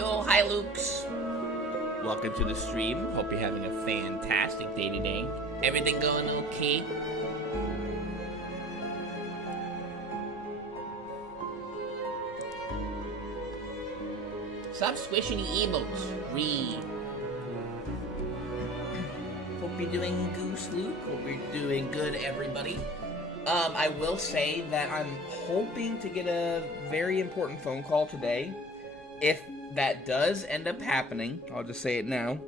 Yo, hi Lukes. Welcome to the stream. Hope you're having a fantastic day today. Everything going okay? Stop squishing the emotes. Read. Hope you're doing Goose Luke. Hope you're doing good, everybody. I will say that I'm hoping to get a very important phone call today. If that does end up happening, I'll just say it now.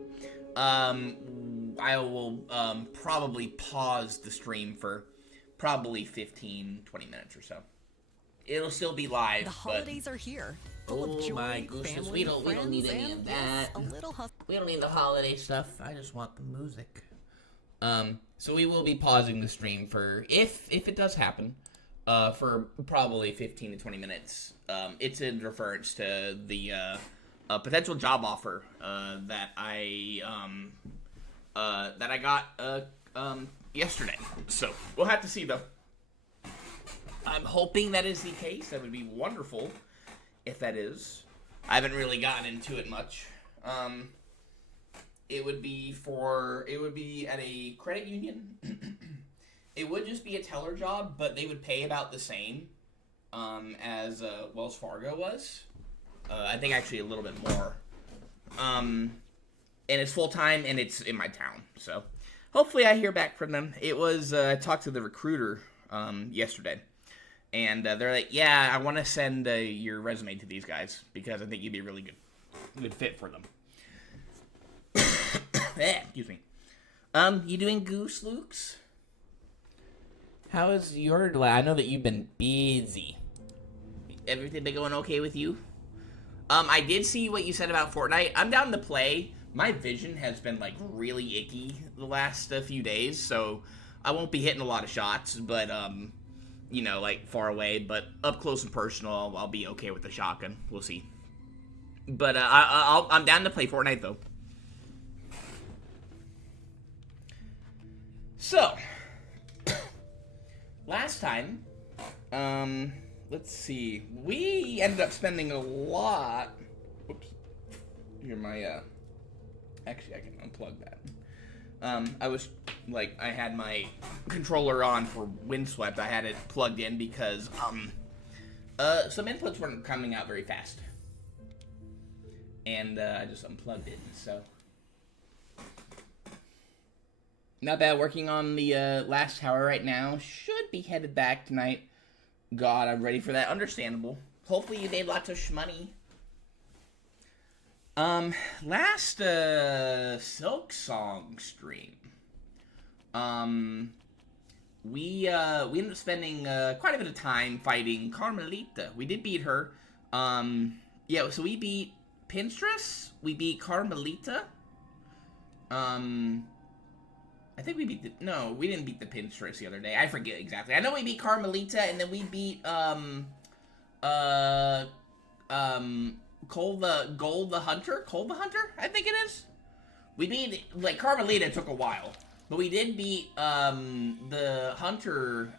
I will probably pause the stream for probably 15-20 minutes or so. It'll still be live. The holidays are here. Oh joy, my goodness, family, we don't need any of that. We don't need the holiday stuff. I just want the music. So we will be pausing the stream for if it does happen, for probably 15 to 20 minutes. It's in reference to the potential job offer that I got yesterday. So we'll have to see though. I'm hoping that is the case. That would be wonderful if that is. I haven't really gotten into it much. It would be at a credit union. It would just be a teller job, but they would pay about the same as Wells Fargo was. I think actually a little bit more. And it's full-time, and it's in my town. So hopefully I hear back from them. It was, I talked to the recruiter yesterday. And they're like, yeah, I want to send your resume to these guys because I think you'd be a really good fit for them. Excuse me. You doing Goose Lukes? How is your... I know that you've been busy. Everything been going okay with you? I did see what you said about Fortnite. I'm down to play. My vision has been, like, really icky the last few days, so I won't be hitting a lot of shots, but, you know, like, far away, but up close and personal, I'll be okay with the shotgun. We'll see. But, I'm down to play Fortnite, though. So, last time, let's see, we ended up spending a lot, whoops, here my, actually I can unplug that. I was, like, I had my controller on for Windswept. I had it plugged in because, some inputs weren't coming out very fast. And, I just unplugged it, so. Not bad, working on the, last tower right now. Should be headed back tonight. God, I'm ready for that. Understandable. Hopefully you made lots of shmoney. Last, Silksong stream. We ended up spending, quite a bit of time fighting Carmelita. We did beat her. Yeah, so we beat Pinstress. We beat Carmelita. I think we beat no, we didn't beat the Pinstress the other day. I forget exactly. I know we beat Carmelita, and then we beat, Cole the Hunter? Cole the Hunter, I think it is. We beat, like, Carmelita took a while. But we did beat, the Hunter,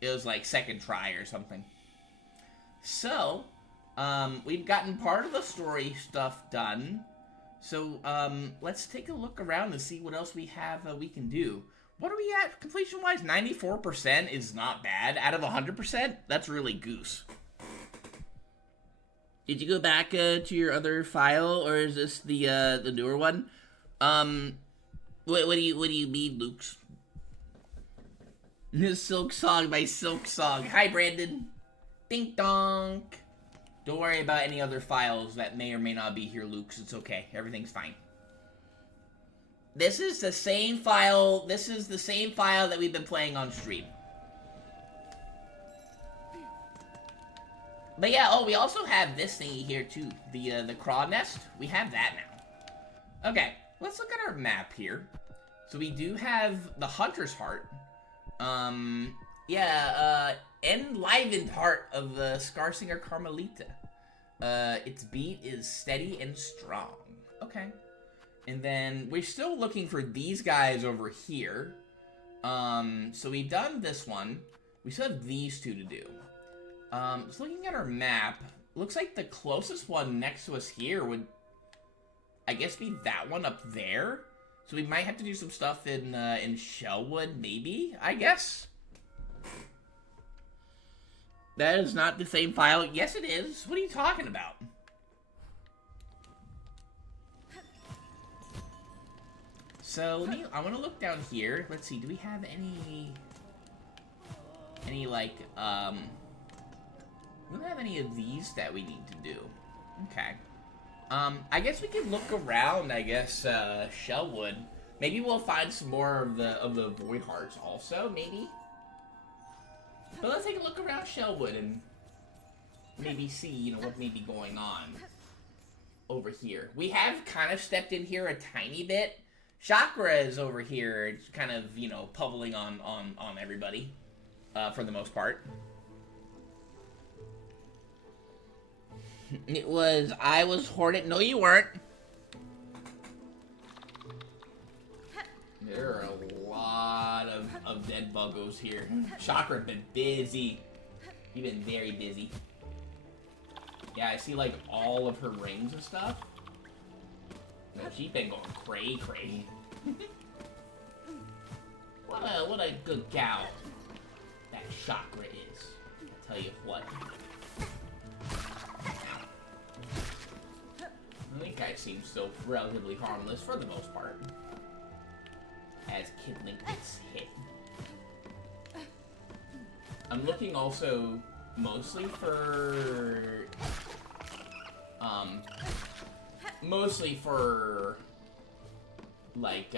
it was, like, second try or something. So, we've gotten part of the story stuff done. So, let's take a look around and see what else we have we can do. What are we at completion-wise? 94% is not bad. Out of 100%, that's really goose. Did you go back to your other file, or is this the newer one? What do you mean, Luke's? Silksong by Silksong. Hi, Brandon. Ding dong. Don't worry about any other files that may or may not be here, Luke. It's okay. Everything's fine. This is the same file. This is the same file that we've been playing on stream. But yeah, oh, we also have this thingy here too. The craw nest. We have that now. Okay, let's look at our map here. So we do have the Hunter's Heart. Enlivened Heart of the Scarsinger Carmelita. Its beat is steady and strong. Okay. And then we're still looking for these guys over here. So we've done this one. We still have these two to do. Just looking at our map, looks like the closest one next to us here would, I guess, be that one up there. So we might have to do some stuff in Shellwood, maybe, I guess. That is not the same file. Yes, it is. What are you talking about? So, I want to look down here. Let's see, do we have any, like, we don't have any of these that we need to do. Okay. I guess we can look around, I guess, Shellwood. Maybe we'll find some more of the Void Hearts also, maybe? But let's take a look around Shellwood and maybe see, you know, what may be going on over here. We have kind of stepped in here a tiny bit. Chakra is over here. It's kind of, you know, pummeling on everybody, for the most part. I was Hornet. No, you weren't. There are a lot of dead buggos here. Chakra's been busy. You've been very busy. Yeah, I see, like, all of her rings and stuff. No, she's been going cray-cray. What a good gal that Chakra is. I'll tell you what. The guy seems still relatively harmless for the most part. As Kid Link gets hit. I'm looking also mostly for like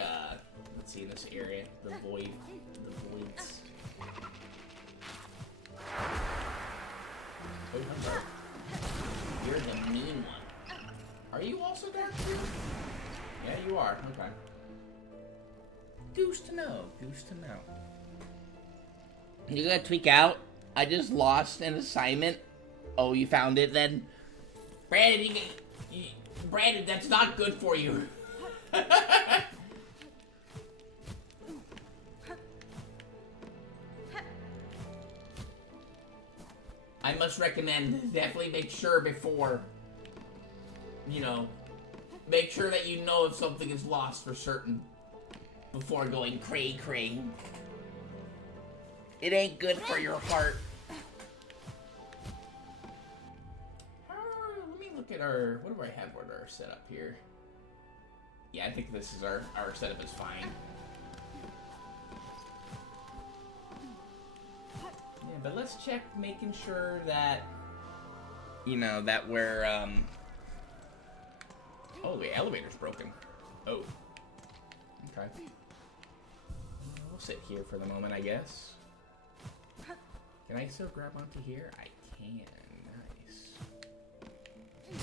let's see, in this area, the voids. Oh, hello. You're the mean one. Are you also dark too? Yeah, you are. Okay. Goose to know. Goose to know. You gotta tweak out. I just lost an assignment. Oh, you found it then? Brandon, Brandon, that's not good for you. I must recommend, definitely make sure before, you know, make sure that you know if something is lost for certain before going cray-cray. It ain't good for your heart. Let me look at our, what do I have for our setup here? Yeah, I think this is our setup is fine. Yeah, but let's check making sure that, you know, that we're, oh, the elevator's broken. Oh. Okay. We'll sit here for the moment, I guess. Can I still grab onto here? I can. Nice.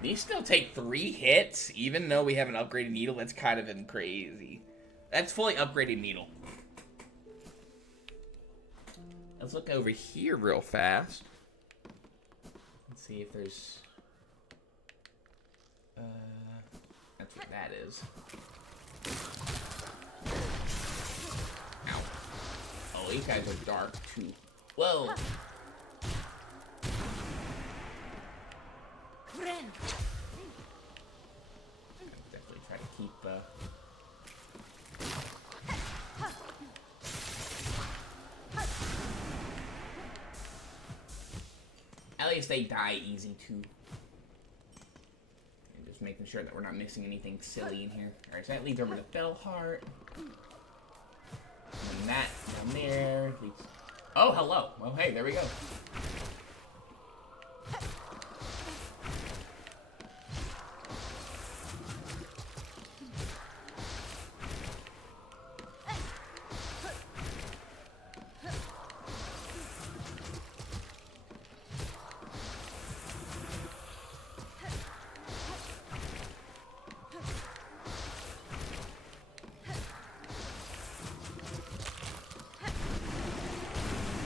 These still take 3 hits, even though we have an upgraded needle. That's kind of been crazy. That's fully upgraded needle. Let's look over here real fast. Let's see if there's... that's what that is. Ow. Oh, these guys are dark, too. Whoa! Definitely try to keep, At least they die easy, too. And just making sure that we're not missing anything silly in here. Alright, so that leads over to Bellheart. And that down there leads... Oh, hello! Well, hey, there we go.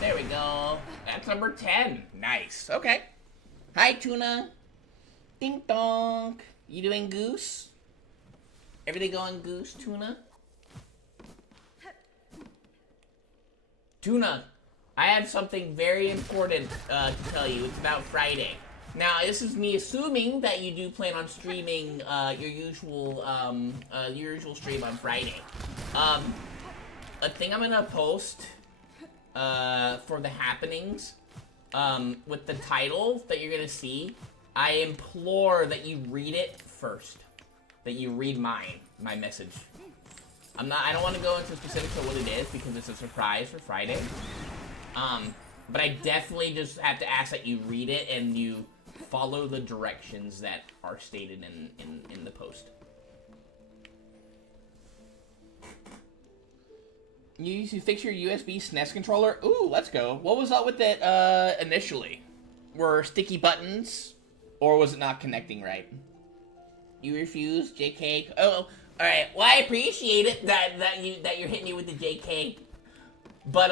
There we go. That's number 10. Nice. Okay. Hi, Tuna. Ding dong. You doing goose? Everything going goose, Tuna? Tuna. I have something very important to tell you. It's about Friday. Now, this is me assuming that you do plan on streaming your usual stream on Friday. A thing I'm gonna post for the happenings with the title that you're gonna see. I implore that you read it first. That you read my message. I don't want to go into specifics of what it is because it's a surprise for Friday. But I definitely just have to ask that you read it and you follow the directions that are stated in the post. You fix your USB SNES controller? Ooh, let's go. What was up with it initially? Were sticky buttons, or was it not connecting right? You refuse, JK. Oh, all right. Well, I appreciate it that you're hitting me with the JK, but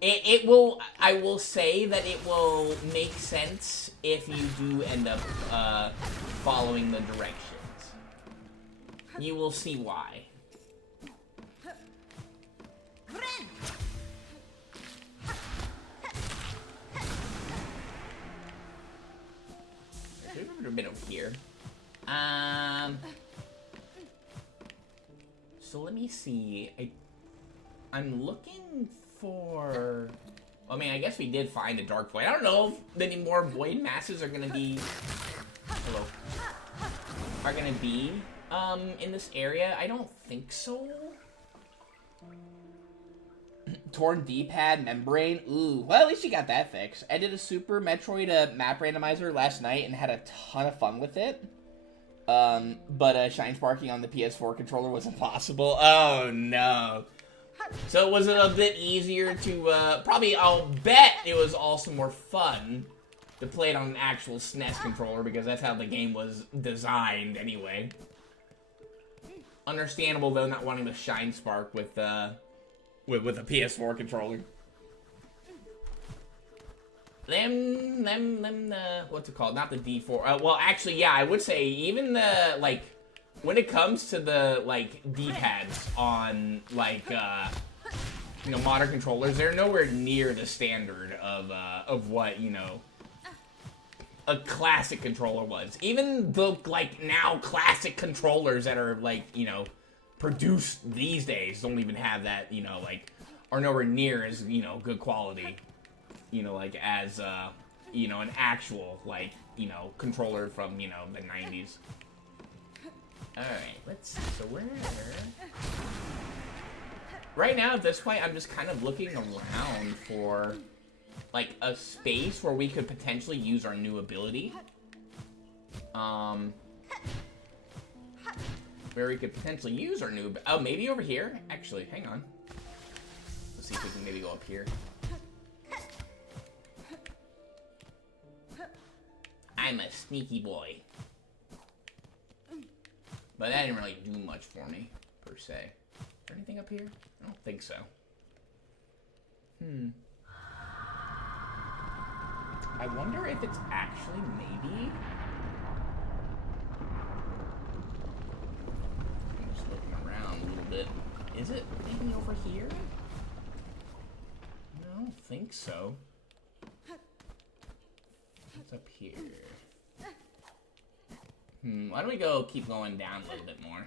it will. I will say that it will make sense if you do end up following the directions. You will see why. There's a bit over here. So let me see. I'm looking for. I mean, I guess we did find a dark void. I don't know if any more void masses are gonna be. Hello. Are gonna be in this area. I don't think so. Torn D-pad membrane. Ooh, well, at least you got that fixed. I did a Super Metroid map randomizer last night and had a ton of fun with it. But shine sparking on the PS4 controller was impossible. Oh no. So was it a bit easier to probably? I'll bet it was also more fun to play it on an actual SNES controller because that's how the game was designed anyway. Understandable though, not wanting to shine spark with a PS4 controller. What's it called? Not the D4. Well, actually, yeah, I would say even the, like, when it comes to the, like, D-pads on, like, you know, modern controllers, they're nowhere near the standard of what, you know, a classic controller was. Even the, like, now classic controllers that are, like, you know, produced these days don't even have that, you know, like, are nowhere near as, you know, good quality, you know, like, as, you know, an actual, like, you know, controller from, you know, the 90s. Alright, let's see, so where... Right now, at this point, I'm just kind of looking around for, like, a space where we could potentially use our new ability. Where we could potentially use our new... Oh, maybe over here? Actually, hang on. Let's see if we can maybe go up here. I'm a sneaky boy. But that didn't really do much for me, per se. Is there anything up here? I don't think so. I wonder if it's actually maybe... I'm just looking around a little bit. Is it maybe over here? No, I don't think so. What's up here? Why don't we keep going down a little bit more?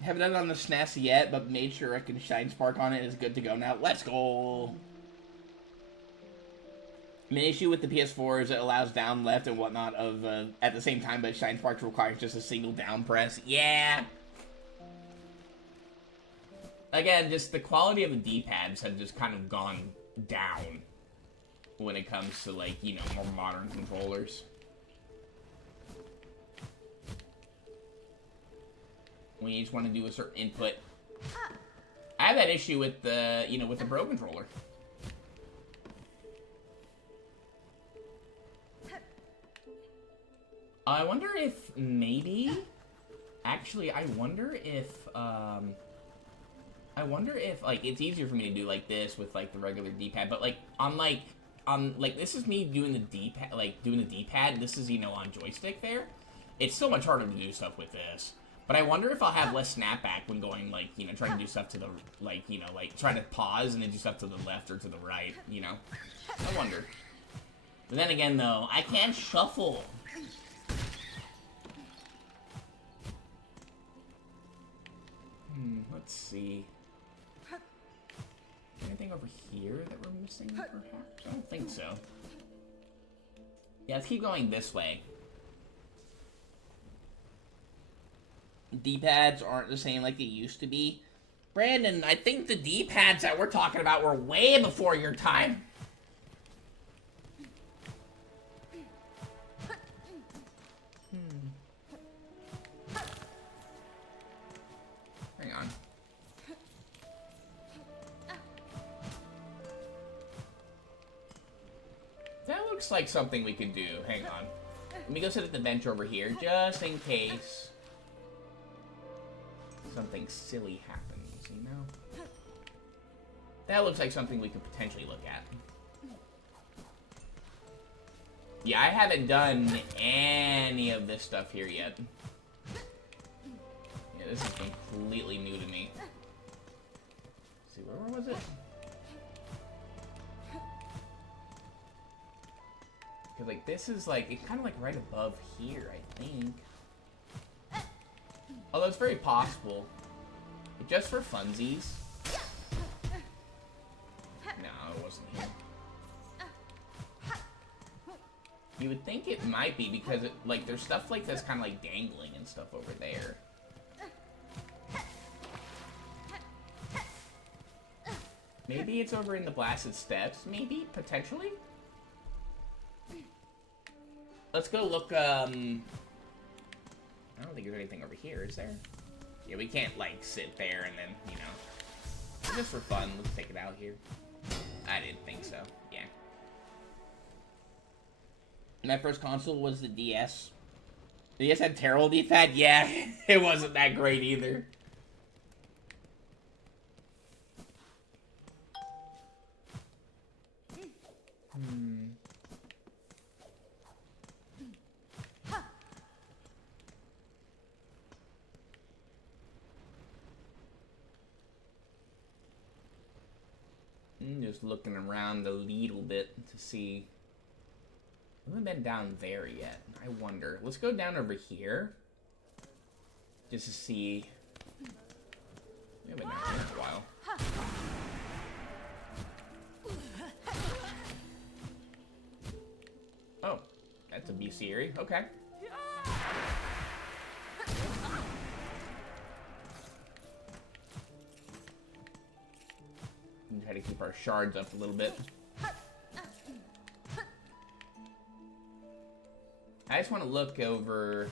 Haven't done it on the SNES yet, but made sure I can shine spark on it. Is good to go now. Let's go! Main issue with the PS4 is it allows down, left, and whatnot of at the same time, but shine spark requires just a single down press. Yeah! Again, just the quality of the D-pads have just kind of gone down when it comes to, like, you know, more modern controllers. When you just want to do a certain input. I have that issue with the, you know, with the Pro controller. I wonder if maybe... Actually, I wonder if, like, it's easier for me to do like this with, like, the regular D-pad, but, like, this is me doing the D-pad, this is, you know, on joystick there. It's so much harder to do stuff with this. But I wonder if I'll have less snapback when going, like, you know, trying to do stuff to the, like, you know, like, trying to pause and then do stuff to the left or to the right, you know? I wonder. But then again, though, I can't shuffle. Let's see. Anything over here that we're missing, perhaps? I don't think so. Yeah, let's keep going this way. D-pads aren't the same like they used to be. Brandon, I think the D-pads that we're talking about were way before your time. Hang on. That looks like something we could do. Hang on. Let me go sit at the bench over here, just in case something silly happens, you know? That looks like something we could potentially look at. Yeah, I haven't done any of this stuff here yet. Yeah, this is completely new to me. Let's see, where was it? Because, like, this is, like, it's kind of, like, right above here, I think. Although it's very possible. Just for funsies. No, it wasn't here. You would think it might be because, it, like, there's stuff like this kind of, like, dangling and stuff over there. Maybe it's over in the blasted steps, maybe, potentially? Let's go look, I don't think there's anything over here, is there? Yeah, we can't, like, sit there and then, you know. Just for fun, let's take it out here. I didn't think so, yeah. My first console was the DS. The DS had terrible D-pad? Yeah, it wasn't that great either. Just looking around a little bit to see. We haven't been down there yet. I wonder. Let's go down over here. Just to see. We haven't been down here in a while. Oh, that's a bestiary. Okay. Try to keep our shards up a little bit. I just want to look over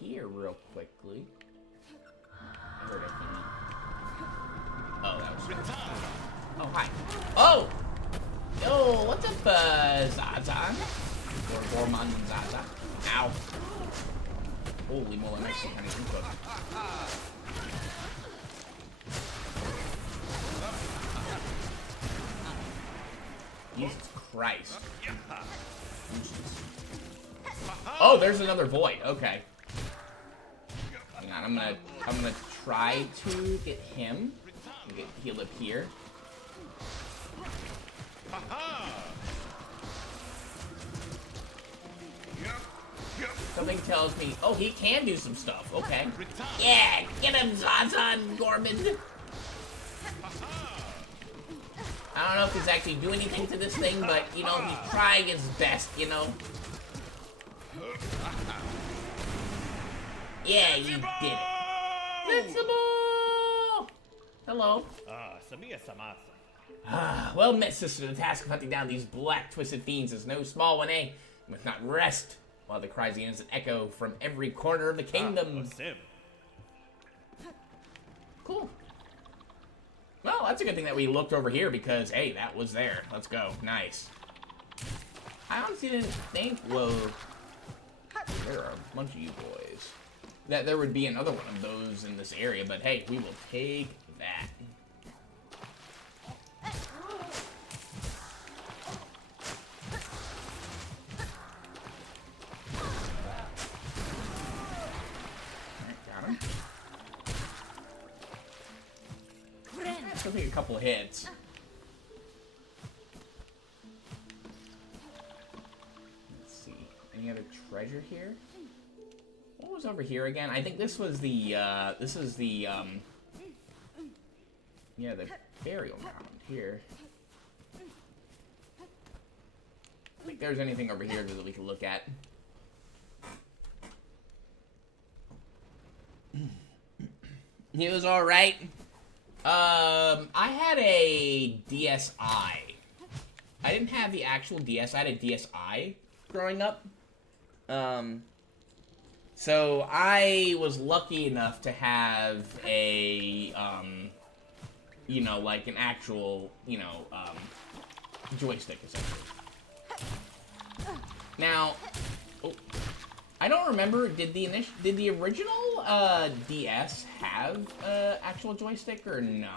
here real quickly. I heard a thingy. Oh, that was. Oh, hi. Oh! Yo, what's up, Zaza? Or Goldman and Zaza. Ow. Holy moly, I'm actually kind of input. Jesus Christ. Oh, there's another void. Okay. Hang on, I'm gonna try to get him. Get healed up here. Something tells me, oh, he can do some stuff. Okay. Yeah, get him, Zaza and Goldman. I don't know if he's actually doing anything to this thing, but, you know, he's trying his best, you know? Yeah, you did it. Sensible! Hello. Well met, sister. The task of hunting down these black, twisted fiends is no small one, eh? We must not rest while the cries of the innocent echo from every corner of the kingdom. Cool. Well, that's a good thing that we looked over here because, hey, that was there. Let's go. Nice. I honestly didn't think, whoa, there are a bunch of you boys, that there would be another one of those in this area, but hey, we will take that. still take a couple hits. Let's see. Any other treasure here? What was over here again? I think this was the, yeah, the burial mound here. I think there's anything over here that we can look at. He was alright. I had a DSi. I didn't have the actual DS, I had a DSi growing up. So I was lucky enough to have a, you know, like an actual, you know, joystick, essentially. Now, oh, I don't remember, did the original, DS have, actual joystick, or no?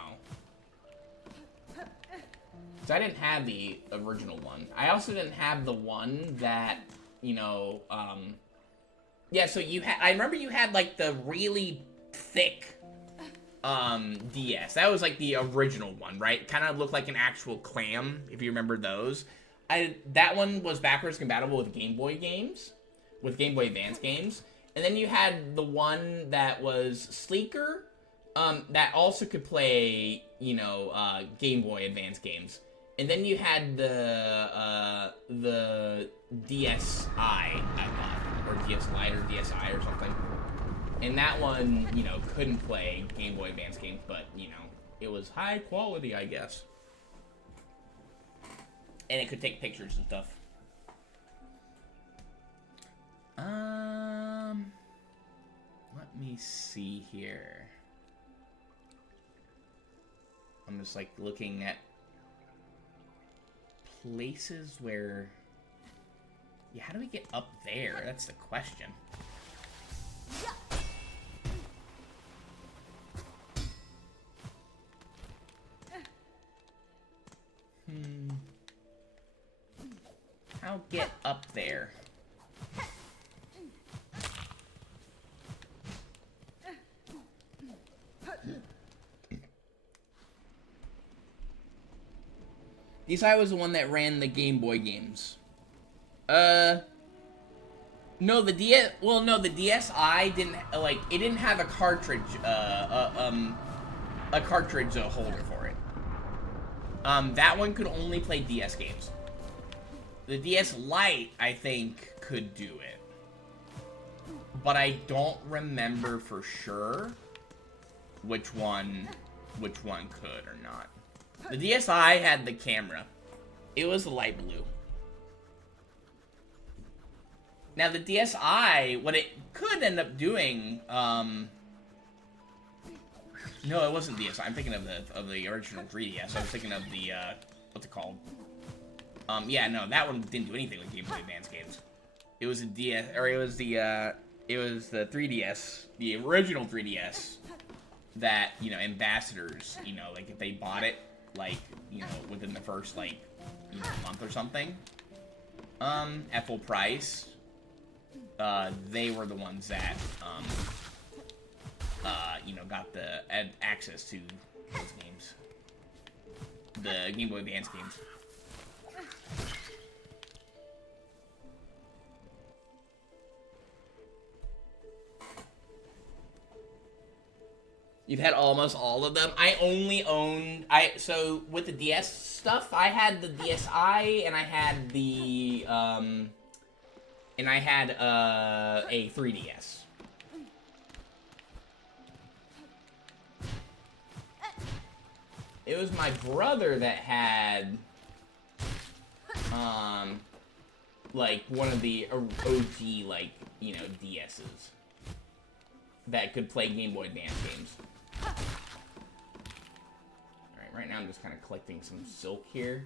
So I didn't have the original one. I also didn't have the one that, you know, yeah, so you had, I remember you had, like, the really thick, DS. That was, like, the original one, right? Kind of looked like an actual clam, if you remember those. That one was backwards compatible with Game Boy games, with Game Boy Advance games. And then you had the one that was sleeker, that also could play, you know, Game Boy Advance games. And then you had the DSi, I thought, or DS Lite or DSi or something. And that one, you know, couldn't play Game Boy Advance games, but, you know, it was high quality, I guess. And it could take pictures and stuff. Let me see here. I'm just, like, looking at places where... Yeah, how do we get up there? That's the question. How get up there? DSi was the one that ran the Game Boy games. No, the DS. Well, no, the DSi didn't like. It didn't have a cartridge. A cartridge holder for it. That one could only play DS games. The DS Lite, I think, could do it, but I don't remember for sure which one could or not. The DSi had the camera. It was the light blue. Now the DSi, what it could end up doing, no, it wasn't DSi. I'm thinking of the original 3DS. I was thinking of the what's it called? Yeah, no, that one didn't do anything with Game Boy Advance games. It was a DS, or it was the 3DS, the original 3DS, that, you know, ambassadors, you know, like if they bought it, like, you know, within the first, like, you know, month or something, at full price, they were the ones that, you know, got the access to those games, the Game Boy Advance games. You've had almost all of them. I only owned... So, with the DS stuff, I had the DSi, and I had the... and I had, a 3DS. It was my brother that had... like, one of the OG, like, you know, DS's. That could play Game Boy Advance games. Alright, right now I'm just kind of collecting some silk here.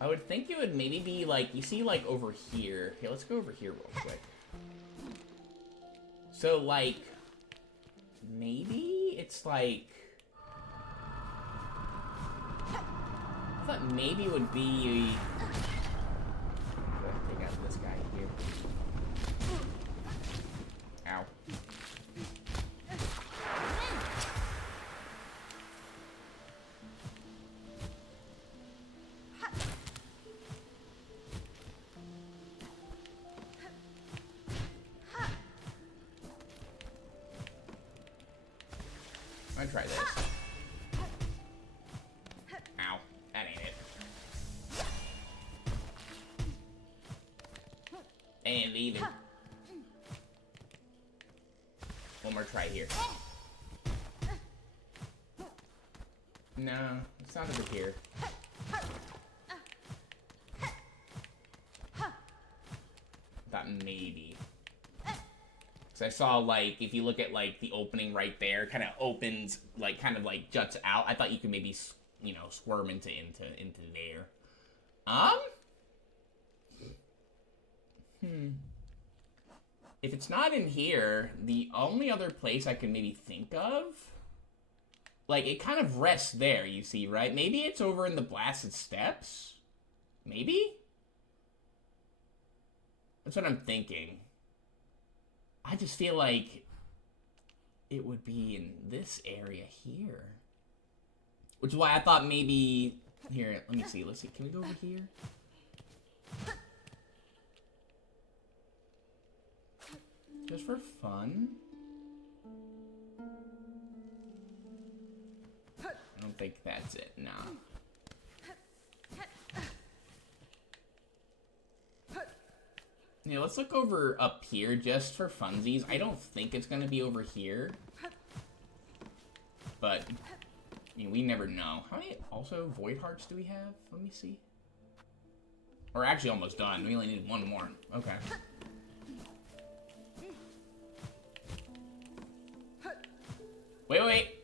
I would think it would maybe be like, you see like over here. Okay, let's go over here real quick. So like, maybe it's like... I thought maybe it would be... Take out this guy here. Ow. I'm gonna try this. Ow. That ain't it. Ain't it either. One more try here. No, it's not over here. Thought maybe. Because I saw, like, if you look at, like, the opening right there, kind of opens, like, kind of, like, juts out. I thought you could maybe, you know, squirm into there. If it's not in here, the only other place I can maybe think of, like, it kind of rests there, you see, right? Maybe it's over in the blasted steps? Maybe? That's what I'm thinking. I just feel like it would be in this area here. Which is why I thought maybe... Here, let me see. Let's see. Can we go over here? Just for fun. I don't think that's it. Nah. Yeah, let's look over up here just for funsies. I don't think it's gonna be over here. But, I mean, we never know. How many, also, void hearts do we have? Let me see. We're actually almost done. We only need one more. Okay. Wait.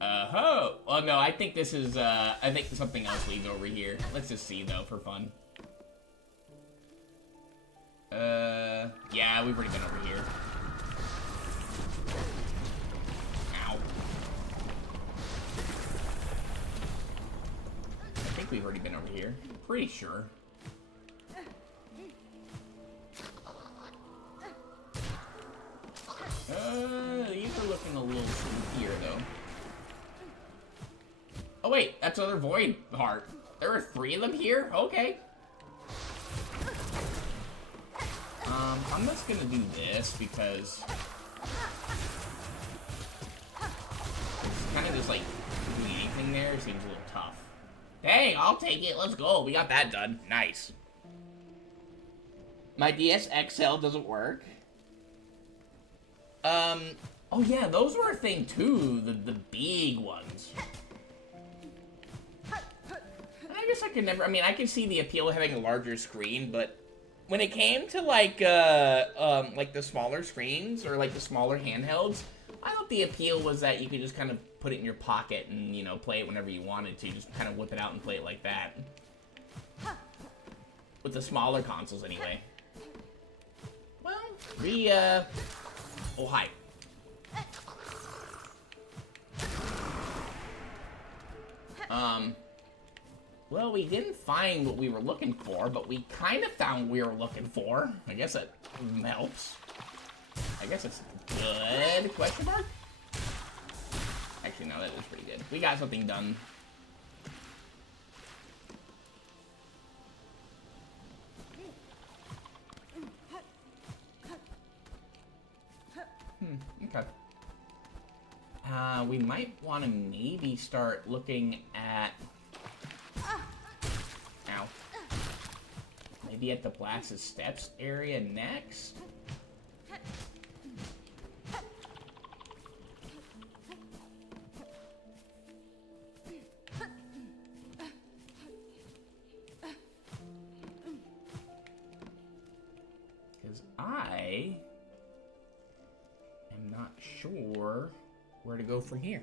Oh, no, I think this is, I think something else leads over here. Let's just see, though, for fun. Yeah, we've already been over here. Ow. I think we've already been over here. Pretty sure. These are looking a little spookier, though. Oh, wait, that's another void heart. There are 3 of them here? Okay. I'm just gonna do this because it's kind of just like doing anything there seems a little tough. Hey, I'll take it. Let's go. We got that done. Nice. My DS XL doesn't work. Oh yeah, those were a thing too. The big ones. And I guess I could never. I mean, I can see the appeal of having a larger screen, but when it came to like the smaller screens or like the smaller handhelds, I thought the appeal was that you could just kind of put it in your pocket and, you know, play it whenever you wanted to. Just kind of whip it out and play it like that. With the smaller consoles, anyway. Well, oh, hi. Well, we didn't find what we were looking for, but we kind of found what we were looking for. I guess it helps. I guess it's good, question mark? Actually, no, that is pretty good. We got something done. Okay. We might want to maybe start looking at... Ow. Maybe at the blasted steps area next? Because I am not sure where to go from here.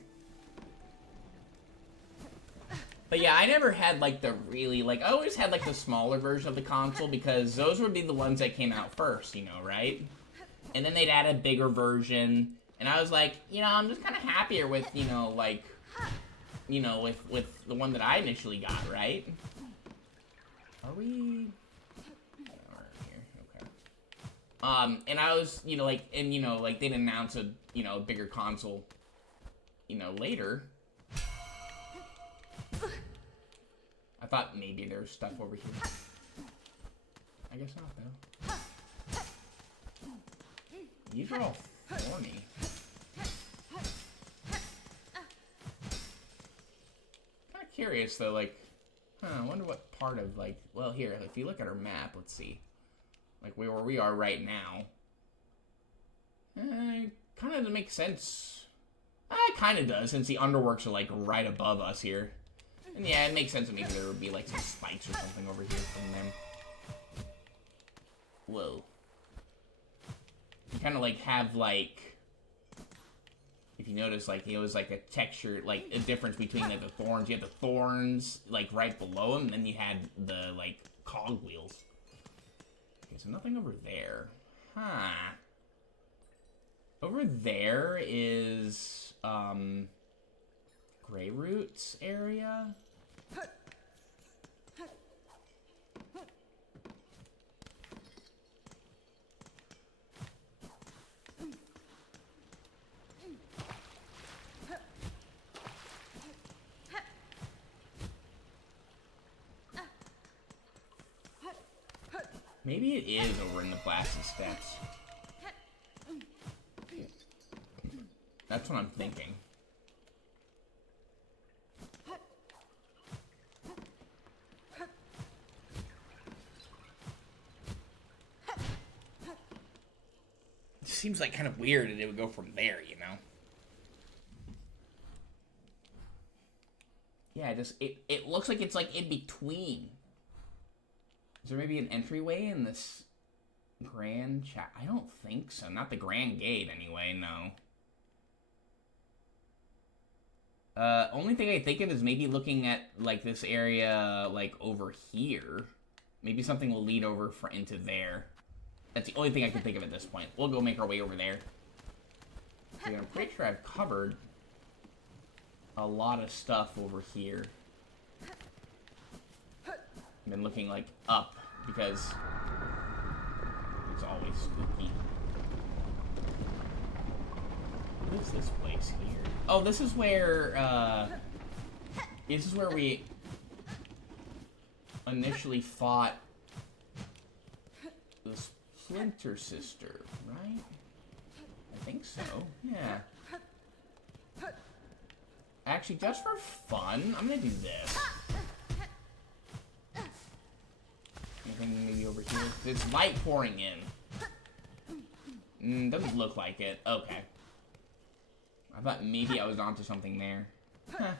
But yeah, I never had, like, the really, like, I always had, like, the smaller version of the console because those would be the ones that came out first, you know, right? And then they'd add a bigger version, and I was like, you know, I'm just kind of happier with, you know, like, you know, with the one that I initially got, right? Are we? Yeah, we're here. Okay. And I was, you know, like, and you know, like they'd announce a, you know, bigger console, you know, later. I thought maybe there was stuff over here. I guess not, though. These are all thorny. Kind of curious, though, like, I wonder what part of, like, well, here, if you look at our map, let's see. Like, where we are right now. Kind of makes sense. It kind of does, since the underworks are, like, right above us here. And yeah, it makes sense that maybe there would be, like, some spikes or something over here from them. Whoa. You kind of, like, have, like... If you notice, like, it was, like, a texture, like, a difference between, like, the thorns. You had the thorns, like, right below them, and then you had the, like, cogwheels. Okay, so nothing over there. Huh. Over there is, Grey Roots area? Maybe it is over in the blasted steps. That's what I'm thinking. It seems like kind of weird that it would go from there, you know? Yeah, it looks like it's like in between. Is there maybe an entryway in this grand chat? I don't think so. Not the grand gate, anyway, no. Only thing I think of is maybe looking at, like, this area, like, over here. Maybe something will lead over into there. That's the only thing I can think of at this point. We'll go make our way over there. See, I'm pretty sure I've covered a lot of stuff over here. I've been looking, like, up, because it's always spooky. What is this place here? Oh, this is where, we initially fought the Splinter Sister, right? I think so, yeah. Actually, just for fun, I'm gonna do this. Anything maybe over here? There's light pouring in. Doesn't look like it. Okay. I thought maybe I was onto something there. Huh.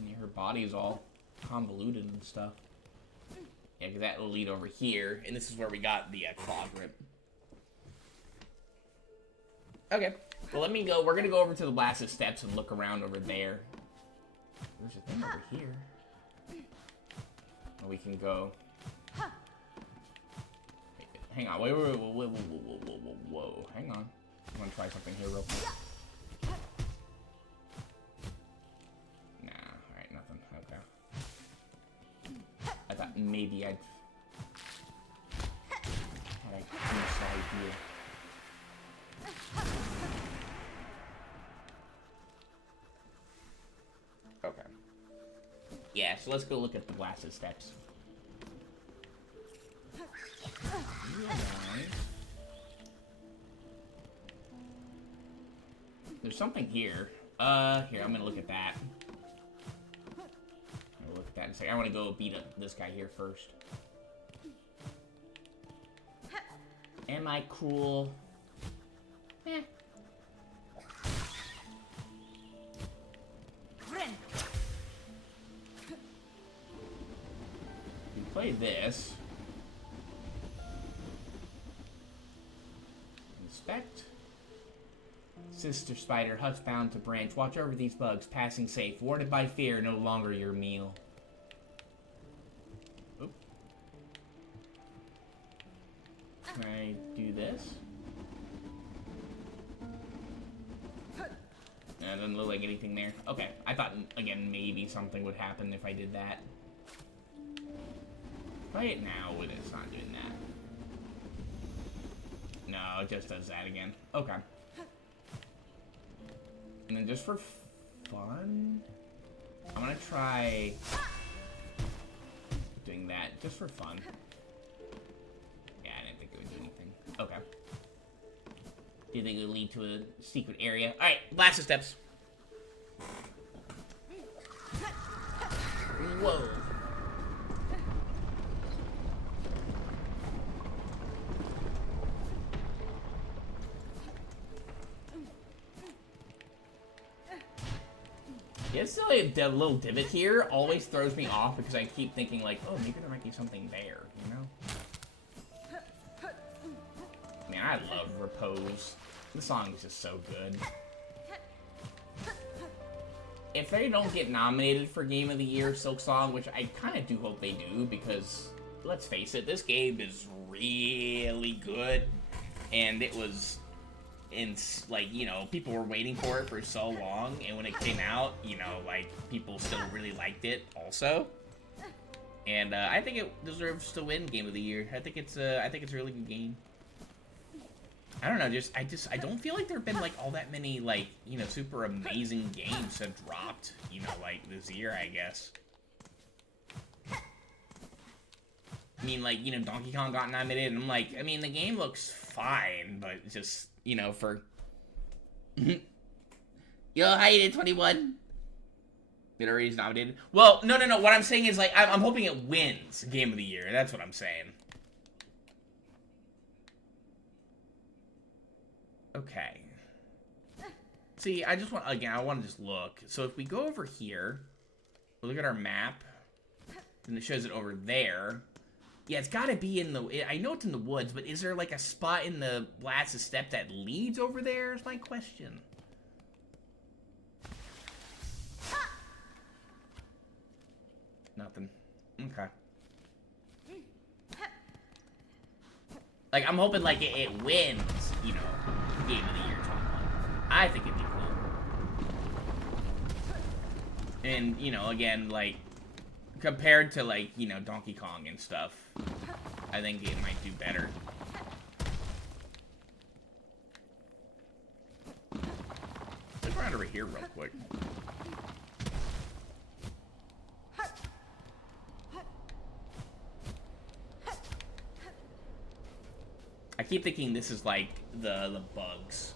Yeah, her body is all convoluted and stuff. Yeah, because that will lead over here, and this is where we got the claw grip. Okay. Well, let me go. We're gonna go over to the blasted steps and look around over there. There's a thing over here. We can go. Hang on. Wait. Whoa. Hang on. I'm gonna try something here real quick. Nah. Alright, nothing. Okay. I thought maybe I'd had a goose idea. Okay. Yeah, so let's go look at the blasted steps. There's something here. Here, I'm gonna look at that. I'll look at that in a second. I want to go beat up this guy here first. Am I cool? Eh. Play this. Inspect. Sister Spider, husk bound to branch. Watch over these bugs, passing safe. Warded by fear, no longer your meal. Oop. Can I do this? It doesn't look like anything there. Okay, I thought, again, maybe something would happen if I did that. Try it now when it's not doing that. No, it just does that again. Okay. And then just for fun, I'm gonna try doing that just for fun. Yeah, I didn't think it would do anything. Okay. Do you think it would lead to a secret area? Alright, blast the steps. Whoa. Yeah, it's like a little divot here always throws me off because I keep thinking like, oh, maybe there might be something there, you know? Man, I love Repose. The song is just so good. If they don't get nominated for Game of the Year, Silksong, which I kind of do hope they do, because, let's face it, this game is really good, and it was, like, you know, people were waiting for it for so long, and when it came out, you know, like, people still really liked it, also. And, I think it deserves to win Game of the Year. I think it's a really good game. I don't know, I don't feel like there have been, like, all that many, like, you know, super amazing games that dropped, you know, like, this year, I guess. I mean, like, you know, Donkey Kong got nominated, and I'm like, I mean, the game looks fine, but just, you know, for... Yo, how you did, 21? It already is nominated? Well, no, what I'm saying is, like, I'm hoping it wins Game of the Year, that's what I'm saying. Okay. See, I just want, again, I want to just look. So if we go over here, we look at our map, and it shows it over there. Yeah, it's got to be in the, I know it's in the woods, but is there like a spot in the Blast Step that leads over there is my question. Nothing. Okay. Like, I'm hoping, like, it wins, you know, Game of the Year top one. I think it'd be cool. And, you know, again, like, compared to, like, you know, Donkey Kong and stuff, I think it might do better. Let's run over here real quick. I keep thinking this is like the bugs,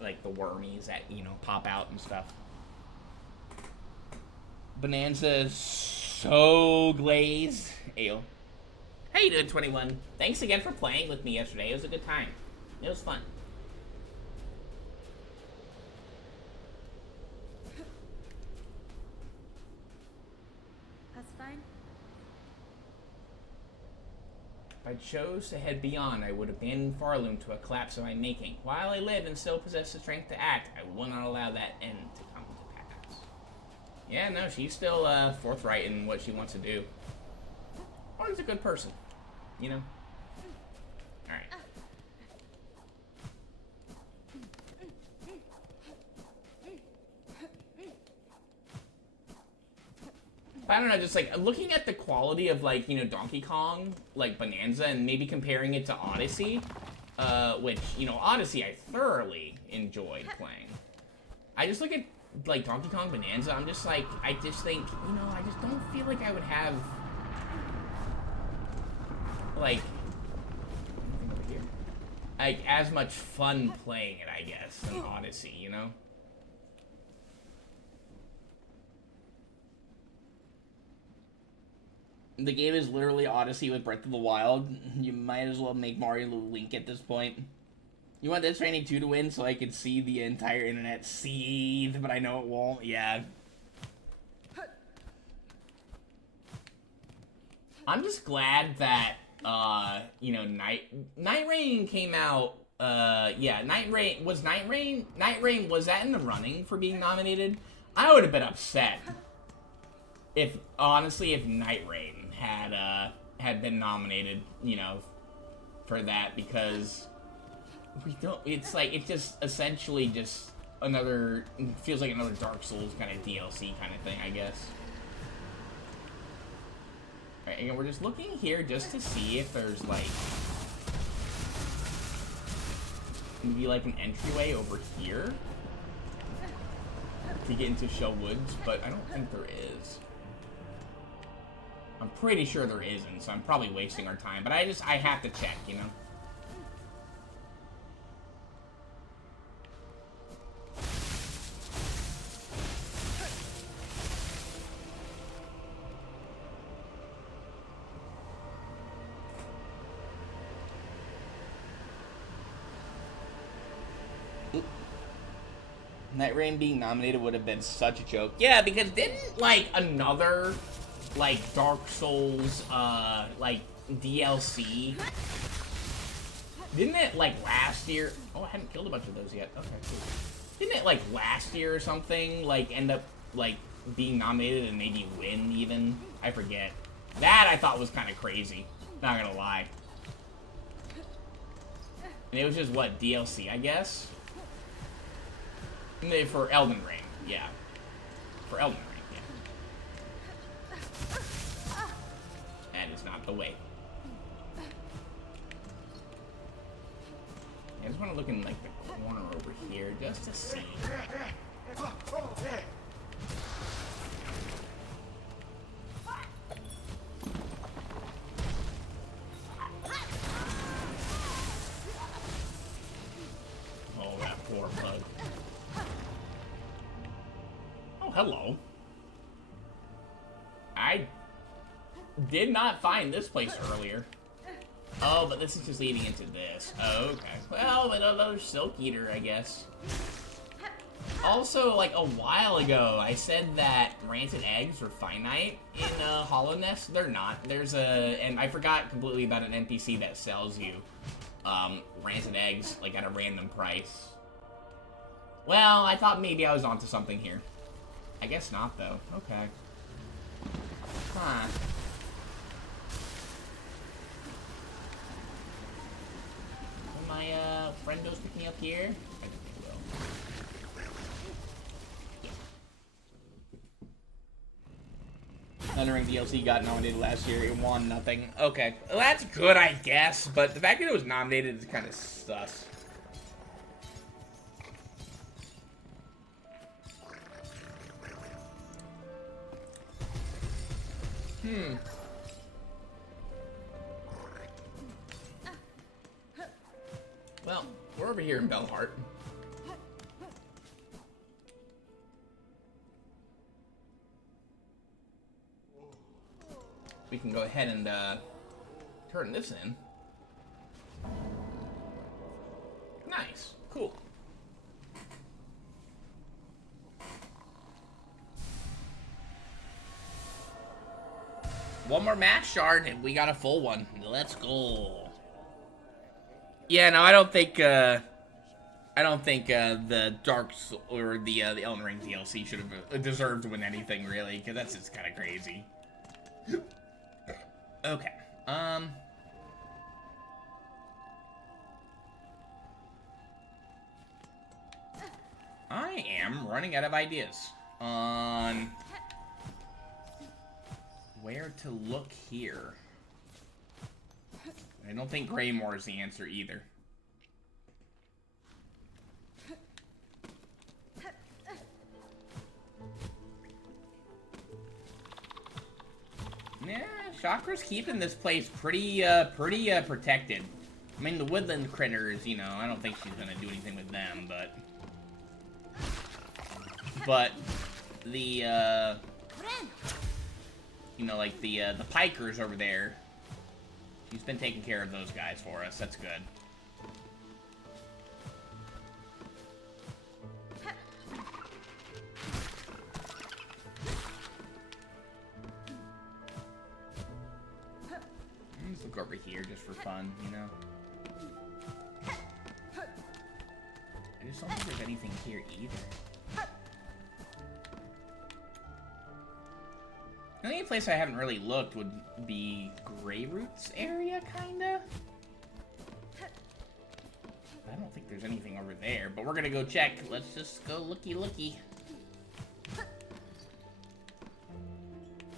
like the wormies that, you know, pop out and stuff. Bonanza is so glazed. Ayo. How you doing, 21? Thanks again for playing with me yesterday. It was a good time. It was fun. That's fine. If I chose to head beyond, I would abandon Farloom to a collapse of my making. While I live and still possess the strength to act, I will not allow that end to come to pass. Yeah, no, she's still forthright in what she wants to do. Farloom's a good person, you know? Alright. I don't know, just like looking at the quality of like, you know, Donkey Kong, like Bonanza, and maybe comparing it to Odyssey, which, you know, Odyssey I thoroughly enjoyed playing. I just look at like Donkey Kong Bonanza, I'm just like, I just think, you know, I just don't feel like I would have like as much fun playing it, I guess, than Odyssey, you know? The game is literally Odyssey with Breath of the Wild. You might as well make Mario Link at this point. You want Death Stranding 2 to win so I can see the entire internet seethe, but I know it won't. Yeah. I'm just glad that, you know, Night Rain came out. Yeah, Night Rain, was that in the running for being nominated? I would have been upset if, honestly, if Night Rain had been nominated, you know, for that, because we don't, it's like, it's just essentially just another, feels like another Dark Souls kind of DLC kind of thing, I guess. Alright, and we're just looking here just to see if there's, like, maybe, like, an entryway over here to get into Shell Woods, but I don't think there is. I'm pretty sure there isn't, so I'm probably wasting our time, but I have to check, you know? Night Rain being nominated would have been such a joke. Yeah, because didn't, like, another, like, Dark Souls, like, DLC, didn't it, like, last year? Oh, I hadn't killed a bunch of those yet. Okay, cool. Didn't it, like, last year or something, like, end up, like, being nominated and maybe win, even? I forget. That I thought was kind of crazy. Not gonna lie. And it was just, what, DLC, I guess? For Elden Ring, yeah. For Elden Ring, yeah. That is not the way. I just want to look in, like, the corner over here just to see. Oh, that poor bug. Hello. I did not find this place earlier. Oh, but this is just leading into this. Oh, okay. Well, another Silk Eater, I guess. Also, like, a while ago, I said that rancid eggs were finite in Hollow Nest. They're not. There's and I forgot completely about an NPC that sells you rancid eggs, like, at a random price. Well, I thought maybe I was onto something here. I guess not, though. Okay. Huh. Will my, friendos pick me up here? I think they will. Yeah. Elden Ring DLC got nominated last year. It won nothing. Okay. Well, that's good, I guess, but the fact that it was nominated is kind of sus. Well, we're over here in Bellheart. We can go ahead and turn this in. Nice. Cool. One more match shard and we got a full one. Let's go. Yeah, no, I don't think the Dark Souls or the Elden Ring DLC should have deserved to win anything really, because that's just kind of crazy. Okay. I am running out of ideas on where to look here. I don't think Greymore is the answer either. Yeah, Chakra's keeping this place pretty protected. I mean, the woodland critters, you know, I don't think she's gonna do anything with them, but the, you know, like the pikers over there, she's been taking care of those guys for us. That's good. Let's look over here just for fun, you know? I just don't think there's anything here either. The only place I haven't really looked would be Grey Roots area, kinda? I don't think there's anything over there, but we're gonna go check. Let's just go looky.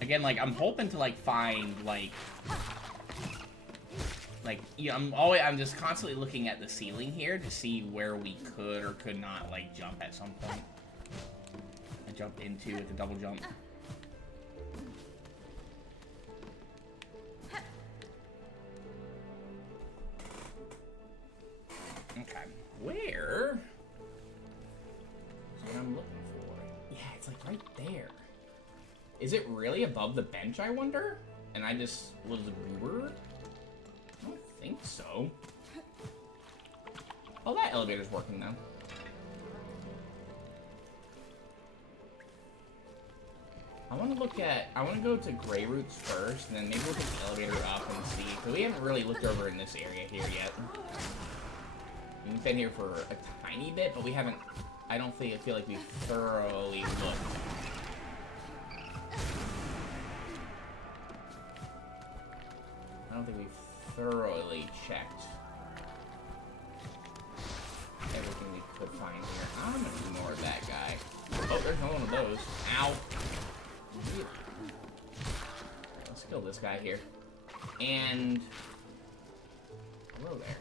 Again, like, I'm hoping to, like, find, like, you know, I'm just constantly looking at the ceiling here to see where we could or could not, like, jump at some point. I jumped into with a double jump. Okay, where is what I'm looking for? Yeah, it's like right there. Is it really above the bench, I wonder? And I just was a goober? I don't think so. Oh, that elevator's working now. I want to go to Grey Roots first, and then maybe we'll take the elevator up and see. Because we haven't really looked over in this area here yet. We've been here for a tiny bit, but we haven't, I feel like we've thoroughly looked. I don't think we've thoroughly checked everything we could find here. I'm gonna ignore that guy. Oh, there's no one of those. Ow. Really? Let's kill this guy here. And hello there.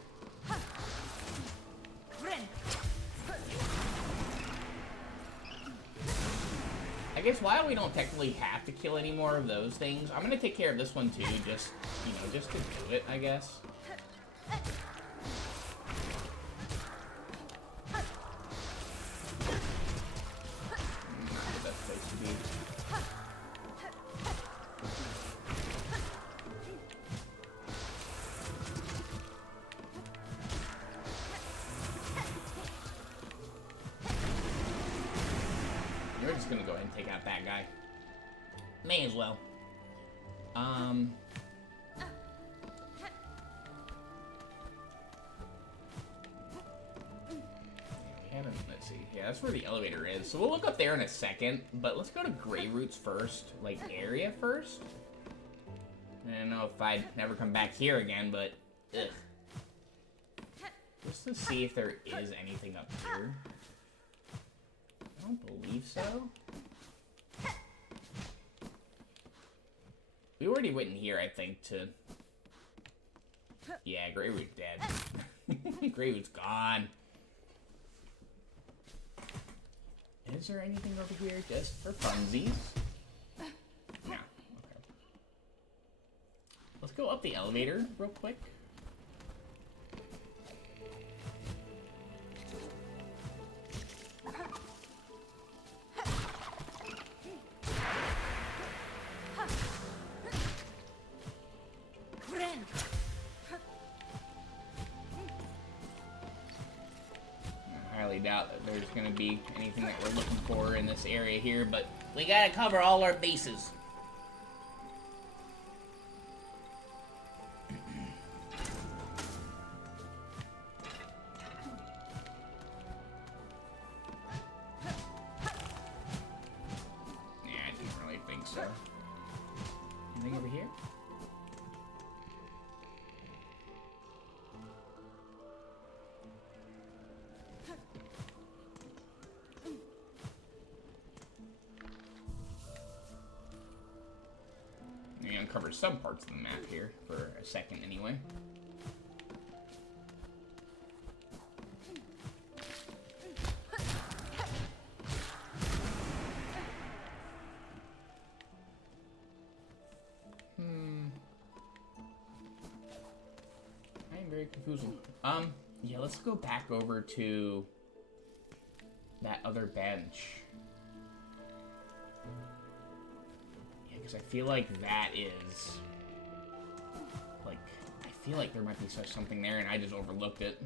I guess while we don't technically have to kill any more of those things, I'm gonna take care of this one too, just, you know, just to do it, I guess. Not the best place to be. We're just gonna go ahead and take out that guy. May as well. We haven't, let's see. Yeah, that's where the elevator is. So we'll look up there in a second, but let's go to Grey Roots first, like area first. I don't know if I'd never come back here again, but ugh. Just to see if there is anything up here. I don't believe so. We already went in here, I think, to... Yeah, Grey Root's dead. Grey Root's gone. Is there anything over here just for funsies? No. Okay. Let's go up the elevator real quick. Doubt that there's gonna be anything that we're looking for in this area here, but we gotta cover all our bases. Yeah, I didn't really think so. Anything over here? Uncover some parts of the map here for a second anyway. I am very confused. Yeah, let's go back over to that other bench. Because I feel like that is, like, I feel like there might be something there and I just overlooked it.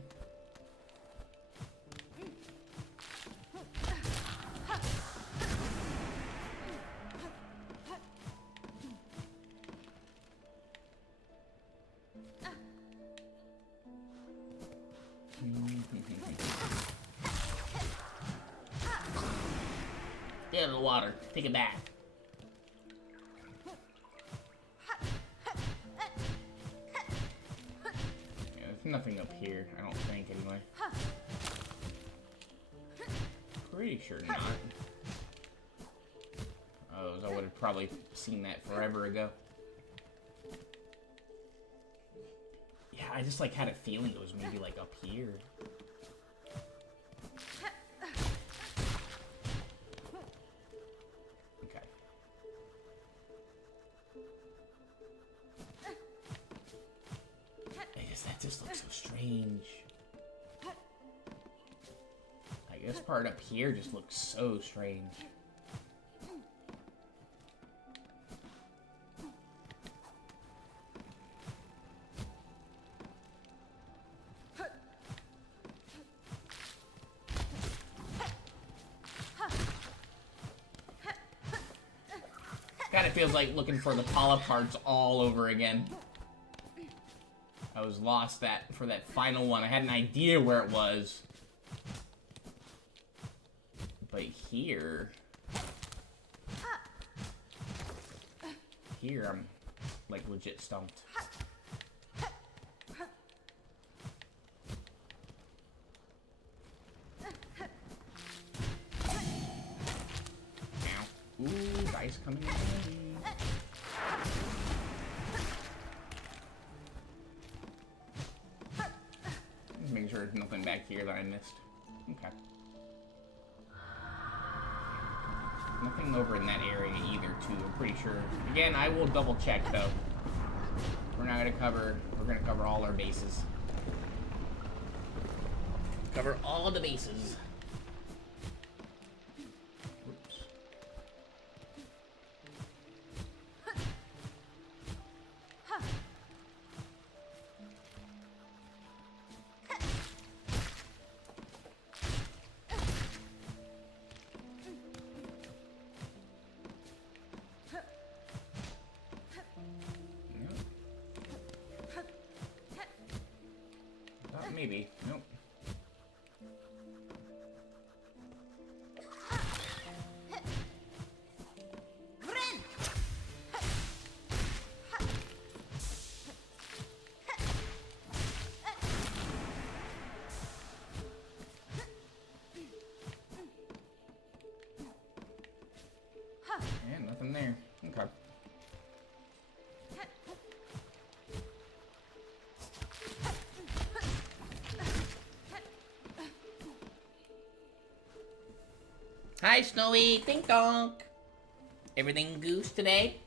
Get out of the water. Take it back. nothing up here, I don't think, anyway. Pretty sure not. Oh, I would have probably seen that forever ago. Yeah, I just, like, had a feeling it was maybe, like, up here. Okay. That just looks so strange. Like, this part up here just looks so strange. Kind of feels like looking for the polyp parts all over again. I was lost for that final one. I had an idea where it was. But here... Here, I'm, like, legit stumped. Ow. Ooh, dice coming in handy. Just making sure there's nothing back here that I missed. Okay. Nothing over in that area either, too, I'm pretty sure. Again, I will double check, though. We're gonna cover all our bases. Cover all the bases. Oops. Maybe. Nope. And nothing there. Okay. Hi, Snowy. Dink donk. Everything goose today?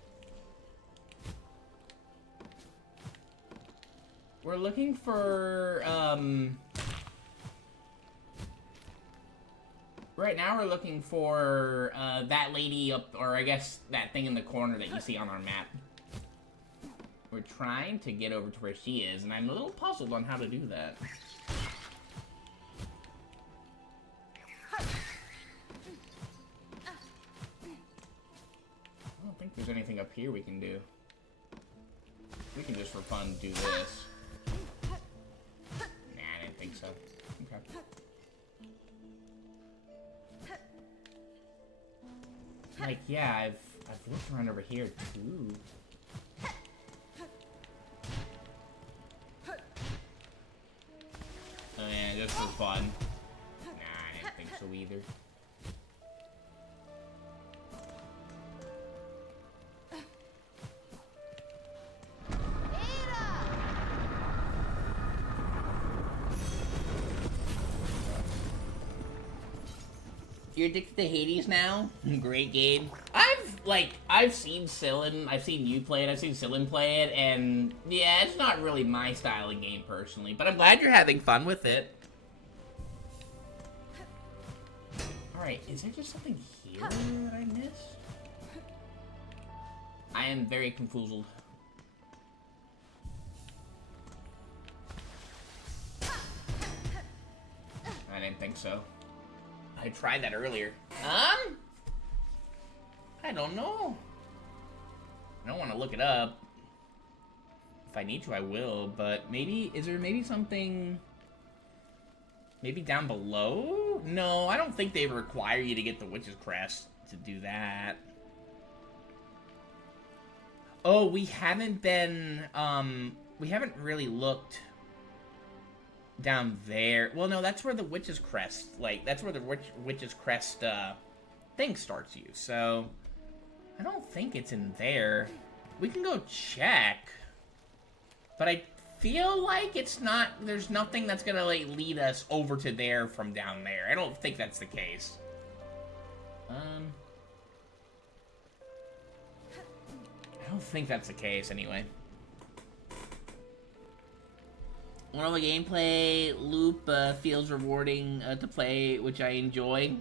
We're looking for, right now we're looking for, that lady up, or I guess that thing in the corner that you see on our map. We're trying to get over to where she is, and I'm a little puzzled on how to do that. I don't think there's anything up here we can do. We can just for fun do this. Nah, I didn't think so. Okay. Like, yeah, I've looked around over here too. Oh yeah, just for fun. Nah, I didn't think so either. You're addicted to Hades now? Great game. I've seen Sillin, I've seen you play it, I've seen Sillin play it, and yeah, it's not really my style of game personally, but I'm glad you're having fun with it. Alright, is there just something here that I missed? I am very confoozled. I didn't think so. I tried that earlier. I don't know. I don't want to look it up. If I need to, I will, but maybe, is there maybe something... Maybe down below? No, I don't think they require you to get the Witch's Crest to do that. Oh, we haven't been, we haven't really looked down there. Well, no, that's where the Witch's Crest, like, that's where the Witch's Crest, thing starts you. So, I don't think it's in there. We can go check. But I feel like it's not, there's nothing that's gonna, like, lead us over to there from down there. I don't think that's the case. I don't think that's the case, anyway. One of the gameplay loop feels rewarding to play, which I enjoy.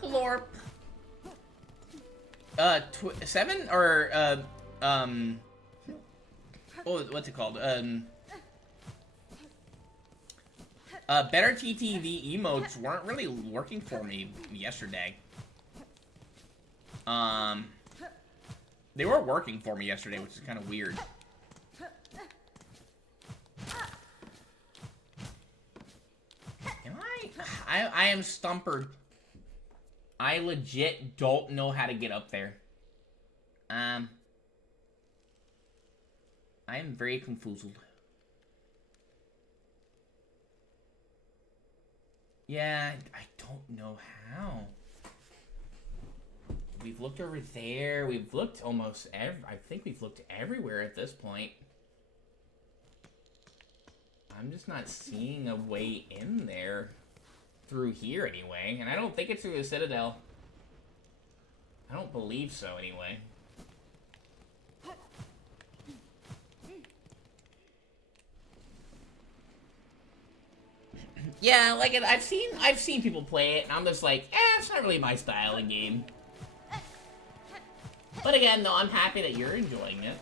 Glorp. 7 or what's it called? Better TTV emotes weren't really working for me yesterday. They were working for me yesterday, which is kind of weird. I am stumpered. I legit don't know how to get up there. I am very confused. Yeah, I don't know how. We've looked over there. We've looked almost I think we've looked everywhere at this point. I'm just not seeing a way in there. Through here, anyway. And I don't think it's through the Citadel. I don't believe so, anyway. Yeah, like, I've seen people play it, and I'm just like, it's not really my style of game. But again, though, I'm happy that you're enjoying it.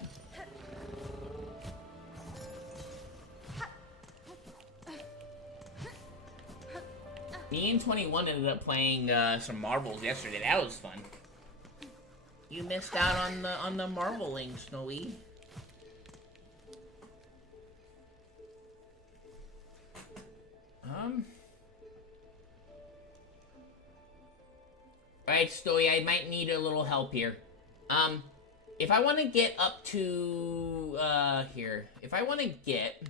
Me and 21 ended up playing some marbles yesterday. That was fun. You missed out on the marbling, Snowy. Alright, Snowy, I might need a little help here. If I want to get up to here, if I want to get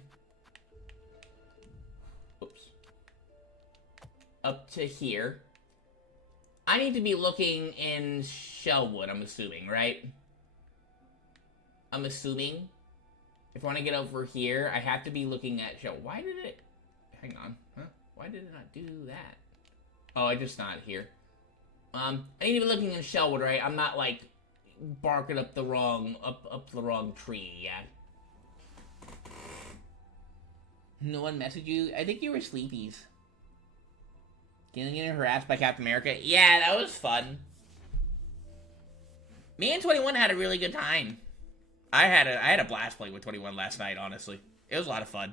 up to here, I need to be looking in Shellwood, I'm assuming, right? I'm assuming. If I want to get over here, I have to be looking at Shell. Why did it... Hang on. Huh? Why did it not do that? Oh, I just not here. I need to be looking in Shellwood, right? I'm not, like, barking up the wrong... up the wrong tree yet. No one messaged you? I think you were sleepies. Getting harassed by Captain America? Yeah, that was fun. Me and 21 had a really good time. I had a blast playing with 21 last night, honestly. It was a lot of fun.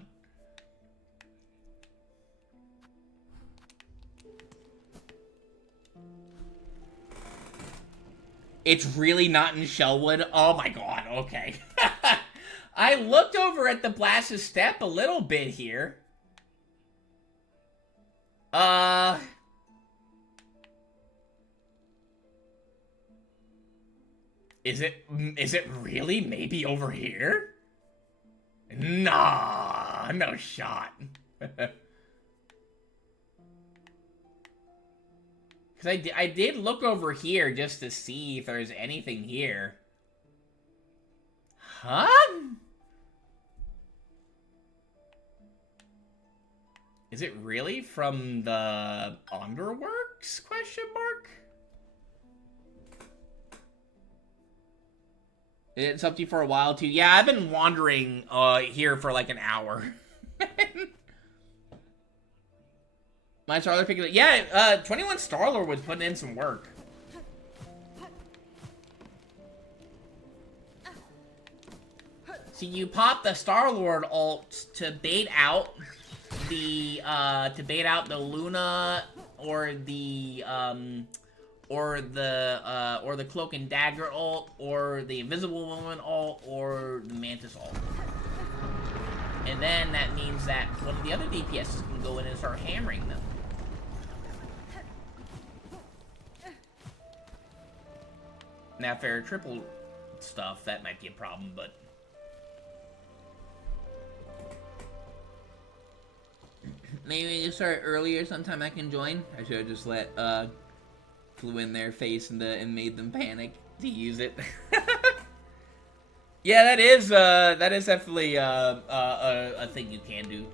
It's really not in Shellwood? Oh my god, okay. I looked over at the Blasted Step a little bit here. Is it really maybe over here? Nah, no shot. Because I did look over here just to see if there's anything here. Huh? Is it really from the Underworks? Question mark? It's up to you for a while, too. Yeah, I've been wandering here for like an hour. My Starlord picked it up. Yeah, 21 Starlord was putting in some work. See, you pop the Starlord ult to bait out the Luna or the Cloak and Dagger ult, or the Invisible Woman ult, or the Mantis ult. And then that means that one of the other DPSs can go in and start hammering them. Now, if they're triple stuff, that might be a problem, but... Maybe you start earlier sometime I can join. I should have just let flew in their face and made them panic to use it. Yeah, that is definitely a thing you can do.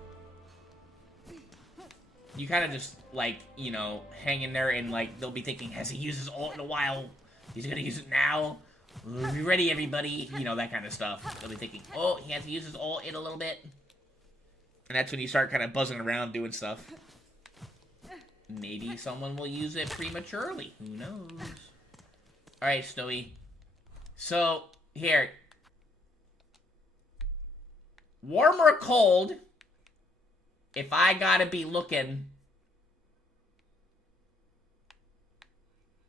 You kind of just, like, you know, hang in there and, like, they'll be thinking, has he used his ult in a while? He's gonna use it now? Are you ready, everybody? You know, that kind of stuff. They'll be thinking, oh, he has to use his ult in a little bit. And that's when you start kind of buzzing around doing stuff. Maybe someone will use it prematurely. Who knows? Alright, Snowy. So, here. Warm or cold, if I gotta be looking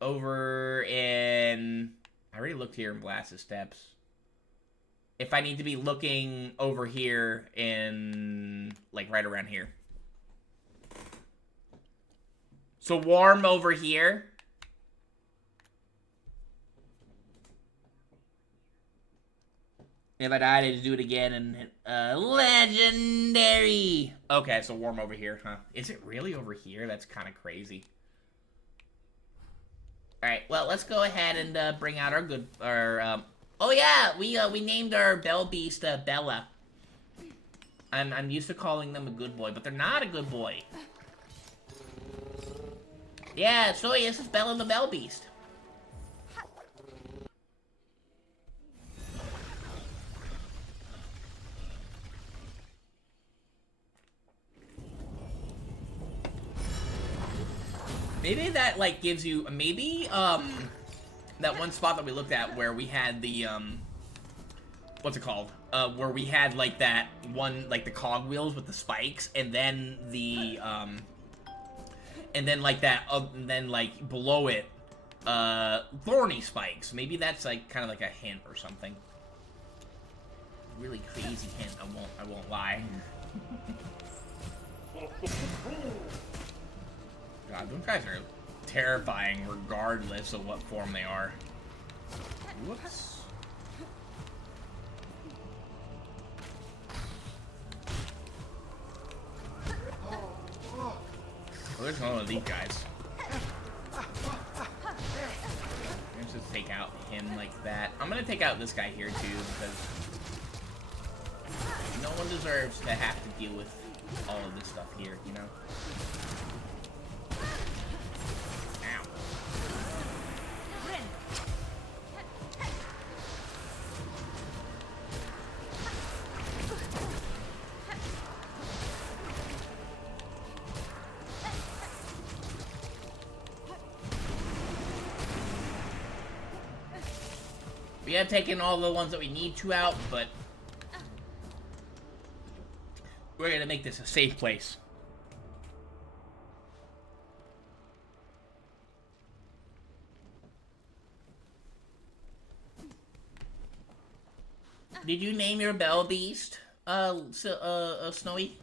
over in... I already looked here in Blasted Steppes. If I need to be looking over here in... like, right around here. So, warm over here. If I died, I'd just do it again and hit, legendary. Okay, so warm over here, huh? Is it really over here? That's kind of crazy. All right, well, let's go ahead and bring out our good, oh yeah, we named our Bell Beast Bella. I'm used to calling them a good boy, but they're not a good boy. Yeah, so this is Bella the Bell Beast. Maybe that, like, gives you... Maybe, that one spot that we looked at where we had the, what's it called? Where we had, like, that one, like, the cogwheels with the spikes, and then the, and then, like, that, and then, like, below it, thorny spikes. Maybe that's, like, kind of like a hint or something. Really crazy hint, I won't lie. God, those guys are terrifying regardless of what form they are. Whoops. Oh, there's one of these guys. Let's just take out him like that. I'm gonna take out this guy here too because no one deserves to have to deal with all of this stuff here, you know? We have taken all the ones that we need to out, but we're gonna make this a safe place. Did you name your Bell Beast, Snowy?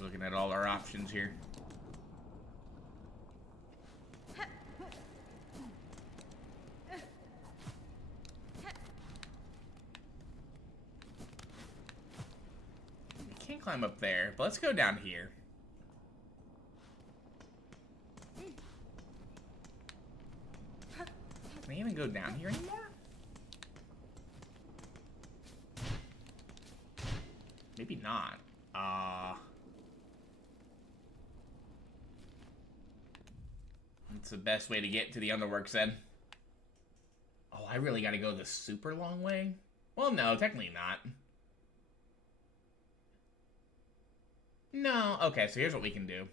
Looking at all our options here. Can't climb up there, but let's go down here. Can we even go down here anymore? Maybe not. It's the best way to get to the Underworks then. Oh, I really gotta go the super long way? Well, no, technically not. No. Okay, so here's what we can do.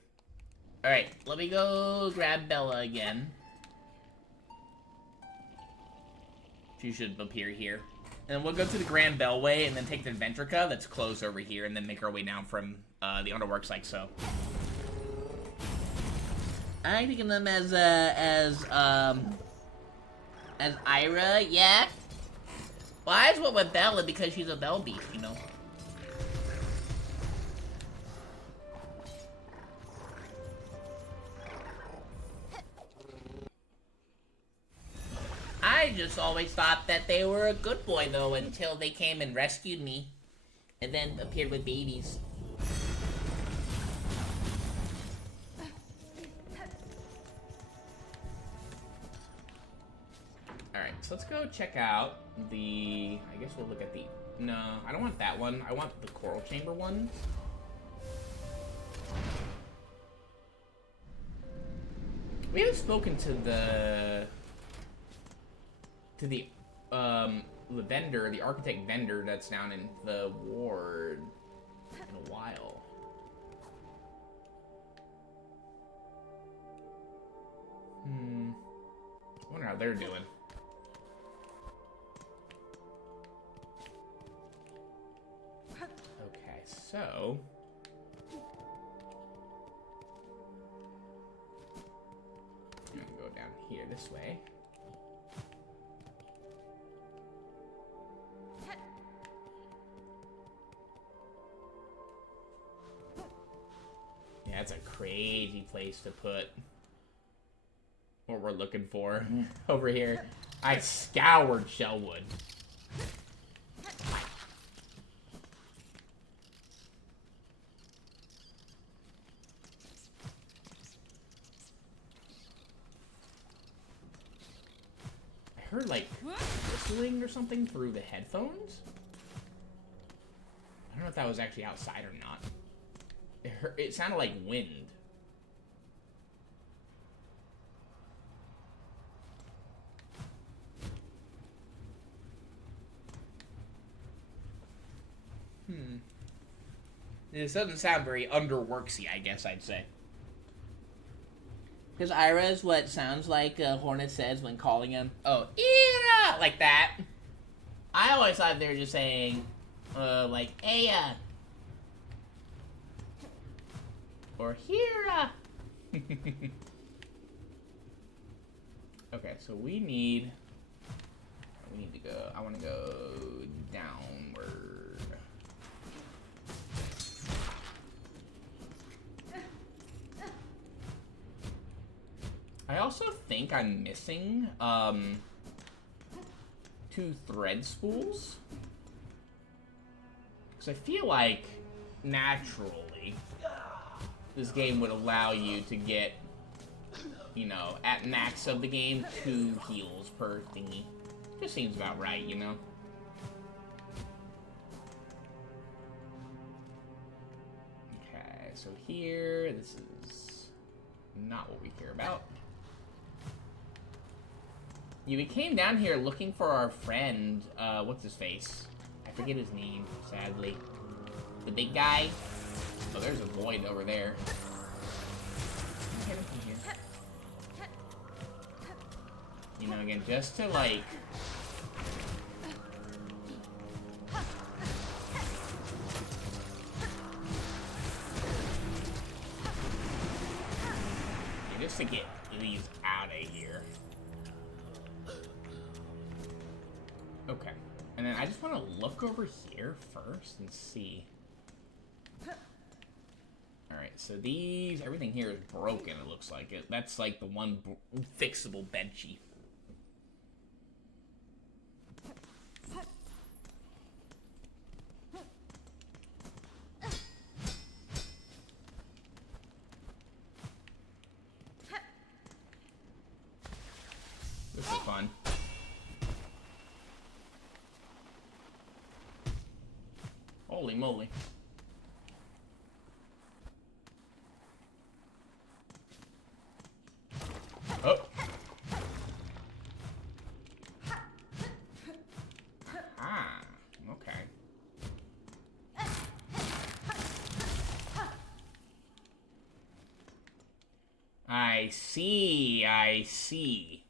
Alright, let me go grab Bella again. She should appear here. And we'll go to the Grand Bellway and then take the Ventrica that's closed over here and then make our way down from the Underworks like so. I'm thinking them as Ira, yeah? Well, I just went with Bella because she's a Bell Beast, you know? I I just always thought that they were a good boy, though, until they came and rescued me. And then appeared with babies. Alright, so let's go check out the... I guess we'll look at the... No, I don't want that one. I want the coral chamber one. We haven't spoken to the vendor, the architect vendor that's down in the ward in a while. I wonder how they're doing. Okay, so... I'm gonna go down here this way. Yeah, that's a crazy place to put what we're looking for over here. I scoured Shellwood. I heard like whistling or something through the headphones. I don't know if that was actually outside or not. It sounded like wind. This doesn't sound very underworksy, I guess I'd say. Because Ira is what sounds like Hornet says when calling him. Oh, Ira! Like that. I always thought they were just saying, like, Aya. Or Hira. Okay, so we need to go, I want to go downward. I also think I'm missing, 2 thread spools. Because I feel like, naturally, this game would allow you to get, you know, at max of the game, 2 heals per thingy. Just seems about right, you know? Okay, so here, this is not what we care about. We came down here looking for our friend, what's his face? I forget his name, sadly. The big guy. Oh, there's a void over there. You know, again, just to, like... Yeah, just to get these out of here. Okay. And then I just want to look over here first and see. Alright, so these... Everything here is broken, it looks like it. That's like the one fixable benchy. This is fun. Holy moly. Oh. Ah, okay. I see, I see.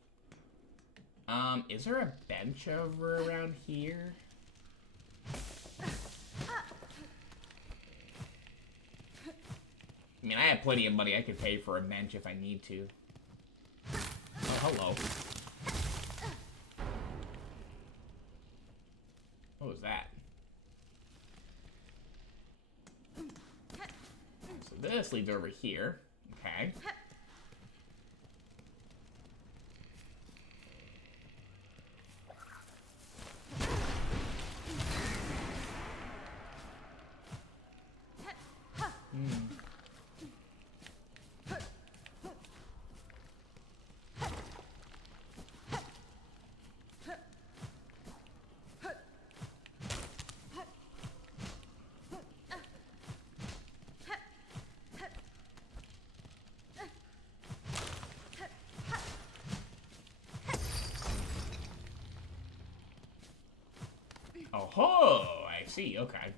Is there a bench over around here? I mean, I have plenty of money. I could pay for a bench if I need to. Oh, hello. What was that? So this leads over here. Okay. Oh, I see. Okay.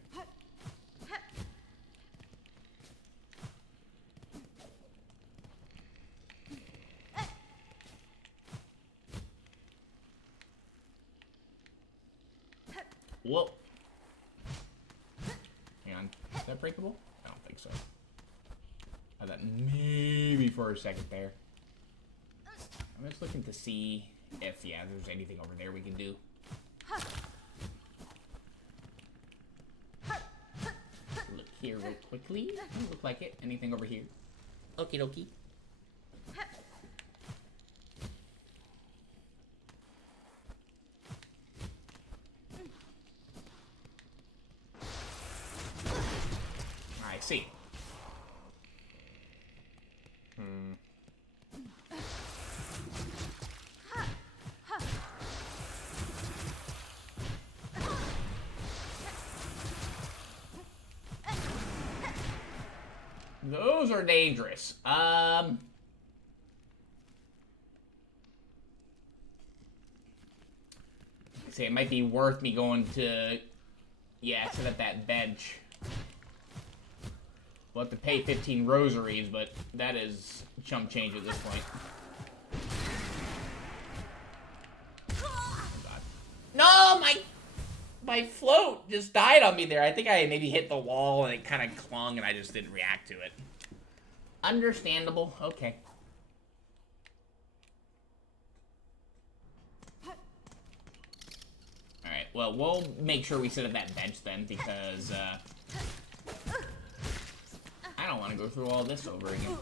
Whoa. Hang on. Is that breakable? I don't think so. I thought maybe for a second there. I'm just looking to see if, yeah, there's anything over there we can do. Look here real quickly. Doesn't look like it. Anything over here? Okie dokie. I see. Those are dangerous. Say it might be worth me going to, yeah, set up that bench. We'll have to pay 15 rosaries, but that is chump change at this point. Oh, God. No, my float just died on me there. I think I maybe hit the wall and it kind of clung and I just didn't react to it. Understandable. Okay. Alright, well, we'll make sure we set up that bench then, because, I don't want to go through all this over again.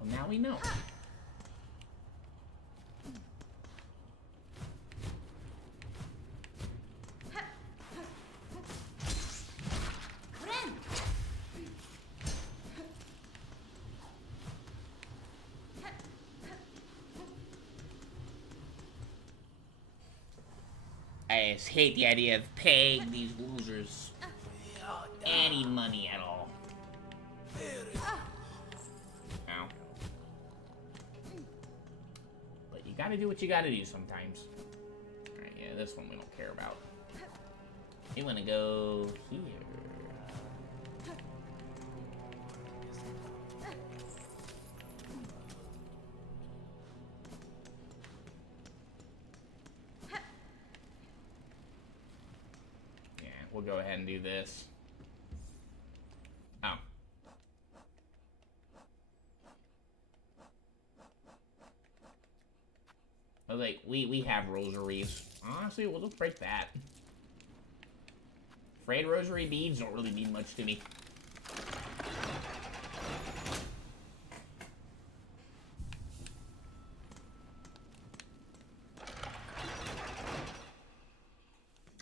Well, now we know. I just hate the idea of paying these losers any money at all. Ow. But you gotta do what you gotta do sometimes. Alright, yeah, this one we don't care about. We wanna go here. We'll go ahead and do this. Oh. I was like, we have rosaries. Honestly, we'll just break that. Frayed rosary beads don't really mean much to me.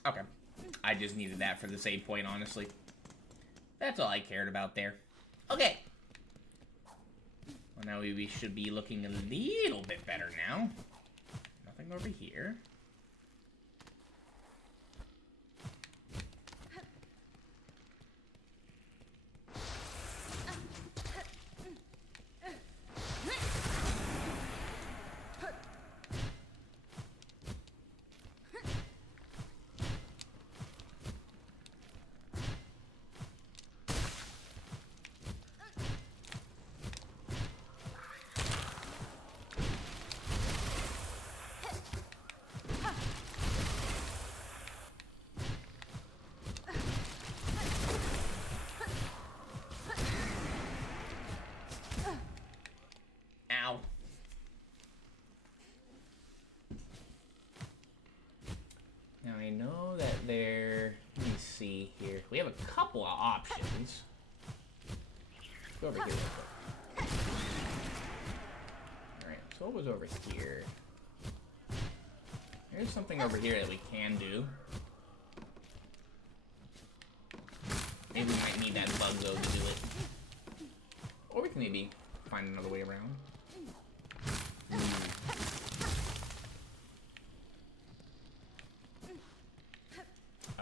Okay. I just needed that for the save point, honestly. That's all I cared about there. Okay. Well, now we should be looking a little bit better now. Nothing over here. Ow. Now I know that there, let me see here. We have a couple of options. Let's go over here real quick. Alright, so what was over here? There's something over here that we can do. Maybe we might need that bug though to do it. Or we can maybe find another way around.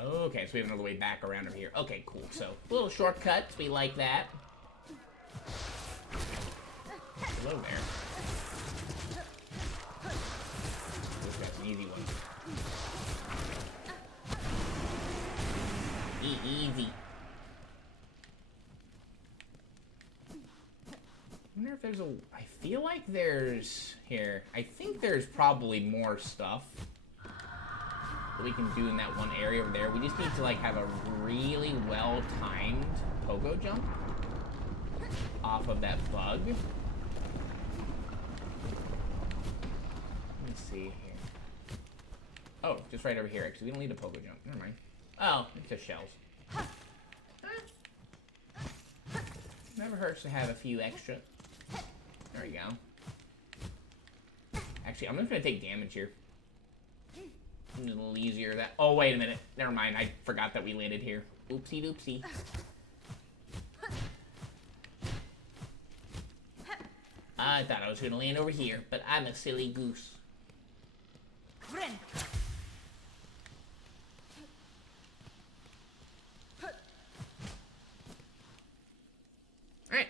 Okay, so we have another way back around over here. Okay, cool. So, little shortcuts. We like that. Hello there. This guy's an easy one. Easy. I wonder if there's a... I feel like there's... Here. I think there's probably more stuff that we can do in that one area over there. We just need to, like, have a really well-timed pogo jump off of that bug. Let me see here. Oh, just right over here, actually. We don't need a pogo jump. Never mind. Oh, it's just shells. Never hurts to have a few extra. There we go. Actually, I'm just gonna take damage here. A little easier that. Oh, wait a minute. Never mind. I forgot that we landed here. Oopsie doopsie. I thought I was gonna land over here, but I'm a silly goose. Alright.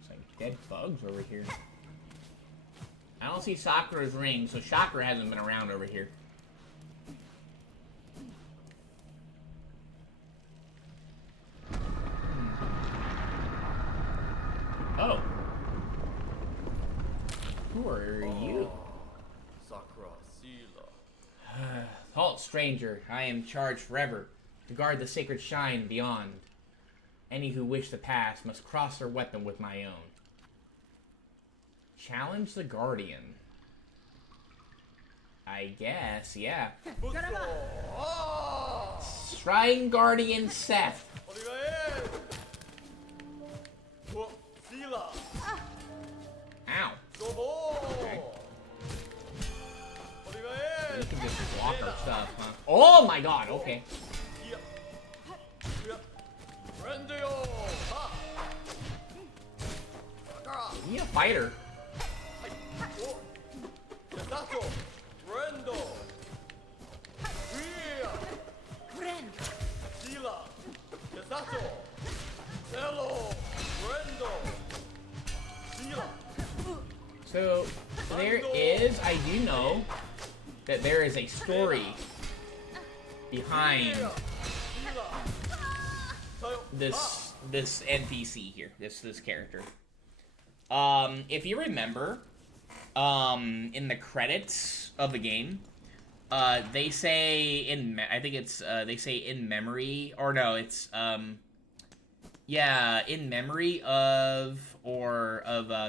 It's like dead bugs over here. I don't see Sakura's ring, so Sakura hasn't been around over here. Oh. Who are you? Halt, stranger. I am charged forever to guard the sacred shrine beyond. Any who wish to pass must cross their weapon with my own. Challenge the guardian. I guess, yeah. Shrine guardian Seth. Ow. Okay. You can just block our stuff, huh? Oh my god, okay. Is he a fighter? So, there is, I do know, that there is a story behind this NPC here, this character. If you remember, in the credits of the game, they say I think it's they say in memory, or no, it's yeah, in memory of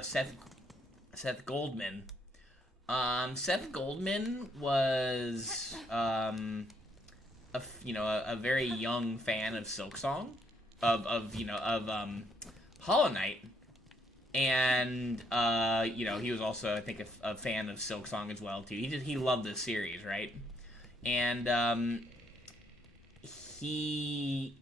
Seth Goldman. Seth Goldman was a very young fan of Silksong, of Hollow Knight, and he was also, I think, a fan of Silksong as well too. He loved this series, right? And he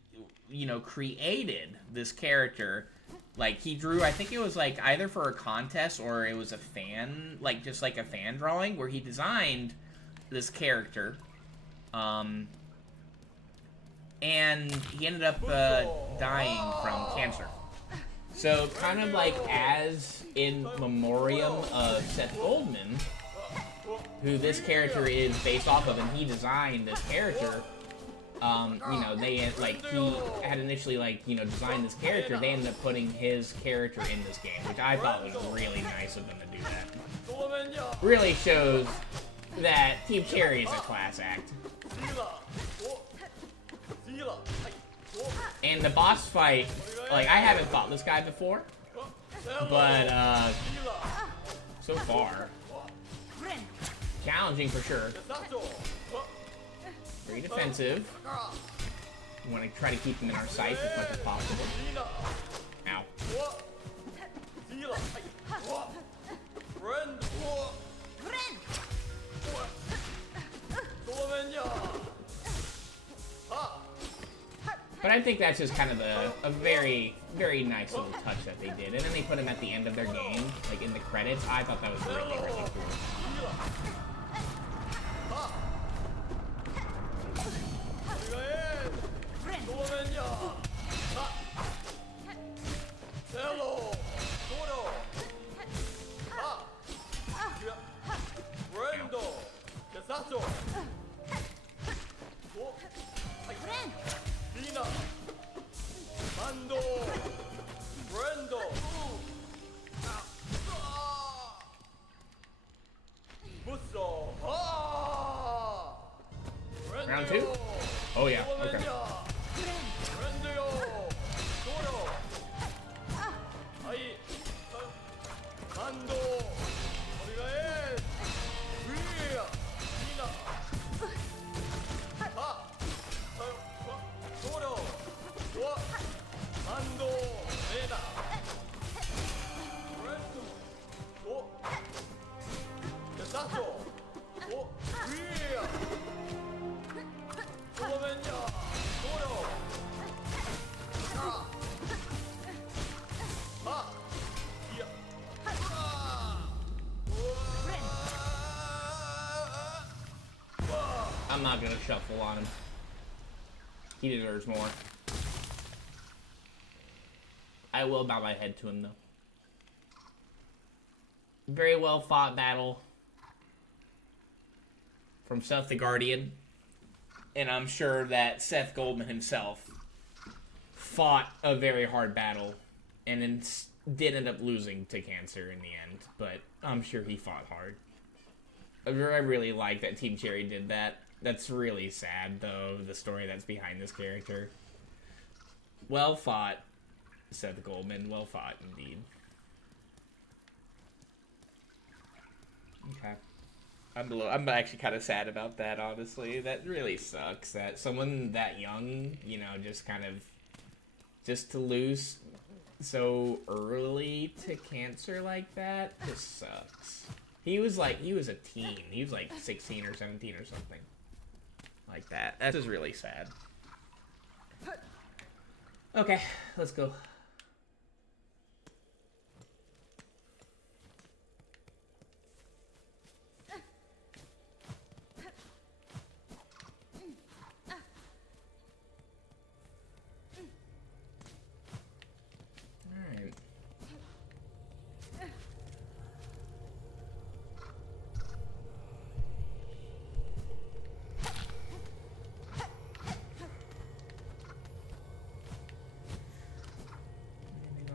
created this character. Like, he drew, I think it was, like, either for a contest or it was a fan, like, just, like, a fan drawing where he designed this character. And he ended up dying from cancer. So, kind of, like, as in memoriam of Seth Goldman, who this character is based off of, and he designed this character, they had, like, he had initially, like, designed this character. They ended up putting his character in this game, which I thought was really nice of them to do that. Really shows that Team Cherry is a class act. And the boss fight, like, I haven't fought this guy before, but, so far, challenging for sure. Very defensive. We want to try to keep them in our sights as much as possible. Ow. But I think that's just kind of a very, very nice little touch that they did. And then they put him at the end of their game, like in the credits. I thought that was really, really cool. Round two? Oh yeah, okay. I'm not gonna shuffle on him. He deserves more. I will bow my head to him, though. Very well fought battle from Seth the Guardian. And I'm sure that Seth Goldman himself fought a very hard battle and then did end up losing to cancer in the end. But I'm sure he fought hard. I really like that Team Cherry did that. That's really sad, though, the story that's behind this character. Well fought, Seth Goldman. Well fought, indeed. Okay. I'm actually kind of sad about that, honestly. That really sucks. That someone that young, you know, just to lose so early to cancer like that, just sucks. He was a teen. He was like 16 or 17 or something. Like that. That is really sad. Okay, let's go. Alright.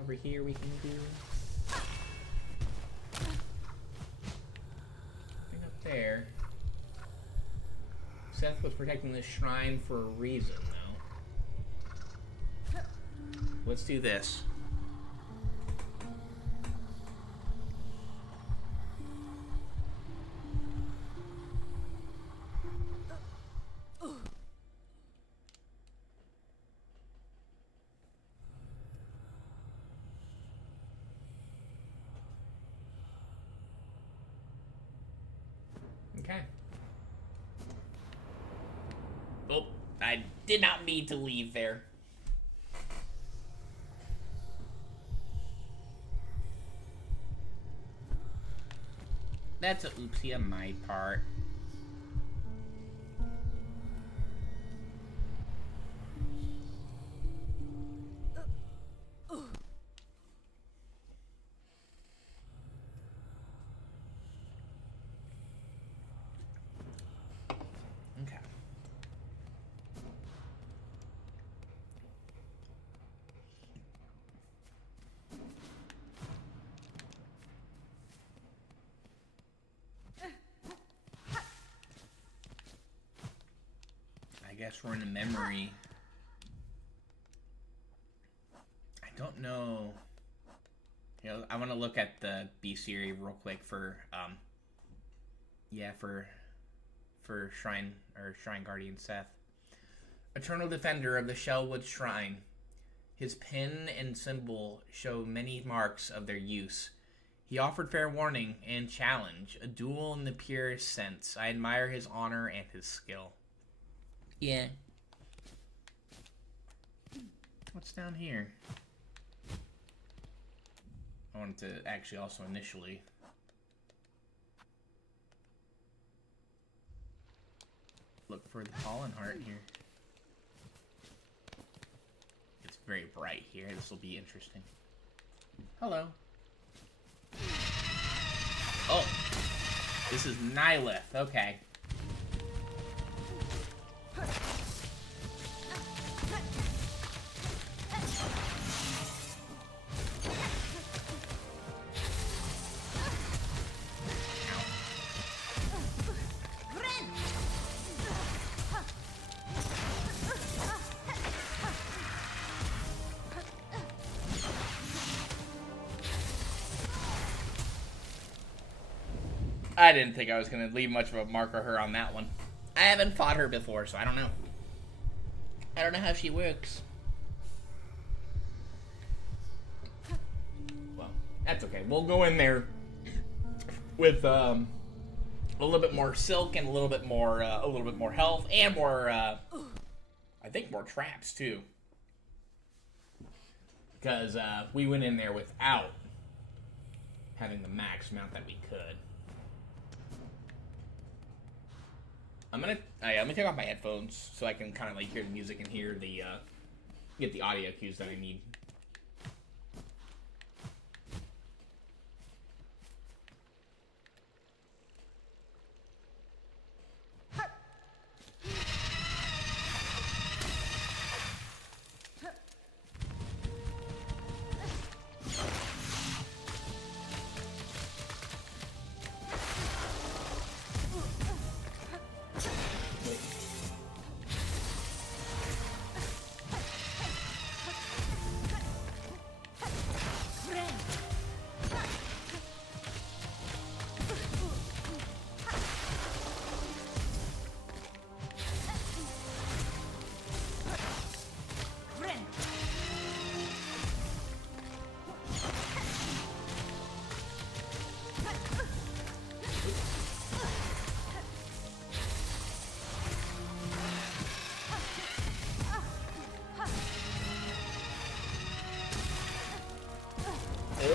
Over here we can do nothing up there. Seth was protecting this shrine for a reason, though. Let's do this. Okay. Oh, I did not mean to leave there. That's a oopsie on my part. Okay. I guess we're in a memory. I don't know. You know, I want to look at the B series real quick for for Shrine Guardian Seth. Eternal Defender of the Shellwood Shrine. His pin and symbol show many marks of their use. He offered fair warning and challenge, a duel in the purest sense. I admire his honor and his skill. Yeah. What's down here? I wanted to actually also initially... look for the pollen heart here. It's very bright here. This will be interesting. Hello. Oh. This is Nihilith. Okay. I didn't think I was going to leave much of a mark of her on that one. I haven't fought her before, so I don't know. I don't know how she works. Well, that's okay. We'll go in there with a little bit more silk and a little bit more health and more, I think more traps too. Because we went in there without having the max amount that we could. I'm gonna take off my headphones so I can kind of like hear the music and hear the get the audio cues that I need.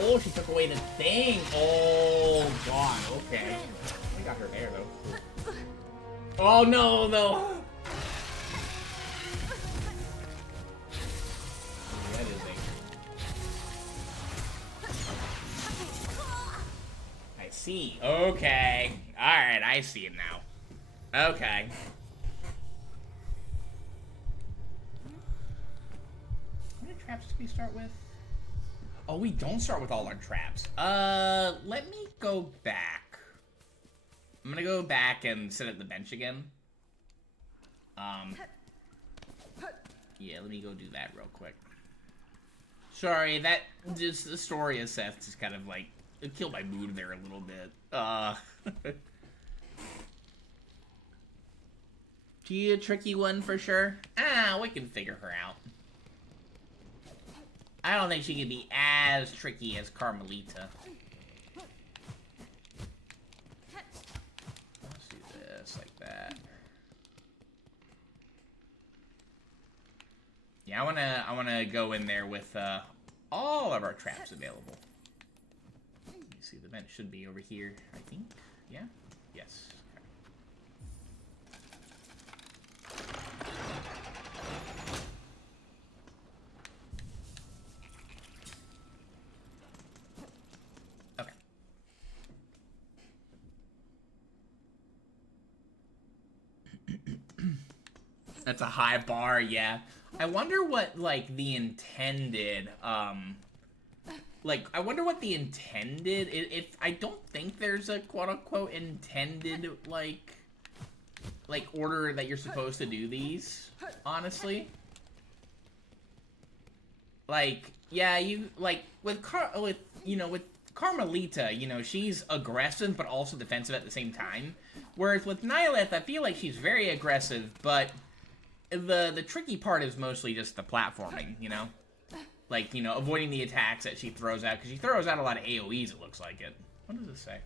Oh, she took away the thing. Oh, God. Okay. We got her there, though. Oh, no, no. That is a... I see. Okay. Alright, I see it now. Okay. How many traps do we start with? Oh, we don't start with all our traps. Let me go back. I'm gonna go back and sit at the bench again. Yeah, let me go do that real quick. Sorry, that just the story of Seth just kind of like it killed my mood there a little bit. She a tricky one for sure. Ah, we can figure her out. I don't think she can be as tricky as Carmelita. Let's do this like that. Yeah, I wanna go in there with all of our traps available. You see, the bench should be over here, I think. Yeah. Yes. That's a high bar, yeah. I wonder what, like, the intended, like, I wonder what the intended, if I don't think there's a quote-unquote intended, like, order that you're supposed to do these, honestly. Like, yeah, you, like, with Carmelita, you know, she's aggressive, but also defensive at the same time. Whereas with Nihilith, I feel like she's very aggressive, but the tricky part is mostly just the platforming, you know? Like, you know, avoiding the attacks that she throws out, because she throws out a lot of AoEs, it looks like it. What does it say?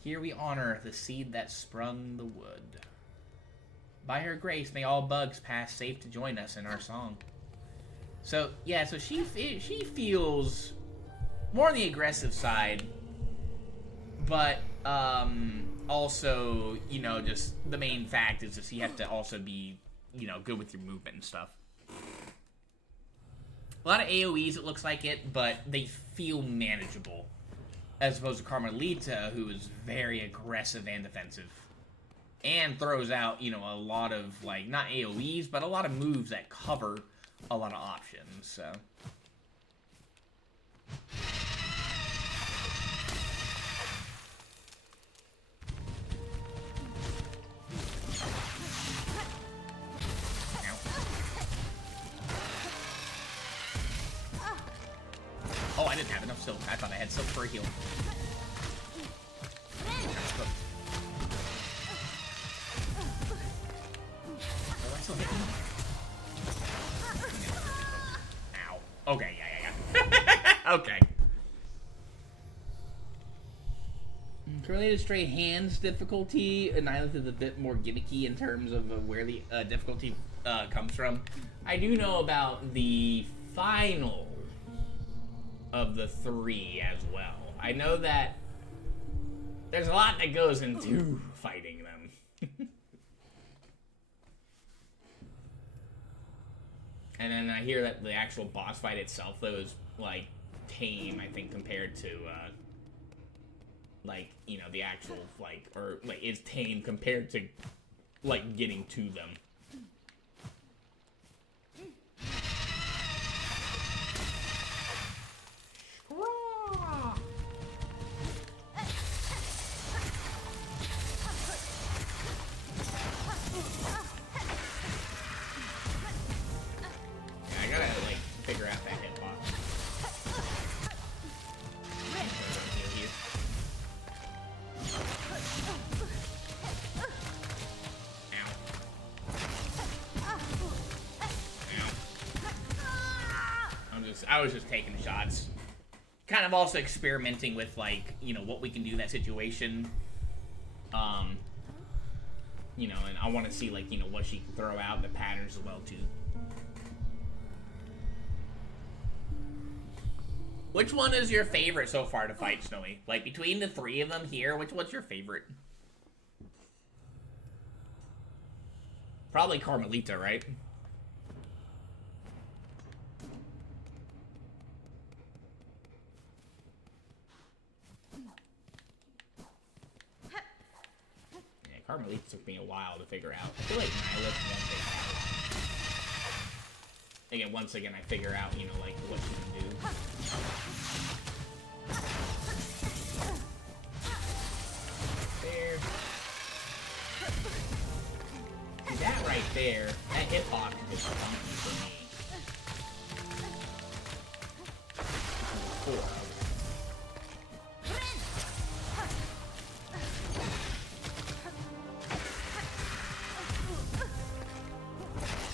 Here we honor the seed that sprung the wood. By her grace, may all bugs pass safe to join us in our song. So yeah, so she feels more on the aggressive side, but also, you know, just the main fact is just you have to also be, you know, good with your movement and stuff. A lot of AoEs, it looks like it, but they feel manageable. As opposed to Carmelita, who is very aggressive and defensive. And throws out, you know, a lot of, like, not AoEs, but a lot of moves that cover a lot of options, so... Oh, I didn't have enough silk. I thought I had silk for a heal. Oh, I still hit me. Ow. Okay, yeah. Okay. Currently, the straight hands difficulty, Annihilate is a bit more gimmicky in terms of where the difficulty comes from. I do know about the final of the 3 as well. I know that there's a lot that goes into fighting them. And then I hear that the actual boss fight itself, though, is, like, tame, I think, compared to, like, you know, the actual, like, or, like, is tame compared to, like, getting to them. Figure out that hitbox. I was just taking shots. Kind of also experimenting with, like, you know, what we can do in that situation. You know, and I want to see, like, you know, what she can throw out, the patterns as well, too. Which one is your favorite so far to fight, Snowy? Like, between the 3 of them here, what's your favorite? Probably Carmelita, right? Yeah, Carmelita took me a while to figure out. I feel like Nihilus won't take that long. Again, once again, I figure out, you know, like, what she can do. There. See, that right there, that hitbox is just funky for me. 4.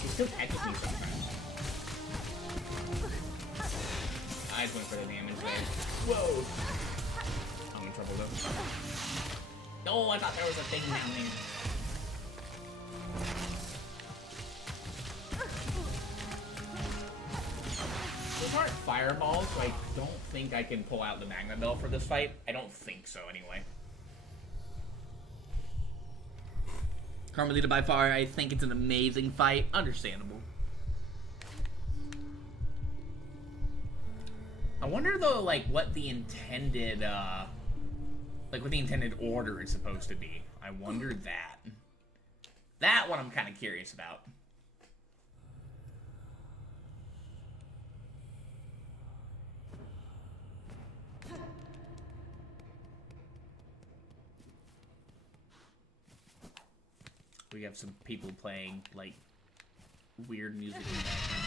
She's still technically sometimes. I just went for the damage there. Whoa! I'm in trouble though. No, I thought there was a thing down there. Those aren't fireballs, so I don't think I can pull out the Magma Bell for this fight. I don't think so, anyway. Carmelita by far, I think it's an amazing fight. Understandable. I wonder though, like, what the intended, what the intended order is supposed to be. I wonder that. That one I'm kind of curious about. We have some people playing, like, weird music in the background.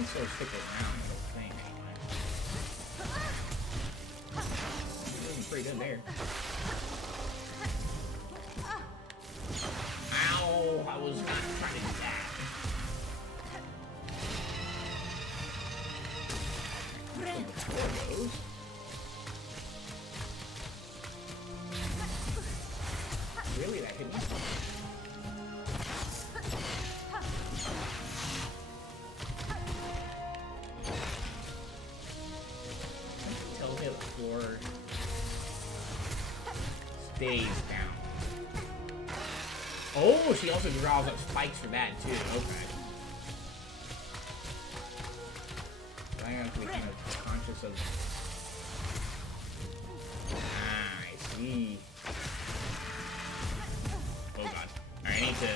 Sort of stick around the whole thing anyway. Doing pretty good there. stays down. Oh, she also draws up spikes for that too. Okay. So I have to be kind of conscious of. Ah, I see. Oh god. Alright, I need to do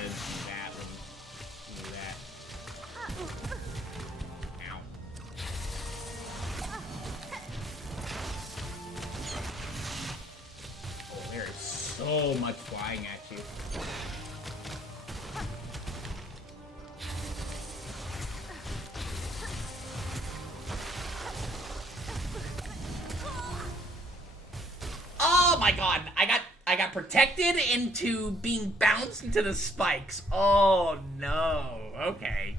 that one. Do that. Ow. Oh, there is so much flying at you. Oh my god, I got protected into being bounced into the spikes. Oh no. Okay.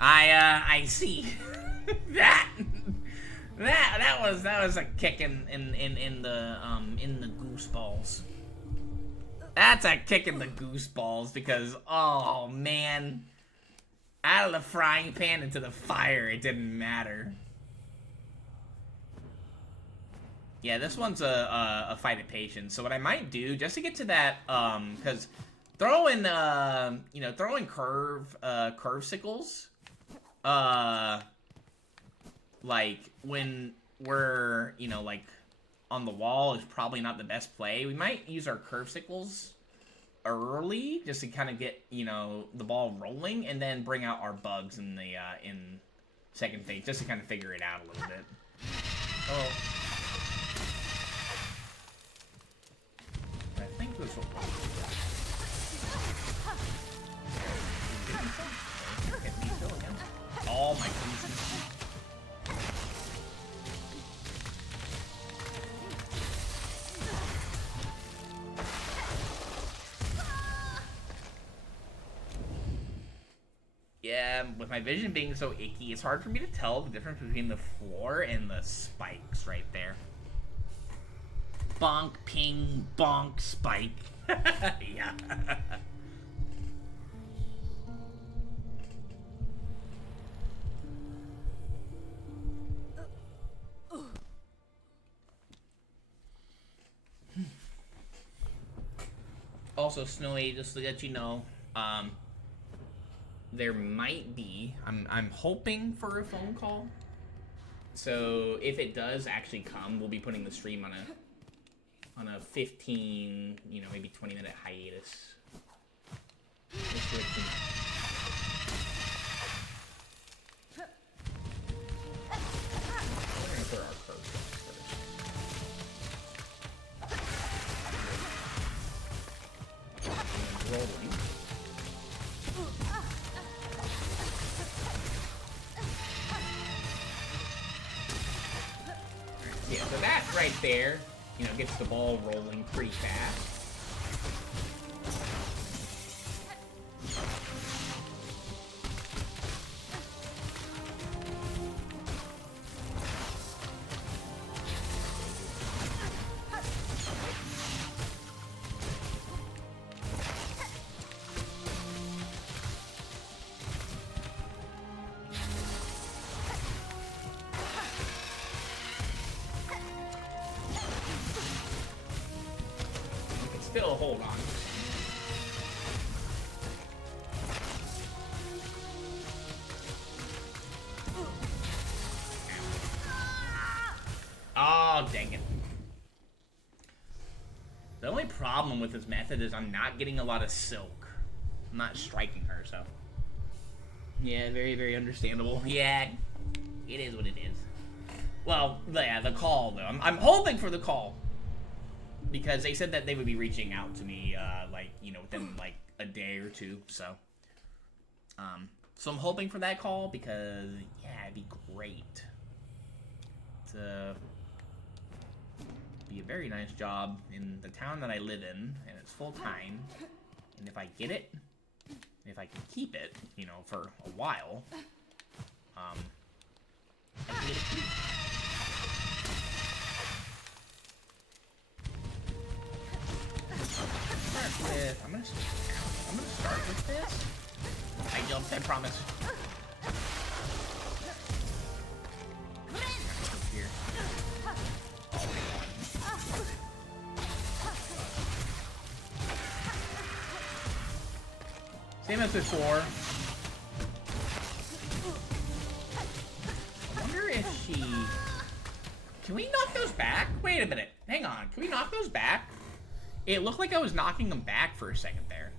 I see. that was a kick in the goose balls. That's a kick in the goose balls because oh man. Out of the frying pan into the fire, it didn't matter. Yeah, this one's a fight of patience. So what I might do, just to get to that, because throwing, you know, throwing curve sickles, like, when we're, you know, like, on the wall is probably not the best play. We might use our curve sickles early, just to kind of get, you know, the ball rolling, and then bring out our bugs in the, in second phase, just to kind of figure it out a little bit. Oh. I think this will probably do that. Oh my goodness. Yeah, with my vision being so icky, it's hard for me to tell the difference between the floor and the spikes right there. Bonk, ping, bonk, spike. Yeah. Also, Snowy, just to let you know, there might be. I'm hoping for a phone call. So if it does actually come, we'll be putting the stream on a 15, you know, maybe 20-minute hiatus. We're gonna put our curves first. And rolling. Yeah, so that right there, you know, gets the ball rolling pretty fast. Still hold on. Oh, dang it. The only problem with this method is I'm not getting a lot of silk. I'm not striking her, so. Yeah, very, very understandable. Yeah, it is what it is. Well, yeah, the call, though. I'm hoping for the call. Because they said that they would be reaching out to me, like, you know, within, like, a day or two, so. So I'm hoping for that call, because, yeah, it'd be great. To be a very nice job in the town that I live in, and it's full-time. And if I get it, if I can keep it, you know, for a while, I can get it. I'm gonna start with this. I jumped, I promise. Here. Same as before. I wonder if she... Can we knock those back? Wait a minute. Hang on. Can we knock those back? It looked like I was knocking them back for a second there.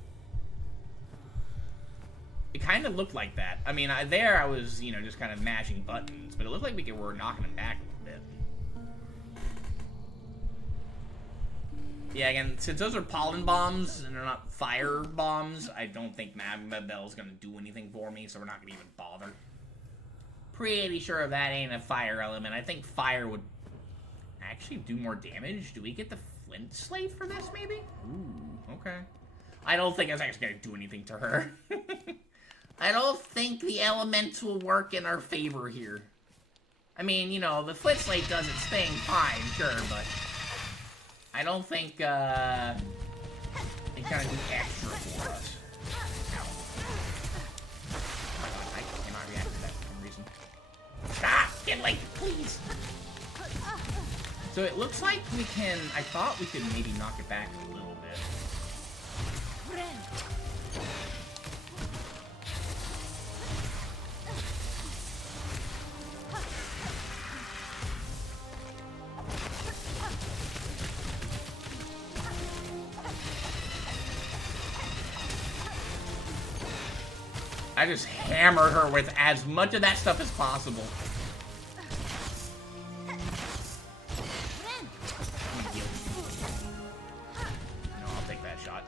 It kind of looked like that. I mean, I was, you know, just kind of mashing buttons, but it looked like we were knocking them back a little bit. Yeah, again, since those are pollen bombs and they're not fire bombs, I don't think Magma Bell's gonna do anything for me, so we're not gonna even bother. Pretty sure that ain't a fire element. I think fire would actually do more damage. Do we get the Flint Slate for this, maybe? Ooh, okay. I don't think it's actually gonna do anything to her. I don't think the elements will work in our favor here. I mean, you know, the Flint Slate does its thing fine, sure, but I don't think, it kind of do extra for us. I cannot react to that for some reason. Stop! Get away, please! So it looks like we can, I thought we could maybe knock it back a little bit. I just hammered her with as much of that stuff as possible. No, I'll take that shot.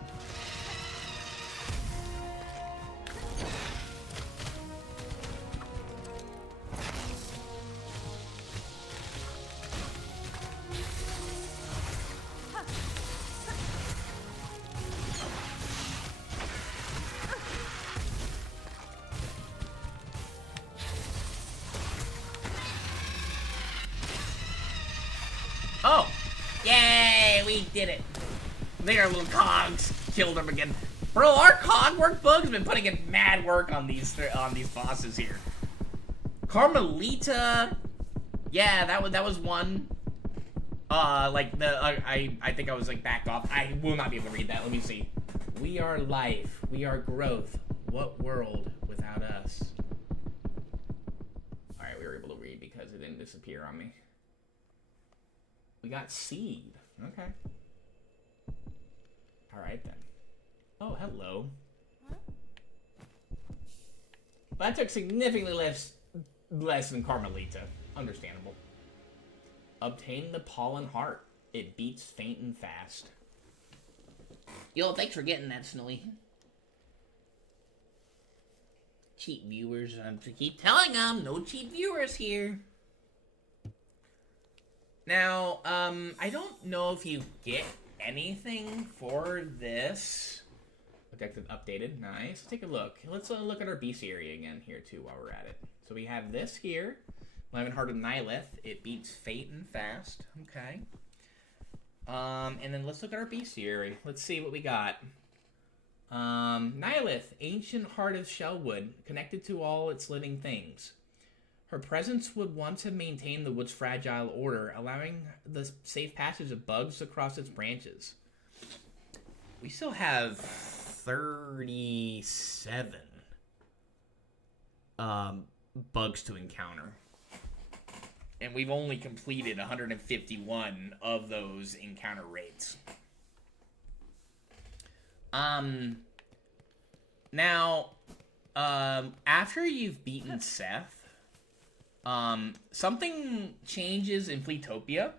Oh! Yay! We did it! I think our little cogs killed him again. Bro, our cogwork bug's been putting in mad work on these bosses here. Carmelita, yeah, that was one. Like I think I was like back off. I will not be able to read that. Let me see. We are life. We are growth. What world without us? All right, we were able to read because it didn't disappear on me. We got seed. Okay. All right then. Oh, hello. What? That took significantly less than Carmelita. Understandable. Obtain the pollen heart. It beats faint and fast. Yo, thanks for getting that, Snowy. Cheap viewers. I keep telling them, no cheap viewers here. Now, I don't know if you get anything for this. Objective updated. Nice. Let's take a look. Let's look at our beast area again here, too, while we're at it. So we have this here. 11 Heart of Nihilith. It beats Fate and Fast. Okay. And then let's look at our bestiary. Let's see what we got. Nihilith, ancient heart of Shellwood, connected to all its living things. Her presence would once have maintained the wood's fragile order, allowing the safe passage of bugs across its branches. We still have 37 bugs to encounter. And we've only completed 151 of those encounter rates. Now, after you've beaten Seth, something changes in Fleetopia,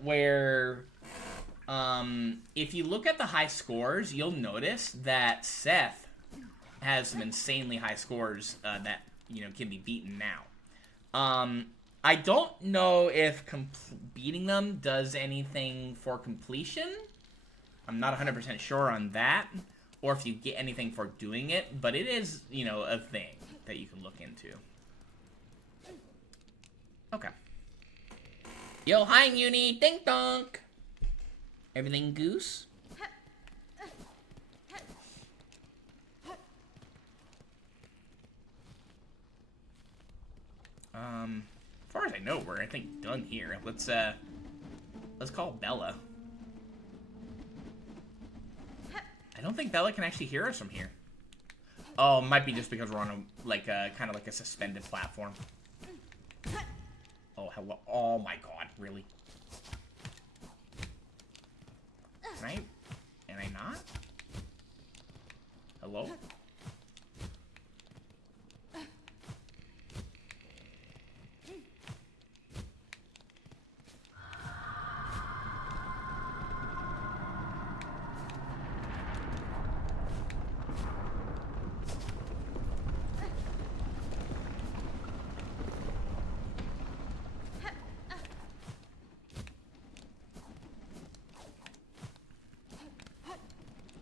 where, if you look at the high scores, you'll notice that Seth has some insanely high scores, that, you know, can be beaten now. I don't know if beating them does anything for completion. I'm not 100% sure on that, or if you get anything for doing it, but it is, you know, a thing that you can look into. Okay. Yo, hi, Muni. Ding donk. Everything goose? As far as I know, we're, I think, done here. Let's call Bella. I don't think Bella can actually hear us from here. Oh, it might be just because we're on a, like, kind of like a suspended platform. Oh, hello. Oh my god, really? Can I not? Hello?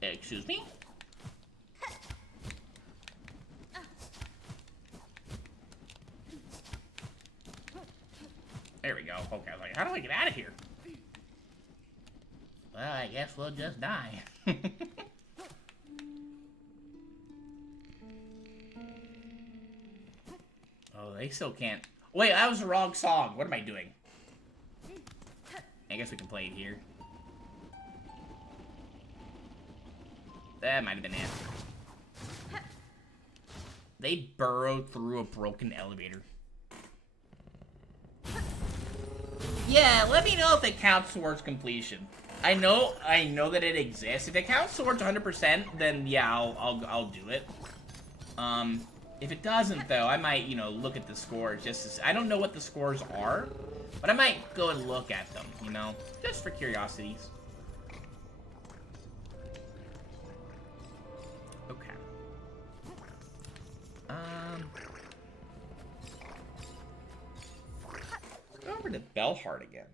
Excuse me? There we go. Okay, I was like, how do I get out of here? Well, I guess we'll just die. Oh, they still can't. Wait, that was the wrong song. What am I doing? I guess we can play it here. That might have been it. They burrowed through a broken elevator. Yeah, let me know if it counts towards completion. I know that it exists. If it counts towards 100%, then yeah, I'll do it. If it doesn't though, I might, you know, look at the scores just to, I don't know what the scores are, but I might go and look at them, you know, just for curiosities. Okay. Let's go over to Bellheart again.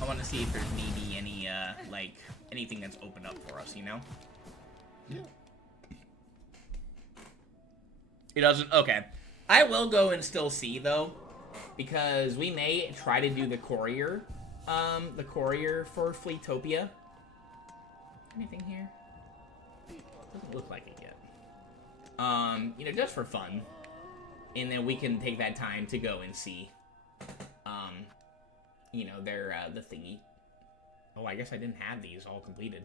I want to see if there's maybe any, like, anything that's opened up for us, you know? Yeah. It doesn't? Okay. I will go and still see, though, because we may try to do the courier for Fleetopia. Anything here? Doesn't look like it yet. You know, just for fun. And then we can take that time to go and see, you know, their, the thingy. Oh, I guess I didn't have these all completed.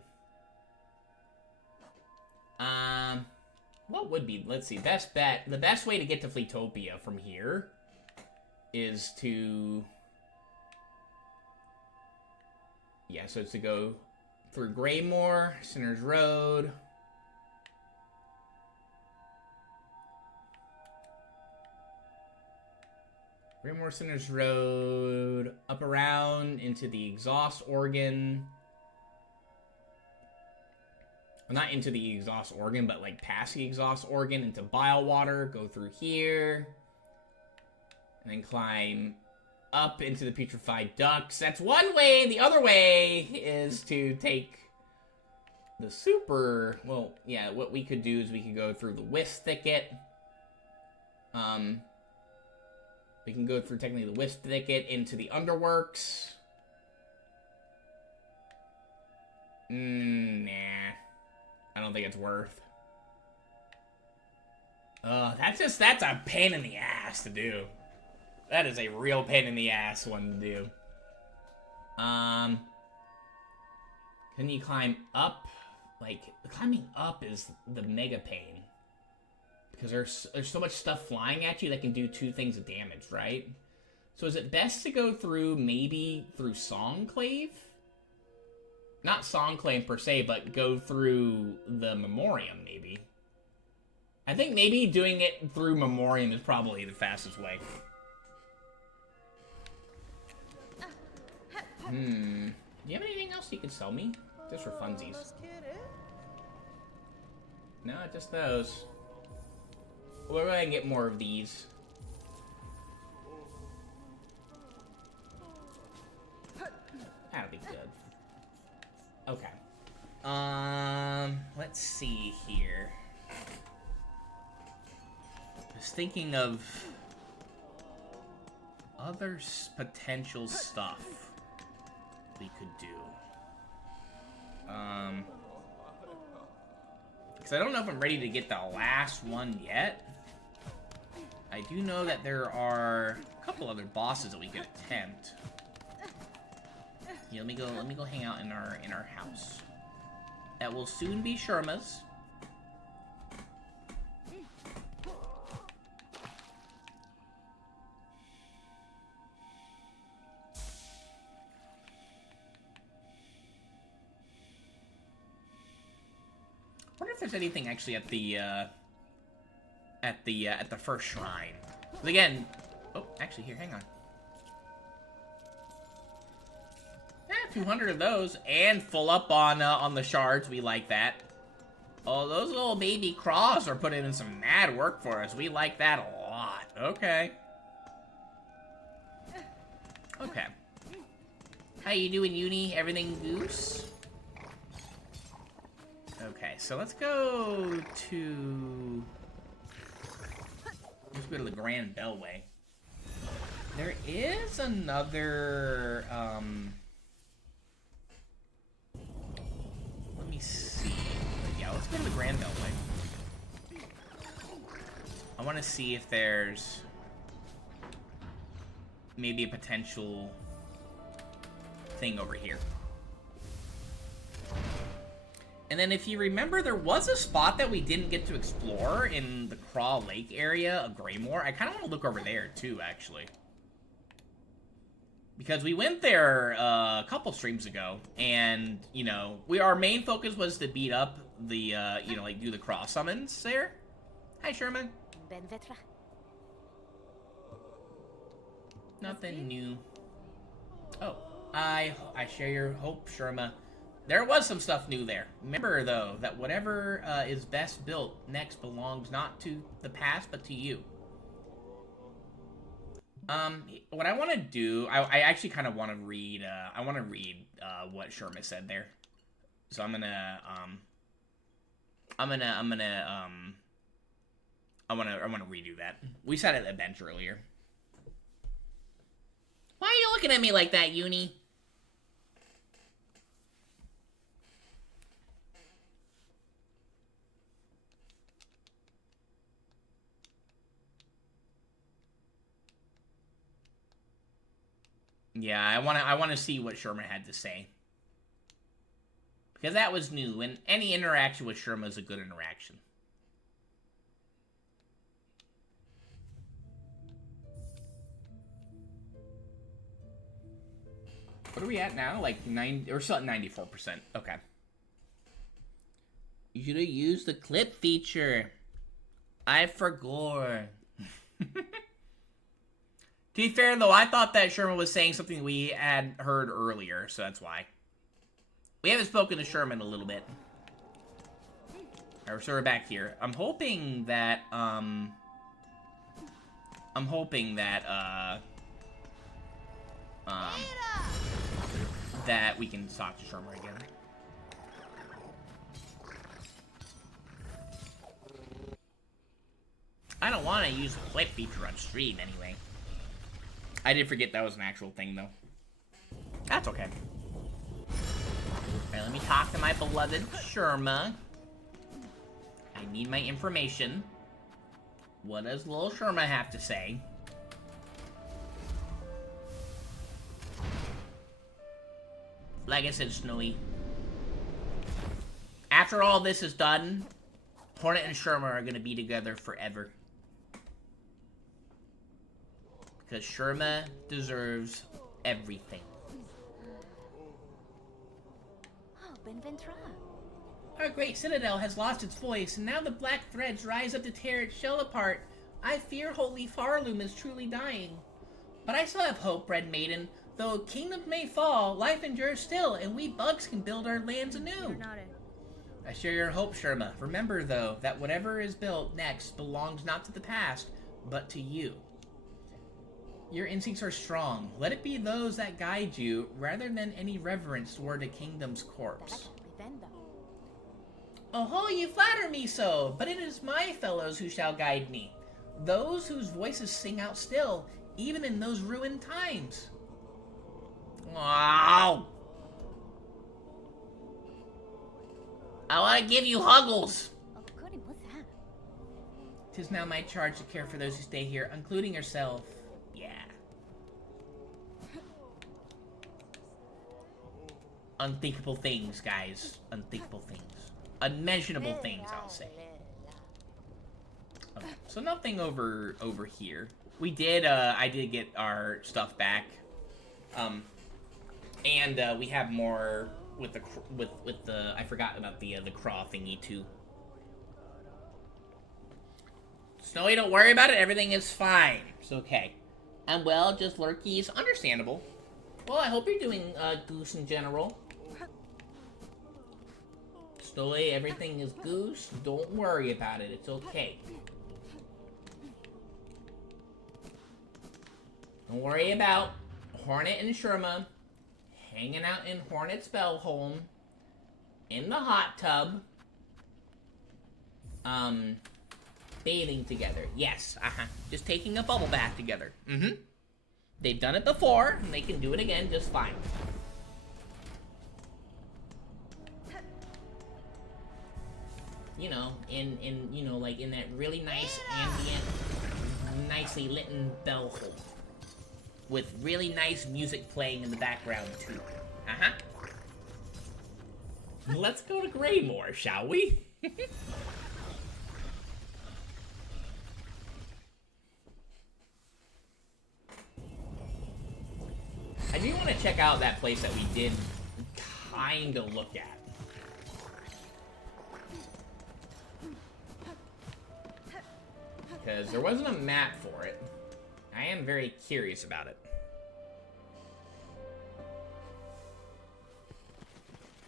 What would be, let's see, best bet. The best way to get to Fleetopia from here is to, yeah, so it's to go through Greymore, Sinner's Road. Greymore, Sinner's Road, up around into the exhaust organ. Well, not into the exhaust organ, but like past the exhaust organ into Bilewater, go through here, and then climb up into the Putrefied Ducts. That's one way. The other way is to take the super, well, yeah, what we could do is we could go through the Wisp Thicket. We can go through technically the Wisp Thicket into the Underworks. Nah. I don't think it's worth. That's a pain in the ass to do. That is a real pain in the ass one to do. Can you climb up? Like, climbing up is the mega pain. Because there's so much stuff flying at you that can do 2 things of damage, right? So is it best to go through, maybe through Songclave? Not Songclave per se, but go through the Memoriam, maybe. I think maybe doing it through Memoriam is probably the fastest way. Do you have anything else you could sell me? Just for funsies. No, just those. Where do I get more of these? That'll be good. Okay. Let's see here. I was thinking of other potential stuff we could do. Because I don't know if I'm ready to get the last one yet. I do know that there are a couple other bosses that we could attempt. Yeah, let me go hang out in our house. That will soon be Sherma's. I wonder if there's anything actually at the first shrine. But again, oh, actually here, hang on. Yeah, 200 of those and full up on the shards. We like that. Oh, those little baby craws are putting in some mad work for us. We like that a lot. Okay. Okay. How you doing, Uni? Everything goose? Okay, so let's go to... Let's go to the Grand Bellway. There is another, let me see. Yeah, let's go to the Grand Bellway. I want to see if there's maybe a potential thing over here. And then if you remember, there was a spot that we didn't get to explore in the Craw Lake area of Greymoor. I kind of want to look over there, too, actually. Because we went there a couple streams ago, and, you know, our main focus was to beat up the, you know, like, do the Craw summons there. Hi, Sherman. Nothing new. Oh, I share your hope, Sherma. There was some stuff new there. Remember, though, that whatever is best built next belongs not to the past, but to you. What I want to do, I actually kind of want to read, I want to read what Sherma said there. So I want to redo that. We sat at the bench earlier. Why are you looking at me like that, Uni? Yeah, I want to see what Sherma had to say. Because that was new, and any interaction with Sherma is a good interaction. What are we at now? Like 9, or still at 94%. Okay. You should have used the clip feature. I forgot. To be fair, though, I thought that Sherman was saying something we had heard earlier, so that's why. We haven't spoken to Sherman in a little bit. Alright, so we're back here. I'm hoping that, that we can talk to Sherman again. I don't want to use the clip feature on stream anyway. I did forget that was an actual thing, though. That's okay. Alright, let me talk to my beloved Sherma. I need my information. What does little Sherma have to say? Like I said, Snowy. After all this is done, Hornet and Sherma are gonna be together forever. Because Sherma deserves everything. Oh, Benventra. Our great citadel has lost its voice, and now the black threads rise up to tear its shell apart. I fear Holy Farloom is truly dying. But I still have hope, Red Maiden. Though kingdoms may fall, life endures still, and we bugs can build our lands anew. I share your hope, Sherma. Remember, though, that whatever is built next belongs not to the past, but to you. Your instincts are strong. Let it be those that guide you, rather than any reverence toward a kingdom's corpse. Oh, you flatter me so, but it is my fellows who shall guide me. Those whose voices sing out still, even in those ruined times. Wow. I want to give you huggles. 'Tis now my charge to care for those who stay here, including yourself. Yeah. Unthinkable things, guys. Unthinkable things. Unmentionable things, I'll say. Okay, so nothing over here. We did, I did get our stuff back. And we have more with the, I forgot about the craw thingy too. Snowy, don't worry about it. Everything is fine. It's okay. And well, just lurkies. Understandable. Well, I hope you're doing goose in general. Snowy, everything is goose. Don't worry about it. It's okay. Don't worry about Hornet and Sherma hanging out in Hornet's Bellholm in the hot tub. Bathing together. Yes, just taking a bubble bath together. They've done it before, and they can do it again just fine. You know, you know, like in that really nice ambient, nicely lit bellhole. With really nice music playing in the background, too. Let's go to Greymore, shall we? I do want to check out that place that we did kind of look at. Because there wasn't a map for it. I am very curious about it.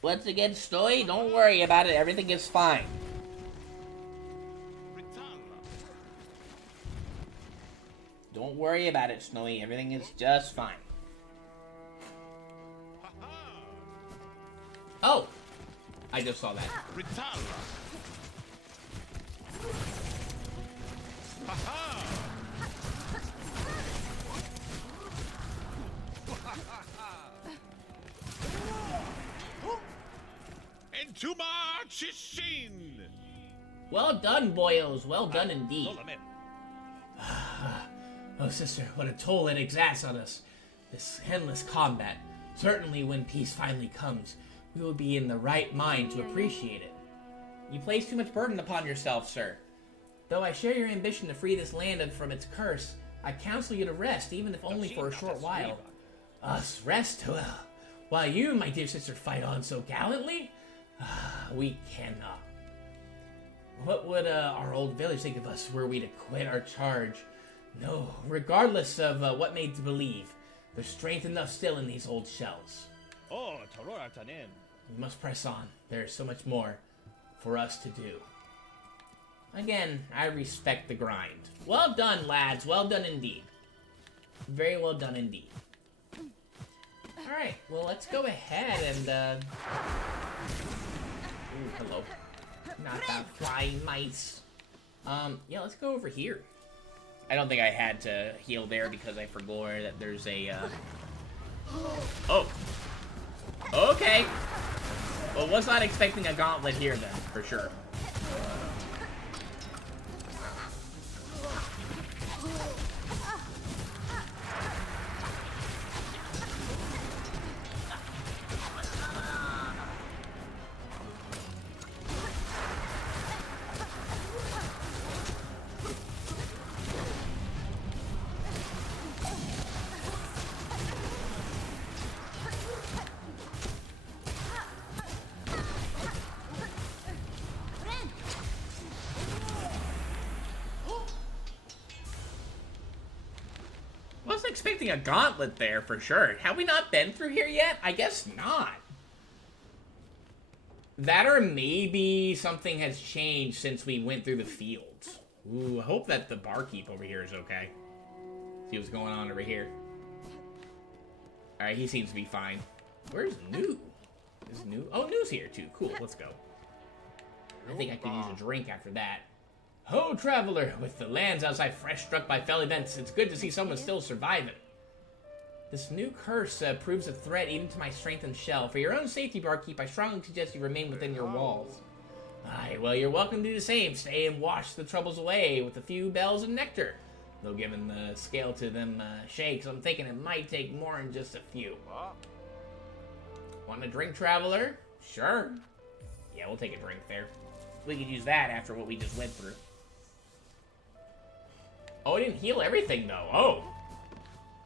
Once again, Snowy, don't worry about it. Everything is fine. Don't worry about it, Snowy. Everything is just fine. Oh! I just saw that. Into Marchishin! Well done, boyos. Well done indeed. Oh, sister, what a toll it exerts on us. This endless combat. Certainly when peace finally comes, we will be in the right mind to appreciate it. You place too much burden upon yourself, sir. Though I share your ambition to free this land from its curse, I counsel you to rest, even if only for a short while. Us rest? Well, while you, my dear sister, fight on so gallantly? We cannot. What would our old village think of us were we to quit our charge? No, regardless of what made to believe, there's strength enough still in these old shells. We must press on. There is so much more for us to do. Again, I respect the grind. Well done, lads. Well done indeed. Very well done indeed. Alright, well, let's go ahead and, Ooh, hello. Not that flying mice. Yeah, let's go over here. I don't think I had to heal there because I forgot that there's a, Oh. Okay. Well, was not expecting a gauntlet here then, for sure. Wasn't expecting a gauntlet there for sure. Have we not been through here yet? I guess not. That or maybe something has changed since we went through the fields. Ooh, I hope that the barkeep over here is okay. See what's going on over here. Alright, he seems to be fine. Where's New? Is New? Oh, New's here too. Cool, let's go. I think I could use a drink after that. Ho, traveler! With the lands outside fresh struck by fell events, it's good to see someone still surviving. This new curse proves a threat even to my strength and shell. For your own safety, barkeep, I strongly suggest you remain within your walls. Aye, well, you're welcome to do the same. Stay and wash the troubles away with a few bells and nectar. Though given the scale to them shakes, I'm thinking it might take more than just a few. Want a drink, traveler? Sure. Yeah, we'll take a drink there. We could use that after what we just went through. Oh, it didn't heal everything, though. Oh.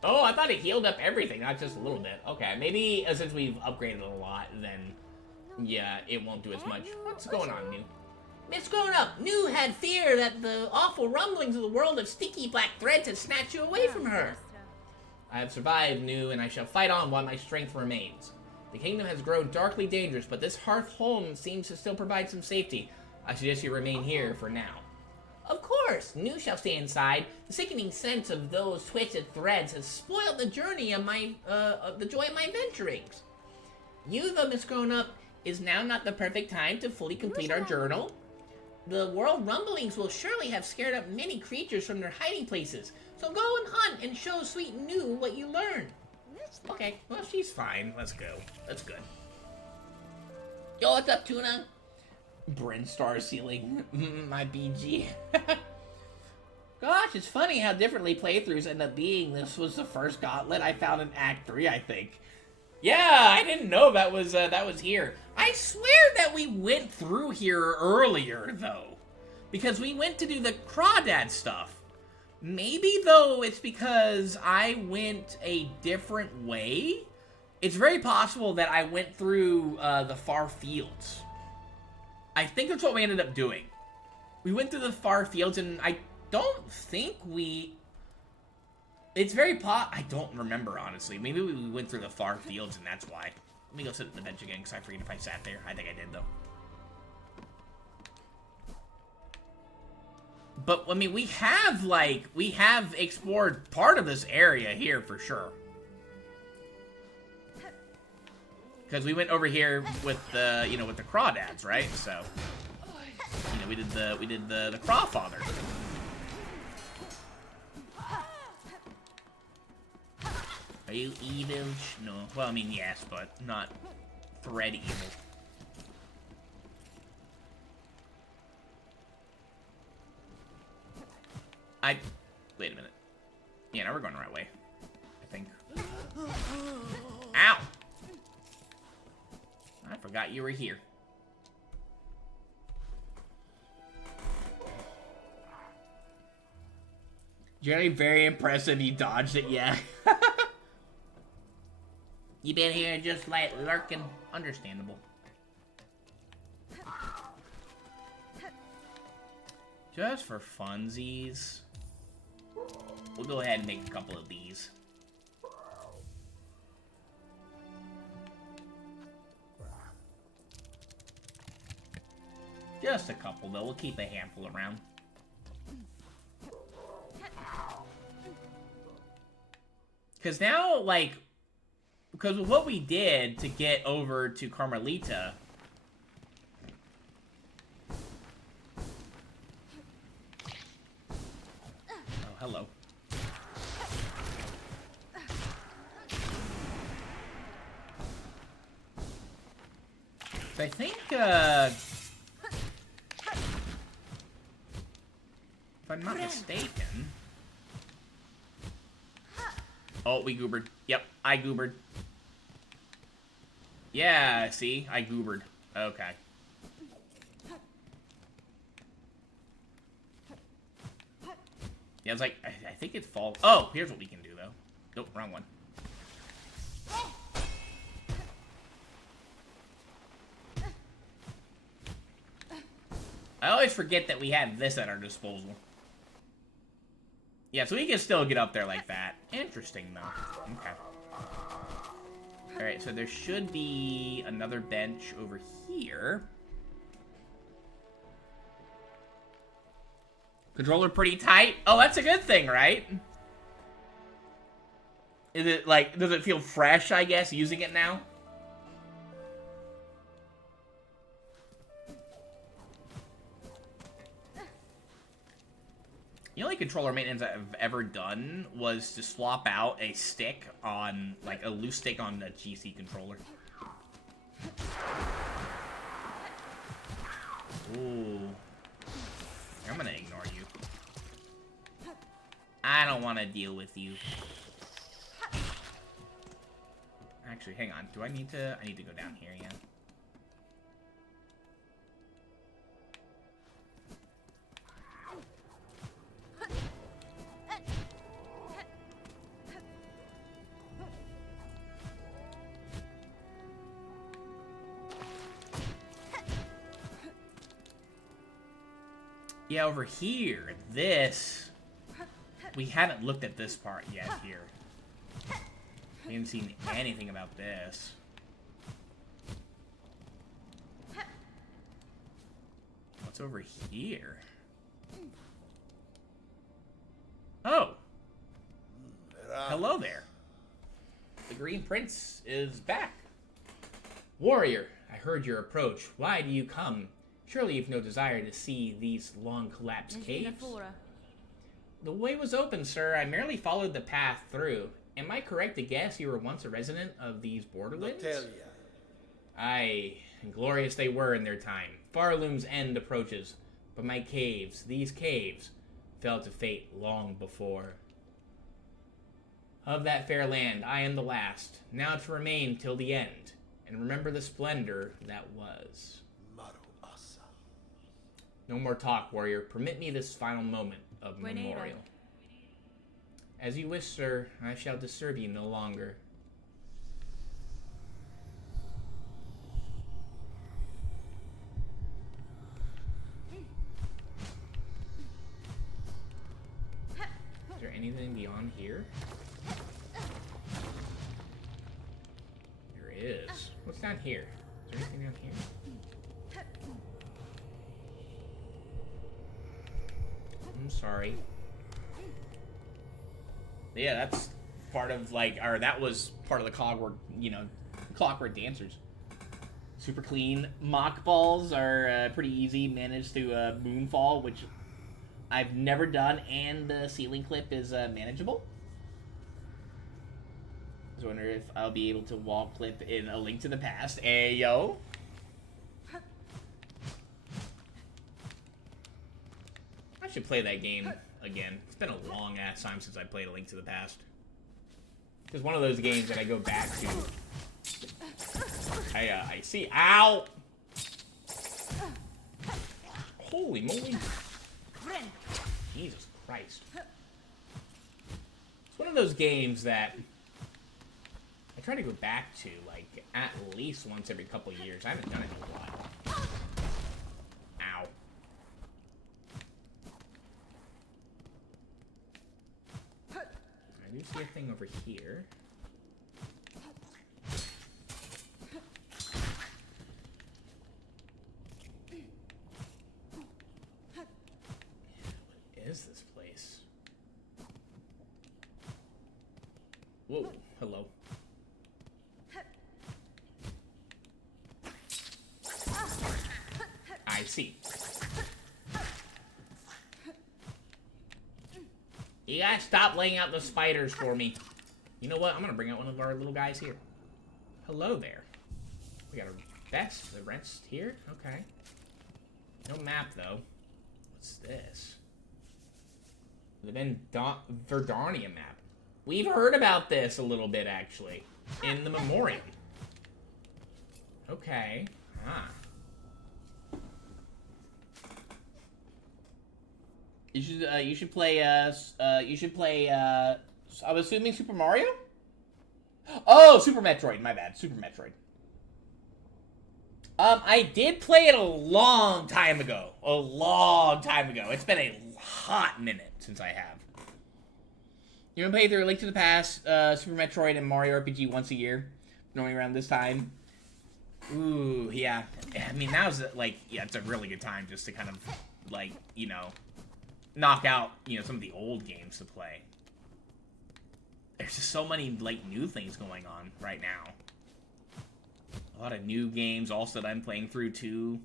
Oh, I thought it healed up everything, not just a little bit. Okay, maybe since we've upgraded a lot, then, yeah, it won't do as much. What's going on, New? Miss Grown Up, New had fear that the awful rumblings of the world of sticky black threads had snatched you away from her. I have survived, New, and I shall fight on while my strength remains. The kingdom has grown darkly dangerous, but this hearth home seems to still provide some safety. I suggest you remain here for now. Of course, New shall stay inside. The sickening sense of those twisted threads has spoiled the journey of my, the joy of my adventurings. You, though, Miss Grown Up, is now not the perfect time to fully complete our journal. The world rumblings will surely have scared up many creatures from their hiding places. So go and hunt and show sweet New what you learned. Okay, well, she's fine. Let's go. That's good. Yo, what's up, Tuna? Bryn Star Ceiling. My BG. Gosh, it's funny how differently playthroughs end up being. This was the first gauntlet I found in Act 3, I think. Yeah, I didn't know that was here. I swear that we went through here earlier, though. Because we went to do the Crawdad stuff. Maybe, though, it's because I went a different way. It's very possible that I went through the far fields. I think that's what we ended up doing. We went through the far fields, and I don't think we... It's very I don't remember, honestly. Maybe we went through the far fields, and that's why. Let me go sit at the bench again, because I forget if I sat there. I think I did, though. But, I mean, we have explored part of this area here, for sure. Because we went over here with the, with the crawdads, right? So, we did the Crawfather. Are you evil? No. Well, I mean, yes, but not thread evil. Wait a minute. Yeah, now we're going the right way. I think. Ow! I forgot you were here. Jerry, very impressive. You dodged it, yeah. You been here just like lurking. Understandable. Just for funsies, we'll go ahead and make a couple of these. Just a couple, though. We'll keep a handful around. Because now, like, because of what we did to get over to Carmelita... Oh, hello. So I think, if I'm not mistaken... Oh, we goobered. Yep, I goobered. Yeah, see? I goobered. Okay. Yeah, I was like, I think it falls. Oh, here's what we can do, though. Nope, wrong one. I always forget that we had this at our disposal. Yeah, so we can still get up there like that. Interesting, though. Okay. Alright, so there should be another bench over here. Controller pretty tight? Oh, that's a good thing, right? Is it, like, does it feel fresh, I guess, using it now? The only controller maintenance I've ever done was to swap out a stick on, like, a loose stick on a GC controller. Ooh. I'm gonna ignore you. I don't want to deal with you. Actually, hang on. Do I need to... I need to go down here, yeah. Yeah, over here, this... We haven't looked at this part yet here. We haven't seen anything about this. What's over here? Oh! Hello there. The Green Prince is back. Warrior, I heard your approach. Why do you come? Surely you've no desire to see these long-collapsed caves? The way was open, sir. I merely followed the path through. Am I correct to guess you were once a resident of these borderlands? Aye, and glorious they were in their time. Farloom's end approaches, but my caves, these caves, fell to fate long before. Of that fair land, I am the last, now to remain till the end, and remember the splendor that was. No more talk, warrior. Permit me this final moment of memorial. As you wish, sir, I shall disturb you no longer. Is there anything beyond here? There is. What's down here? Is there anything down here? I'm sorry. Yeah, that's part of, like, or that was part of the Clockwork, Clockwork Dancers. Super clean. Mock balls are pretty easy. Managed to moonfall, which I've never done, and the ceiling clip is manageable. I was wondering if I'll be able to wall clip in A Link to the Past. Ayo. I should play that game again. It's been a long ass time since I played A Link to the Past. It's one of those games that I go back to. I see. Ow! Holy moly! Jesus Christ! It's one of those games that I try to go back to, like, at least once every couple years. I haven't done it in a while. Ow. I do see a thing over here. What is this place? Whoa, hello. I see. You guys stop laying out the spiders for me. You know what? I'm gonna bring out one of our little guys here. Hello there. We got a vest. The rest here? Okay. No map, though. What's this? The Verdarnia map. We've heard about this a little bit, actually. In the Memoriam. Okay. Ah. You should play, I'm assuming Super Mario? Oh, Super Metroid, my bad, Super Metroid. I did play it a long time ago. It's been a hot minute since I have. You want to play through A Link to the Past, Super Metroid, and Mario RPG once a year? Normally around this time. Ooh, yeah. I mean, now's, like, yeah, it's a really good time just to kind of, like, knock out, some of the old games to play. There's just so many, like, new things going on right now. A lot of new games also that I'm playing through, too.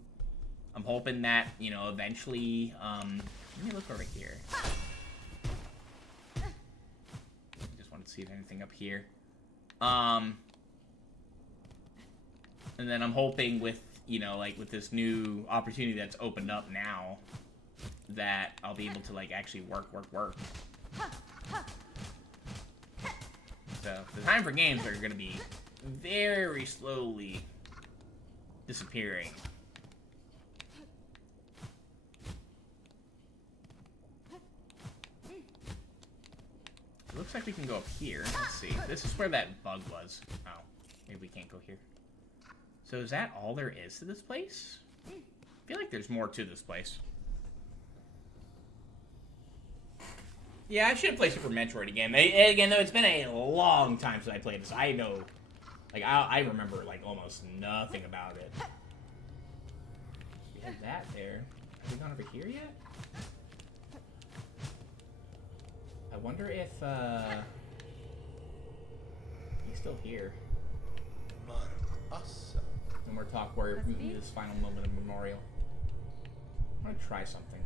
I'm hoping that, eventually, let me look over here. Just wanted to see if anything up here. And then I'm hoping with, you know, like with this new opportunity that's opened up now, that I'll be able to like actually work. So the time for games are going to be very slowly disappearing. It looks like we can go up here. Let's see. This is where that bug was. Oh, maybe we can't go here. So is that all there is to this place? I feel like there's more to this place. Yeah, I should have played Super Metroid again. Again, though, it's been a long time since I played this. I know, like, I remember, like, almost nothing about it. We had that there. Have we gone over here yet? I wonder if, he's still here. No more talk where this final moment of memorial. I'm gonna try something.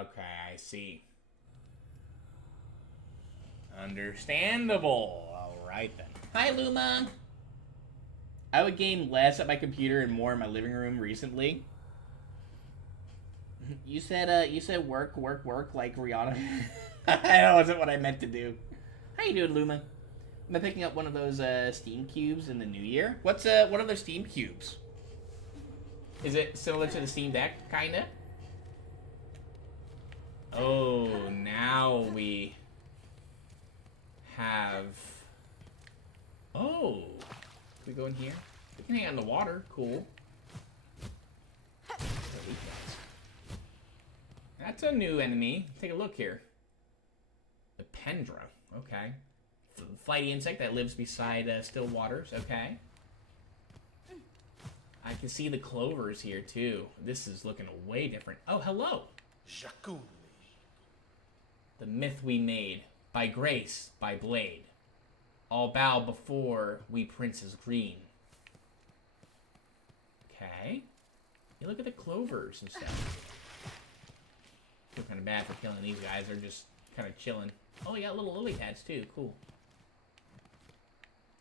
Okay, I see. Understandable. Alright then. Hi, Luma! I would game less at my computer and more in my living room recently. You said work like Rihanna. That wasn't what I meant to do. How you doing, Luma? Am I picking up one of those Steam cubes in the new year? What are those Steam cubes? Is it similar to the Steam Deck, kinda? Oh, now we have... Oh! Can we go in here? We can hang out in the water. Cool. That's a new enemy. Take a look here. The Pendra. Okay. Flighty insect that lives beside still waters. Okay. I can see the clovers here, too. This is looking way different. Oh, hello! The myth we made. By grace, by blade. All bow before we princes green. Okay. You look at the clovers and stuff. Feel kind of bad for killing these guys. They're just kind of chilling. Oh, we got little lily pads too. Cool.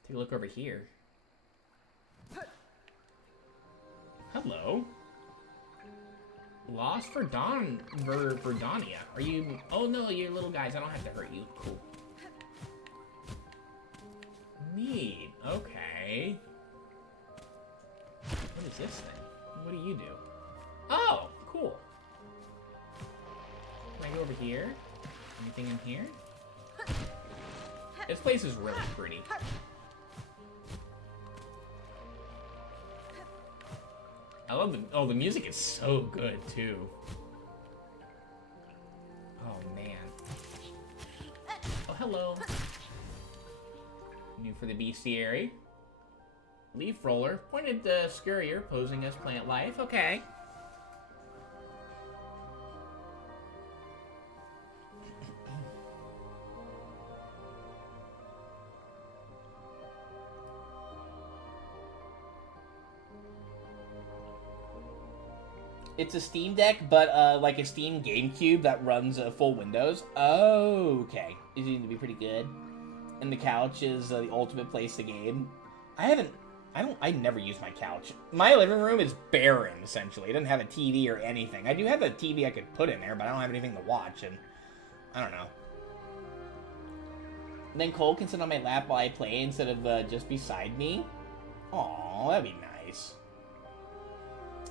Take a look over here. Hello. Lost for Verdania. Are you... Oh no, you're little guys. I don't have to hurt you. Cool. Neat. Okay. What is this thing? What do you do? Oh, cool. Can I go over here? Anything in here? This place is really pretty. I love the... Oh, the music is so good, too. Oh, man. Oh, hello. New for the bestiary. Leaf roller. Pointed scurrier posing as plant life. Okay. It's a Steam Deck, but like a Steam GameCube that runs full Windows. Oh, okay. It seems to be pretty good. And the couch is the ultimate place to game. I never use my couch. My living room is barren, essentially. It doesn't have a TV or anything. I do have a TV I could put in there, but I don't have anything to watch, and I don't know. And then Cole can sit on my lap while I play instead of just beside me. Aw, that'd be nice.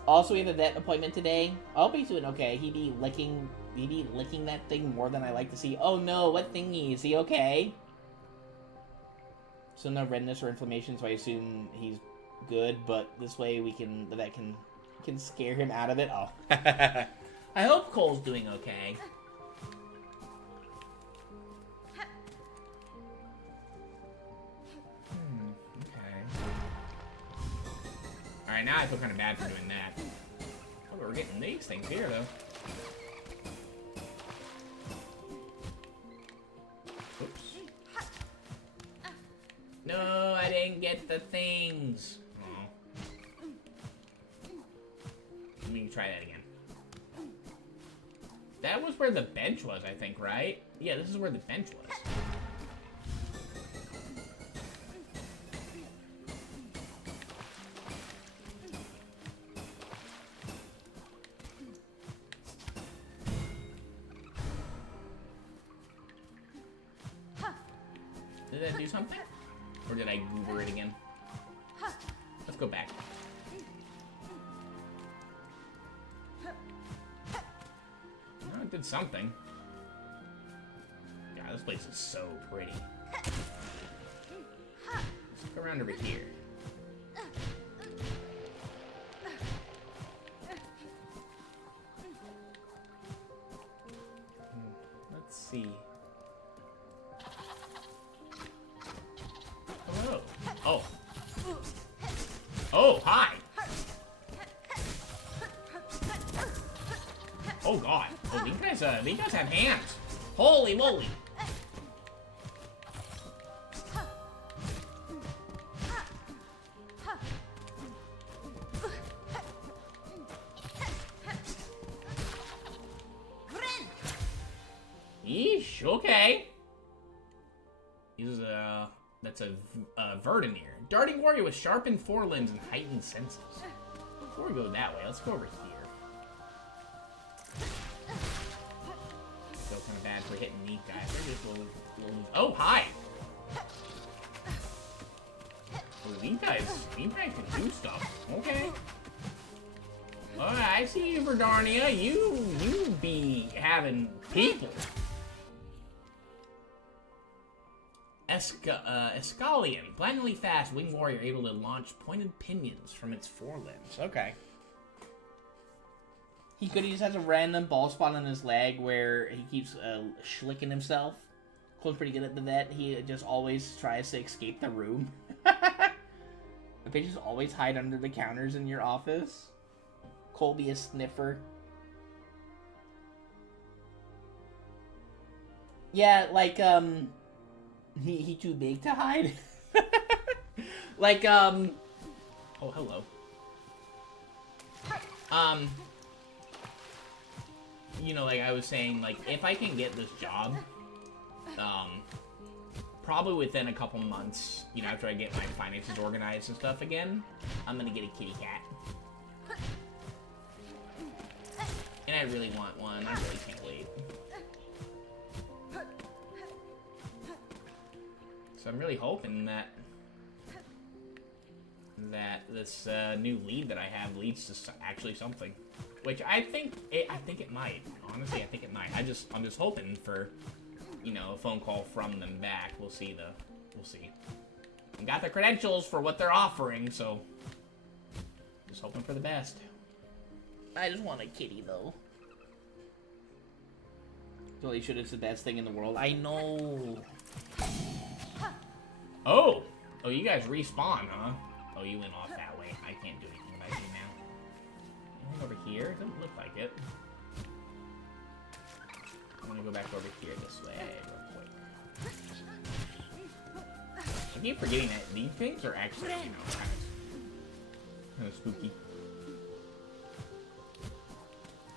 Also, we have a vet appointment today. I hope he's doing okay. He be licking that thing more than I like to see. Oh no, what thingy? Is he okay? So no redness or inflammation, so I assume he's good, but this way the vet can scare him out of it. Oh. I hope Cole's doing okay. Alright, now I feel kind of bad for doing that. Oh, we're getting these things here, though. Oops. No, I didn't get the things. Aww. me try that again. That was where the bench was, I think, right? Yeah, this is where the bench was. Did that do something? Or did I goober it again? Let's go back. No, it did something. God, this place is so pretty. Let's go around over here. Let's see. Hello. Oh. Oh, hi. Oh God. Oh, these guys have hands. Holy moly. Yeesh, okay. That's a Verdanier. Darting warrior with sharpened forelimbs and heightened senses. Before we go that way, let's go over here. Feel kind of bad for hitting neat guys. They're just little... Oh, hi! Oh, these guys can do stuff. Okay. Alright, I see you, Verdarnia. You be having people. Escalion, blindingly fast winged warrior able to launch pointed pinions from its forelimbs. Okay. He just has a random ball spot on his leg where he keeps schlicking himself. Cole's pretty good at that. He just always tries to escape the room. The bitches always hide under the counters in your office. Cole be a sniffer. Yeah, like, he too big to hide? Like, Oh, hello. You know, like I was saying, like, if I can get this job, probably within a couple months, you know, after I get my finances organized and stuff again, I'm gonna get a kitty cat. And I really want one. I really can't wait. So I'm really hoping that this new lead that I have leads to actually something, which I think it might. Honestly, I think it might. I'm just hoping for, you know, a phone call from them back. We'll see. I got the credentials for what they're offering, so just hoping for the best. I just want a kitty, though. Totally sure it's the best thing in the world. I know. Oh, you guys respawn, huh? Oh, you went off that way. I can't do anything about you now. Anything over here? Doesn't look like it. I'm gonna go back over here this way real quick. I keep forgetting that these things are actually, you know, kind of spooky.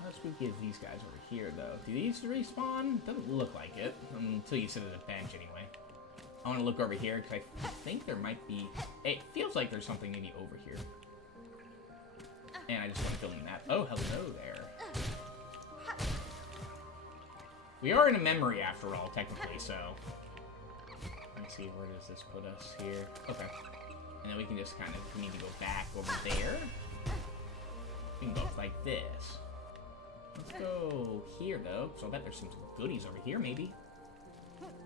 How spooky is these guys over here, though? Do these respawn? Doesn't look like it, until you sit at a bench, anyway. I want to look over here, because I think there might be... It feels like there's something maybe over here. And I just want to fill in the map. Oh, hello there. We are in a memory, after all, technically, so... Let's see, where does this put us here? Okay. And then we can just kind of... We need to go back over there. We can go like this. Let's go here, though. So I bet there's some goodies over here, maybe.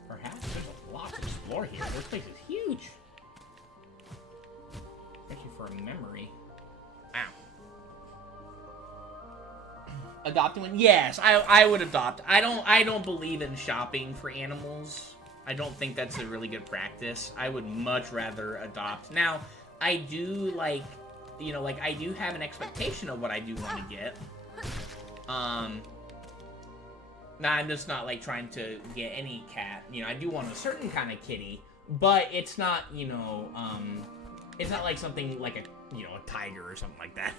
Perhaps. There's a lot to explore here. This place is huge. Especially for a memory. Ow. Adopting one? Yes, I would adopt. I don't believe in shopping for animals. I don't think that's a really good practice. I would much rather adopt. Now, I do, like, you know, like, I do have an expectation of what I do want to get. Now, I'm just not, like, trying to get any cat. You know, I do want a certain kind of kitty, but it's not, you know, it's not like something like a, you know, a tiger or something like that.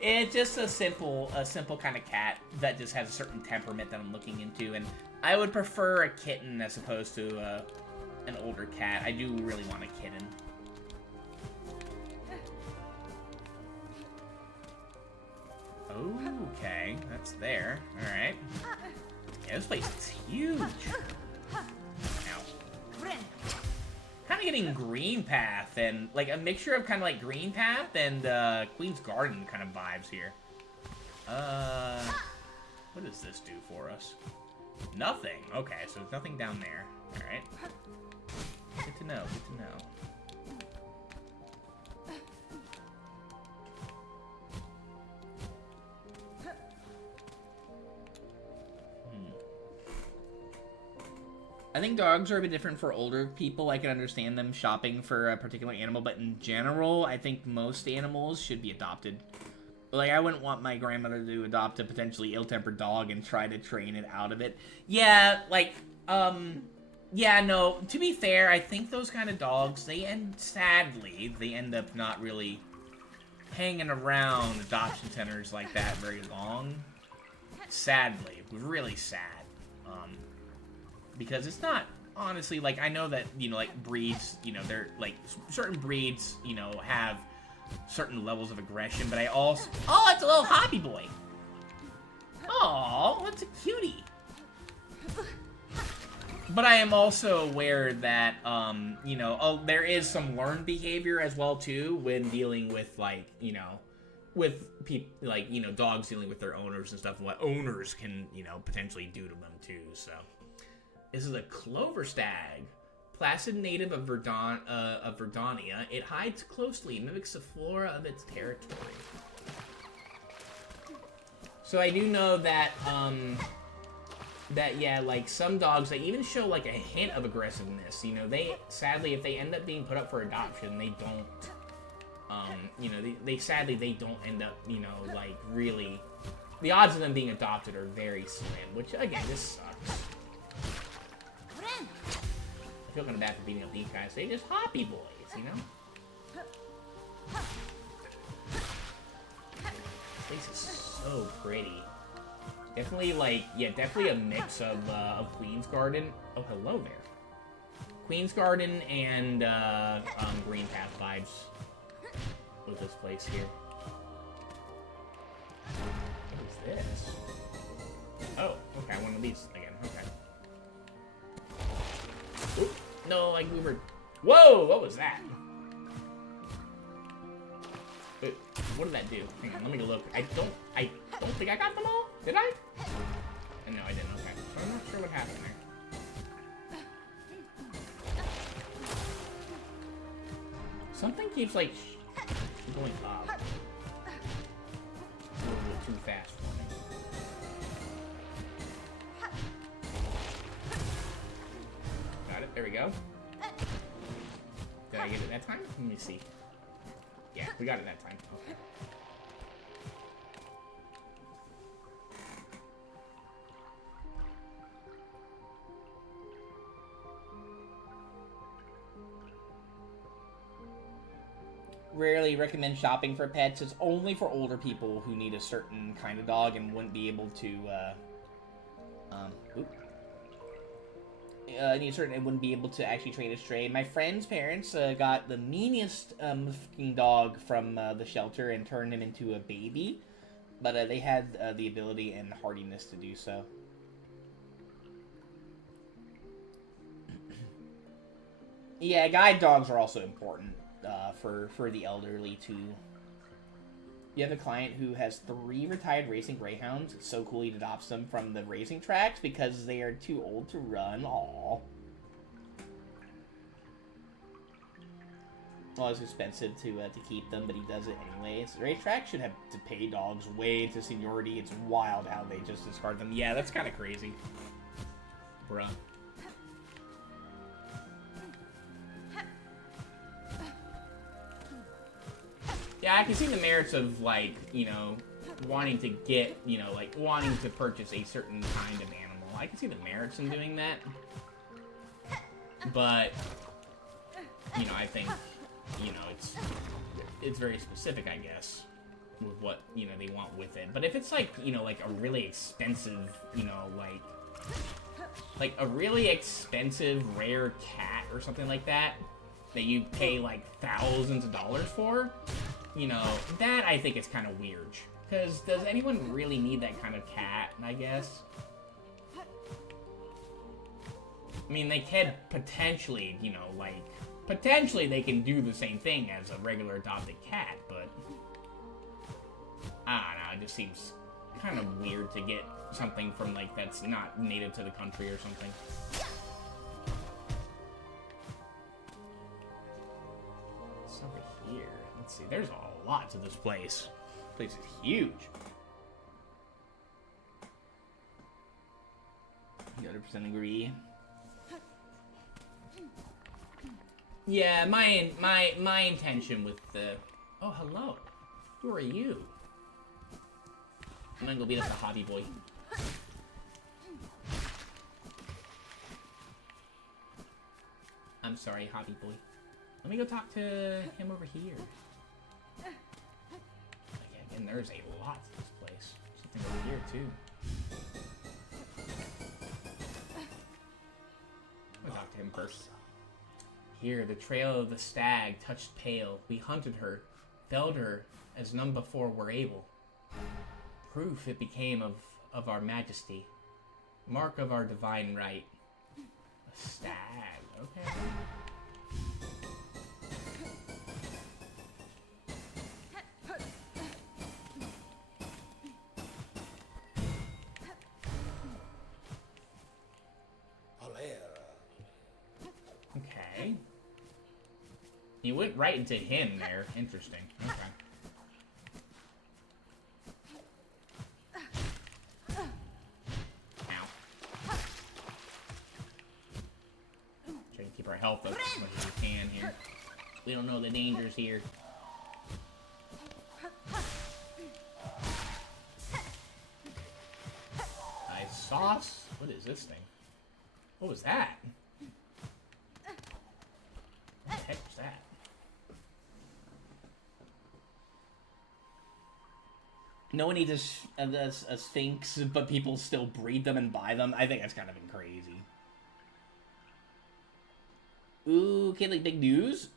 It's just a simple kind of cat that just has a certain temperament that I'm looking into, and I would prefer a kitten as opposed to an older cat. I do really want a kitten. Okay, that's there. All right. Yeah, this place is huge. Ow. Kind of getting Green Path and like a mixture of kind of like Green Path and Queen's Garden kind of vibes here. What does this do for us? Nothing. Okay, so there's nothing down there. All right. Good to know. Good to know. I think dogs are a bit different for older people. I can understand them shopping for a particular animal, but in general, I think most animals should be adopted. Like, I wouldn't want my grandmother to adopt a potentially ill-tempered dog and try to train it out of it. Yeah, like, yeah, no, to be fair, I think those kind of dogs, sadly, they end up not really hanging around adoption centers like that very long. Sadly, really sad. Because it's not, honestly, like, I know that, you know, like, breeds, you know, they're, like, certain breeds, you know, have certain levels of aggression, but I also... Oh, it's a little hobby boy! Oh, that's a cutie! But I am also aware that, you know, there is some learned behavior as well, too, when dealing with, like, you know, with people, like, you know, dogs dealing with their owners and stuff, what owners can, you know, potentially do to them, too, so... This is a clover stag, placid native of Verdonia. It hides closely, mimics the flora of its territory. So I do know that, yeah, like, some dogs, they even show, like, a hint of aggressiveness. You know, sadly, if they end up being put up for adoption, they don't, you know, sadly, they don't end up, you know, like, really, the odds of them being adopted are very slim, which, again, this sucks. I feel kind of bad for beating up these guys. They're just hoppy boys, you know? This is so pretty. Definitely, like, yeah, definitely a mix of Queen's Garden. Oh, hello there. Queen's Garden and Green Path vibes with this place here. What is this? Oh, okay, one of these again. Okay. Oop. No, like we were... Whoa! What was that? What did that do? Hang on, let me look. I don't think I got them all. Did I? No, I didn't. Okay. So I'm not sure what happened there. Something keeps, like, going up. A little bit too fast for me. Got it. There we go. Did I get it that time? Let me see. Yeah, we got it that time. Okay. Rarely recommend shopping for pets. It's only for older people who need a certain kind of dog and wouldn't be able to, wouldn't be able to actually train a stray. My friend's parents got the meanest fucking dog from the shelter and turned him into a baby, but they had the ability and hardiness to do so. Yeah, guide dogs are also important for the elderly too. You have a client who has 3 retired racing greyhounds. It's so cool he adopts them from the racing tracks because they are too old to run. Aww. Well, it's expensive to keep them, but he does it anyways. The racetrack should have to pay dogs way to seniority. It's wild how they just discard them. Yeah, that's kind of crazy. Bruh. Yeah, I can see the merits of, like, you know, wanting to get, you know, like, wanting to purchase a certain kind of animal. I can see the merits in doing that. But, you know, I think, you know, it's very specific, I guess. with what, you know, they want with it. But if it's like, you know, like a really expensive, you know, like a really expensive rare cat or something like that you pay like thousands of dollars for, you know, that I think is kind of weird. Because does anyone really need that kind of cat, I guess? I mean, they could potentially, you know, like, potentially they can do the same thing as a regular adopted cat, but I don't know, it just seems kind of weird to get something from, like, that's not native to the country or something. What's over here? Let's see, there's a lot to this place. This place is huge. 100% agree. Yeah, my intention with the... Oh, hello. Who are you? I'm gonna go beat up the hobby boy. I'm sorry, hobby boy. Let me go talk to him over here. Again, there's a lot to this place. Something over here, too. I'll talk to him first. Here, the trail of the stag touched pale. We hunted her, felled her, as none before were able. Proof it became of our majesty. Mark of our divine right. A stag, okay. Okay. You went right into him there. Interesting. Okay. Try to keep our health up as much as we can here. We don't know the dangers here. Nice sauce. What is this thing? What was that? What the heck was that? No one needs a Sphinx, but people still breed them and buy them. I think that's kind of crazy. Ooh, okay, like big news?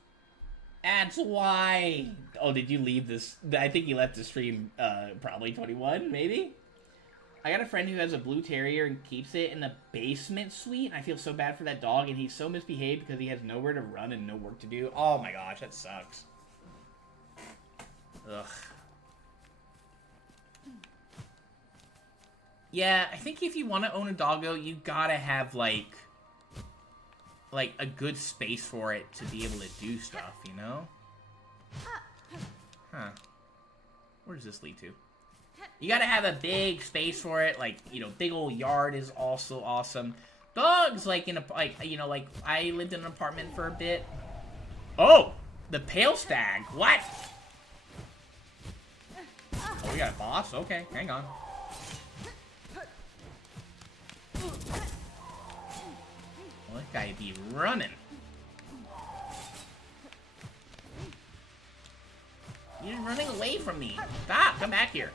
That's why. Oh, did you leave this? I think you left the stream, probably 21, maybe? I got a friend who has a blue terrier and keeps it in the basement suite. I feel so bad for that dog, and he's so misbehaved because he has nowhere to run and no work to do. Oh my gosh, that sucks. Ugh. Yeah, I think if you want to own a doggo, you gotta have, like a good space for it to be able to do stuff, you know? Huh. Where does this lead to? You gotta have a big space for it, like, you know, big old yard is also awesome. Dogs, like, you know, like, I lived in an apartment for a bit. Oh! The pale stag, what? Oh, we got a boss? Okay, hang on. Well, that guy be running. You're running away from me. Stop, come back here.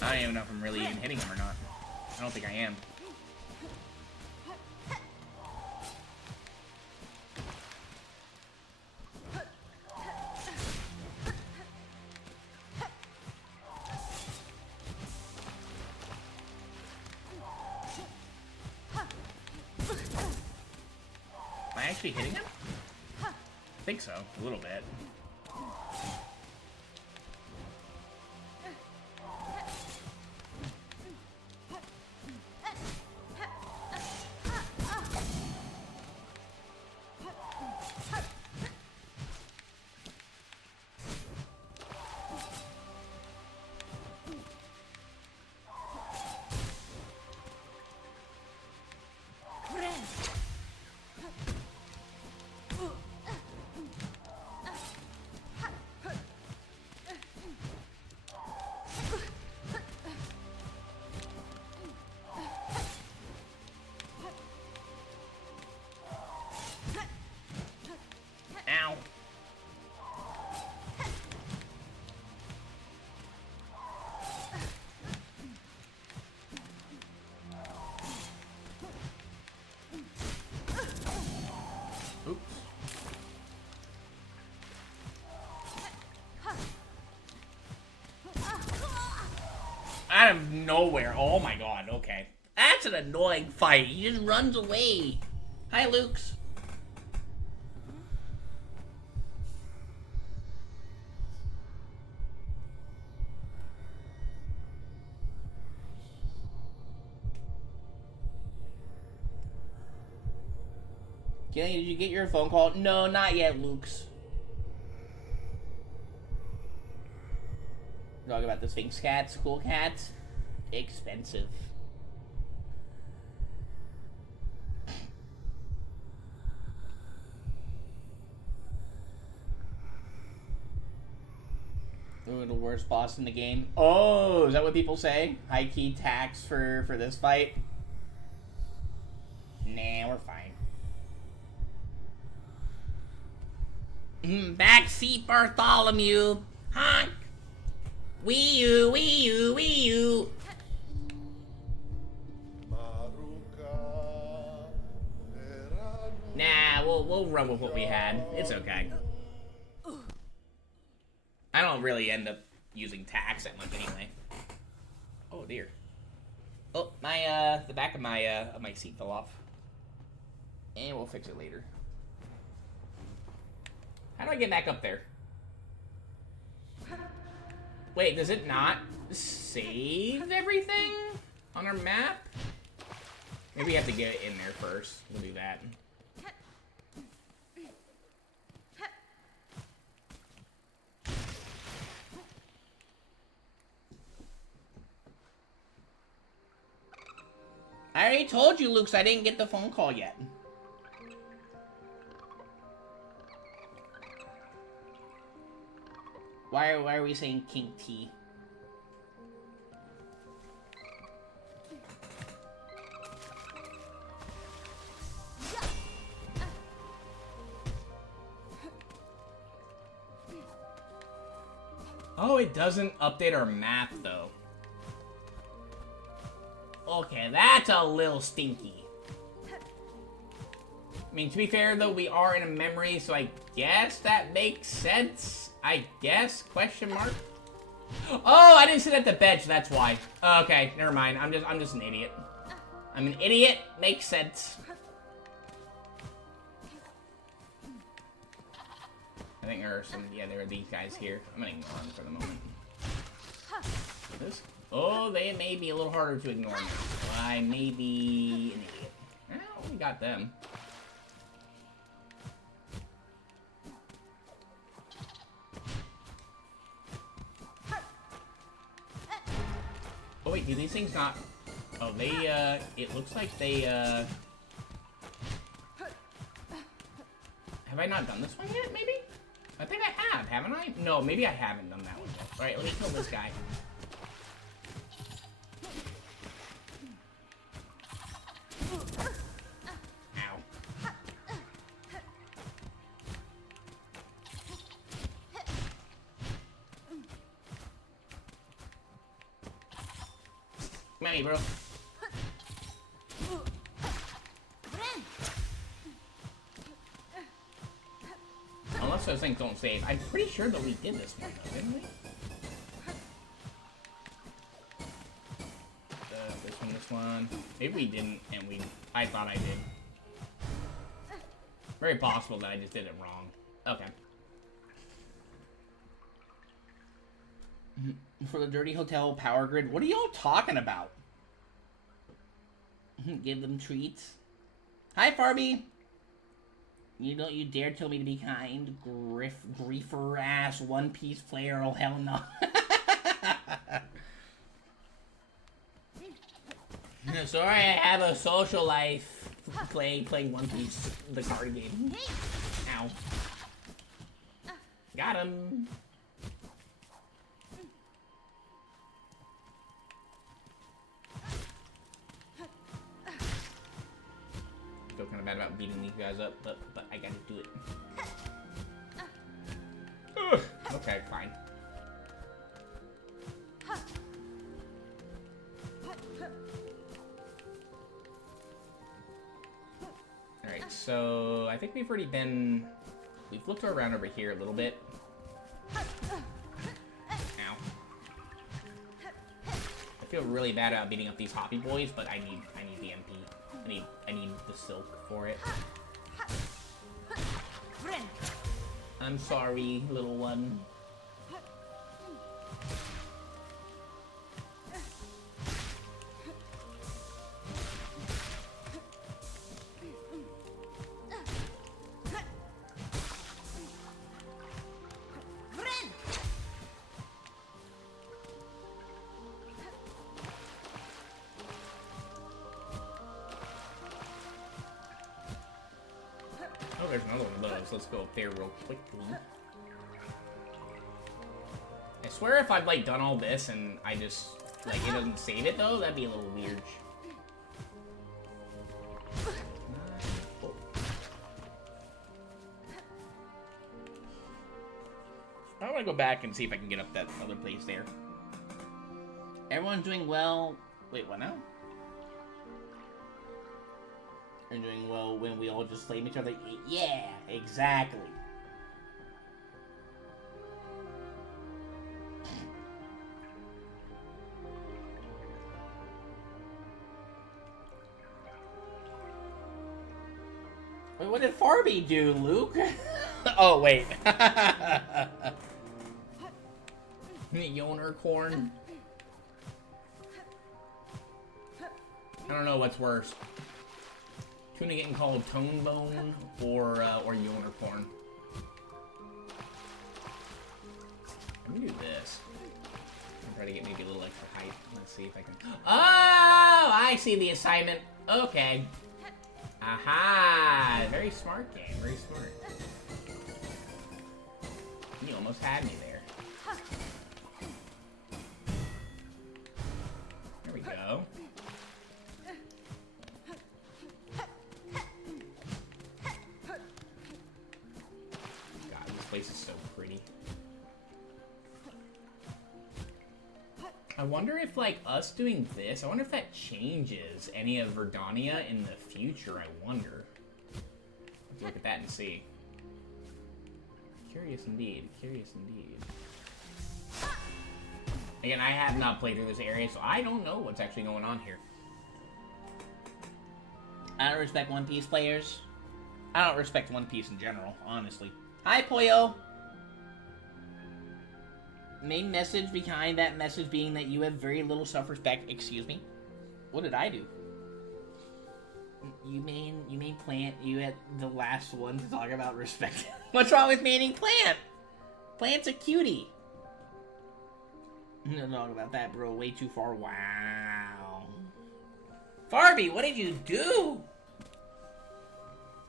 I don't even know if I'm really even hitting him or not. I don't think I am. Am I actually hitting him? I think so, a little bit. out of nowhere. Oh my god, okay. That's an annoying fight. He just runs away. Hi, Luke's. Kelly, did you get your phone call? No, not yet, Luke's. Talk about the Sphinx cats, cool cats. Expensive. Ooh, the worst boss in the game. Oh, is that what people say? High key tax for this fight? Nah, we're fine. Backseat Bartholomew. Honk. Wee you, wee you, wee you. Nah, we'll run with what we had. It's okay. I don't really end up using tax that much anyway. Oh dear. Oh, my the back of my seat fell off. And we'll fix it later. How do I get back up there? Wait, does it not save everything on our map? Maybe we have to get it in there first. We'll do that. I already told you, Luke, I didn't get the phone call yet. Why are we saying King T? Oh, it doesn't update our map, though. Okay, that's a little stinky. I mean, to be fair, though, we are in a memory, so I guess that makes sense. I guess? Question mark? Oh, I didn't sit at the bench, that's why. Okay, never mind. I'm just an idiot. I'm an idiot. Makes sense. I think there are some, yeah, there are these guys here. I'm gonna ignore them for the moment. This? Oh, they may be a little harder to ignore now. I may be an idiot. Well, we got them. Oh wait, do these things not... Oh, they, it looks like they, Have I not done this one yet, maybe? I think I have, haven't I? No, maybe I haven't done that one yet. Alright, let me kill this guy. Ow. Come at me, bro. Unless those things don't save. I'm pretty sure that we did this one, though, didn't we? This one. Maybe we didn't, and I thought I did. Very possible that I just did it wrong. Okay. For the Dirty Hotel Power Grid? What are y'all talking about? Give them treats. Hi, Farby! You don't you dare tell me to be kind, griefer ass One Piece player. Oh hell no. Sorry, I have a social life. Playing One Piece, the card game. Ow. Got him. Feel kind of bad about beating these guys up, but I gotta do it. Ugh. Okay, fine. Alright, so I think we've looked around over here a little bit. Ow. I feel really bad about beating up these Hoppy boys, but I need the MP. I need the silk for it. I'm sorry, little one. Oh, there's another one of those. Let's go up there real quickly. I swear if I've, like, done all this and I just, like, it doesn't save it, though, that'd be a little weird. I want to go back and see if I can get up that other place there. Everyone's doing well. Wait, what now? We're doing well when we all just flame each other. Yeah, exactly. Wait, what did Farby do, Luke? Oh, wait. Yoner corn. I don't know what's worse. Tuna getting called tone bone or Yoner corn. Let me do this. I'm trying to get maybe a little extra height. Let's see if I can. Oh, I see the assignment. Okay. Aha! Very smart game. Very smart. You almost had me there. There we go. God, this place is so pretty. I wonder if, like, us doing this, I wonder if that changes any of Verdonia in the future, I wonder. Let's look at that and see. Curious indeed, curious indeed. Again, I have not played through this area, so I don't know what's actually going on here. I don't respect One Piece players. I don't respect One Piece in general, honestly. Hi, Poyo! Main message behind that message being that you have very little self-respect. Excuse me? What did I do? You mean Plant? You had the last one to talk about respect. What's wrong with meaning Plant? Plant's a cutie. No talk about that, bro. Way too far. Wow. Farby, what did you do?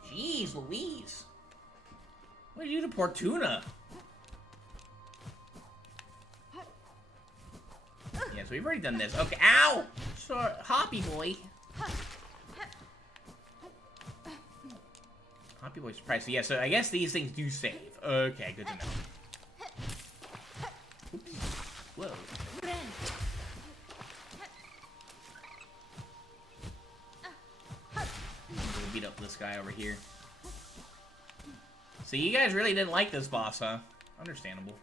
Jeez Louise. What did you do to Portuna? Yeah, so we've already done this. Okay, ow! Sorry, Hoppy boy. Hoppy boy surprise. So yeah, so I guess these things do save. Okay, good to know. Oops. Whoa. We'll beat up this guy over here. So you guys really didn't like this boss, huh? Understandable.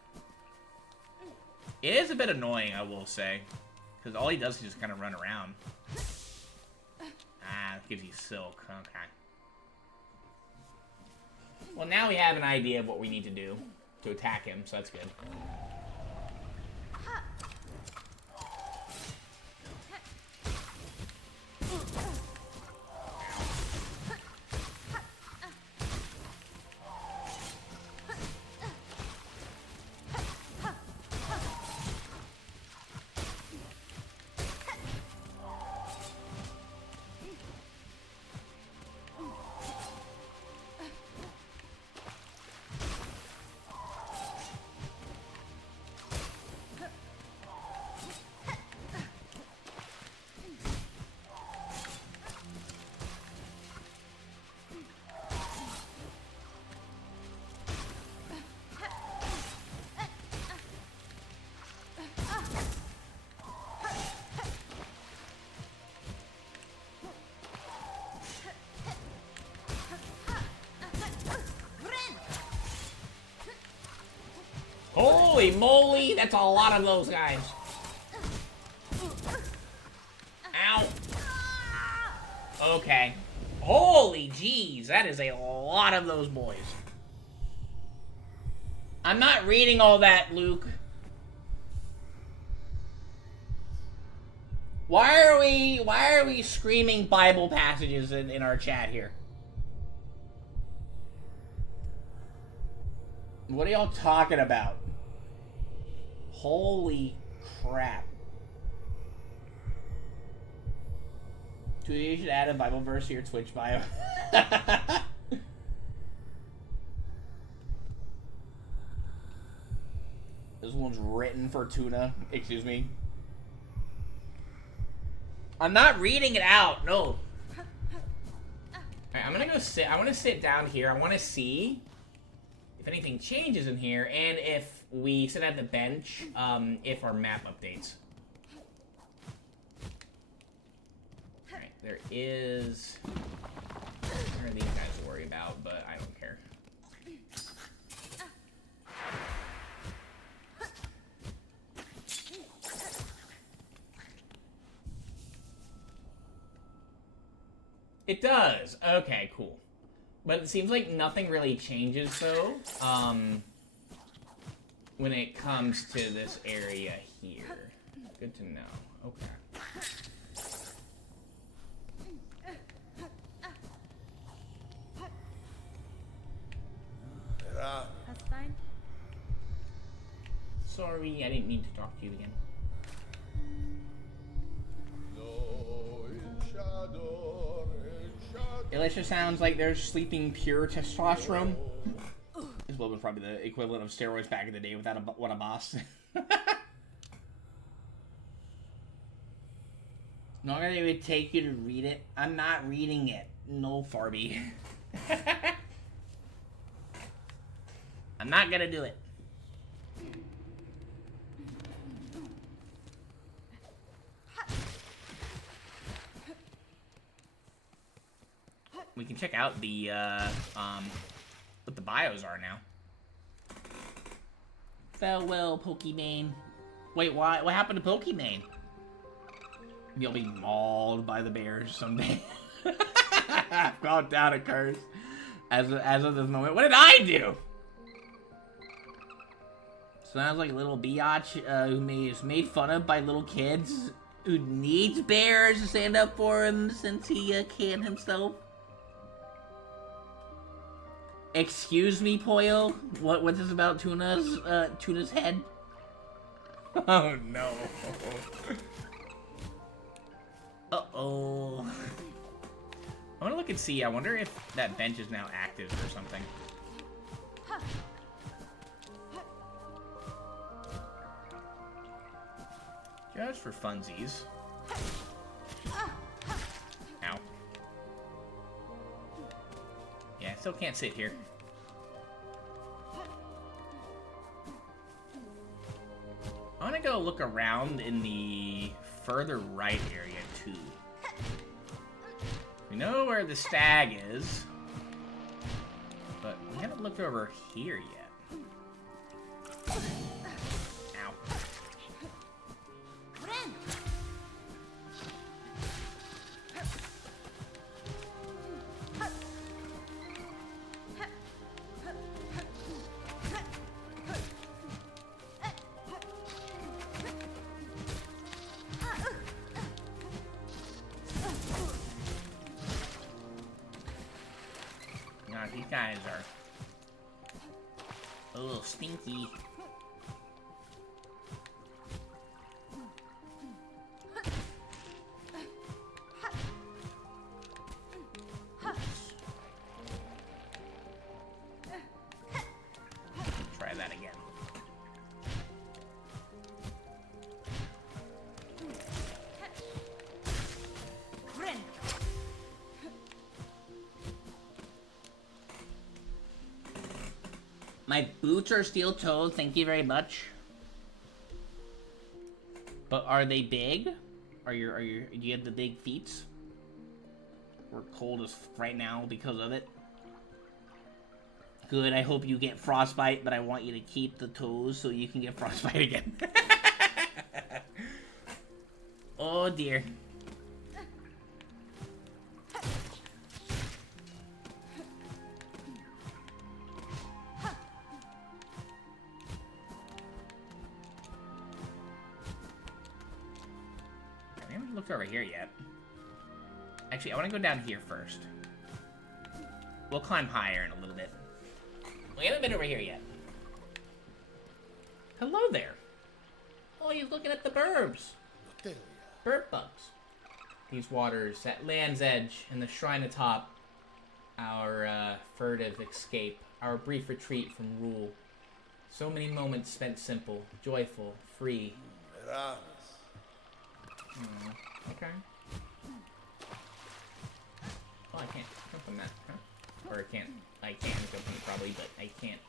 It is a bit annoying, I will say. Because all he does is just kind of run around. Ah, it gives you silk. Okay. Well, now we have an idea of what we need to do to attack him, so that's good. Holy moly, that's a lot of those guys. Okay. Holy jeez, that is a lot of those boys. I'm not reading all that, Luke. Why are we screaming Bible passages in our chat here? What are y'all talking about? Holy crap. You should add a Bible verse to your Twitch bio. This one's written for Tuna. Excuse me. I'm not reading it out. No. Alright, I'm gonna go sit. I want to sit down here. I want to see if anything changes in here, and if we sit at the bench, if our map updates. Alright, there is... There are these guys to worry about, but I don't care. It does. Okay, cool. But it seems like nothing really changes, though, when it comes to this area here. Good to know. Okay. That's fine. Sorry, I didn't mean to talk to you again. Alicia sounds like they're sleeping pure testosterone. This was probably the equivalent of steroids back in the day without what a boss. Not gonna even take you to read it. I'm not reading it. No, Farby. I'm not gonna do it. We can check out the, what the bios are now. Farewell, Pokimane. Wait, why? What happened to Pokimane? You'll be mauled by the bears someday. I've gone down a curse. As of this moment. What did I do? Sounds like a little biatch who's made fun of by little kids who needs bears to stand up for him since he can't himself. Excuse me, Poyo? What's this about Tuna's head? Oh no. Uh-oh. I wanna look and see. I wonder if that bench is now active or something. Just for funsies. Ow. Yeah, I still can't sit here. I want to go look around in the further right area, too. We know where the stag is, but we haven't looked over here yet. Ow. These guys are a little stinky. Try that again. My boots are steel-toed, thank you very much. But are they big? Do you have the big feet? We're cold as right now because of it. Good, I hope you get frostbite, but I want you to keep the toes so you can get frostbite again. Oh dear. haven't looked over here yet. Actually, I want to go down here first. We'll climb higher in a little bit. We haven't been over here yet. Hello there. Oh, he's looking at the burbs. Burp bugs. These waters at Land's Edge and the shrine atop. Our furtive escape. Our brief retreat from rule. So many moments spent simple, joyful, free. Okay. Oh, I can't jump on that, huh? Or I can jump on it probably, but I can't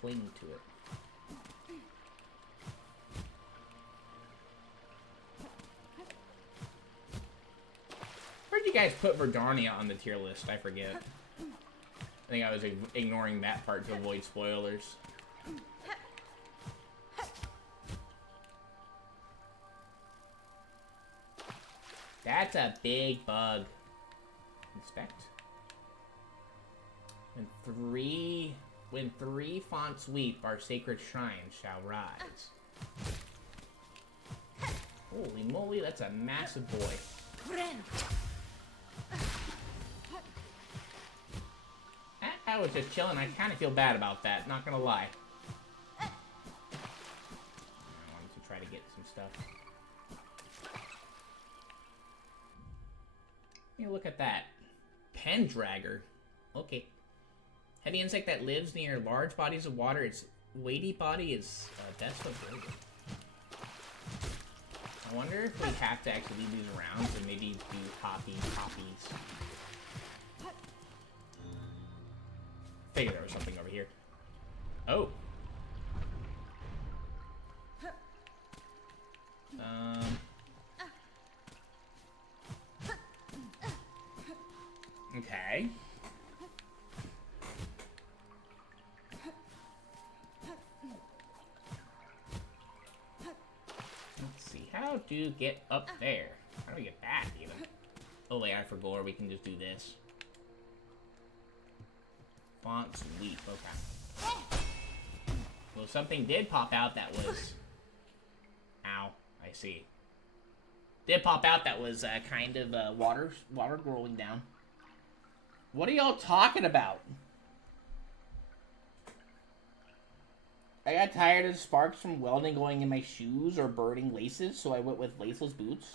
cling to it. Where'd you guys put Verdarnia on the tier list? I forget. I think I was ignoring that part to avoid spoilers. That's a big bug. Inspect. When three fonts weep, our sacred shrine shall rise. Holy moly, that's a massive boy. I was just chilling. I kind of feel bad about that, not gonna lie. I wanted to try to get some stuff. You look at that. Pendragger. Okay. Heavy insect that lives near large bodies of water. Its weighty body is best avoided. I wonder if we have to actually leave these around and maybe do poppies. Figured there was something over here. Oh. Okay. Let's see. How do you get up there? How do we get back, even? Oh, wait, I forgot. Or we can just do this. Fonts weep. Okay. Well, something did pop out that was... Ow. I see. Did pop out that was kind of water rolling down. What are y'all talking about? I got tired of sparks from welding going in my shoes or burning laces, so I went with laceless boots.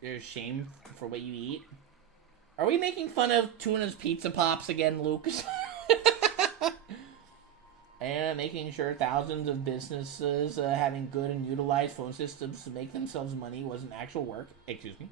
There's shame for what you eat. Are we making fun of Tuna's Pizza Pops again, Lucas? And making sure thousands of businesses having good and utilized phone systems to make themselves money wasn't actual work. Excuse me.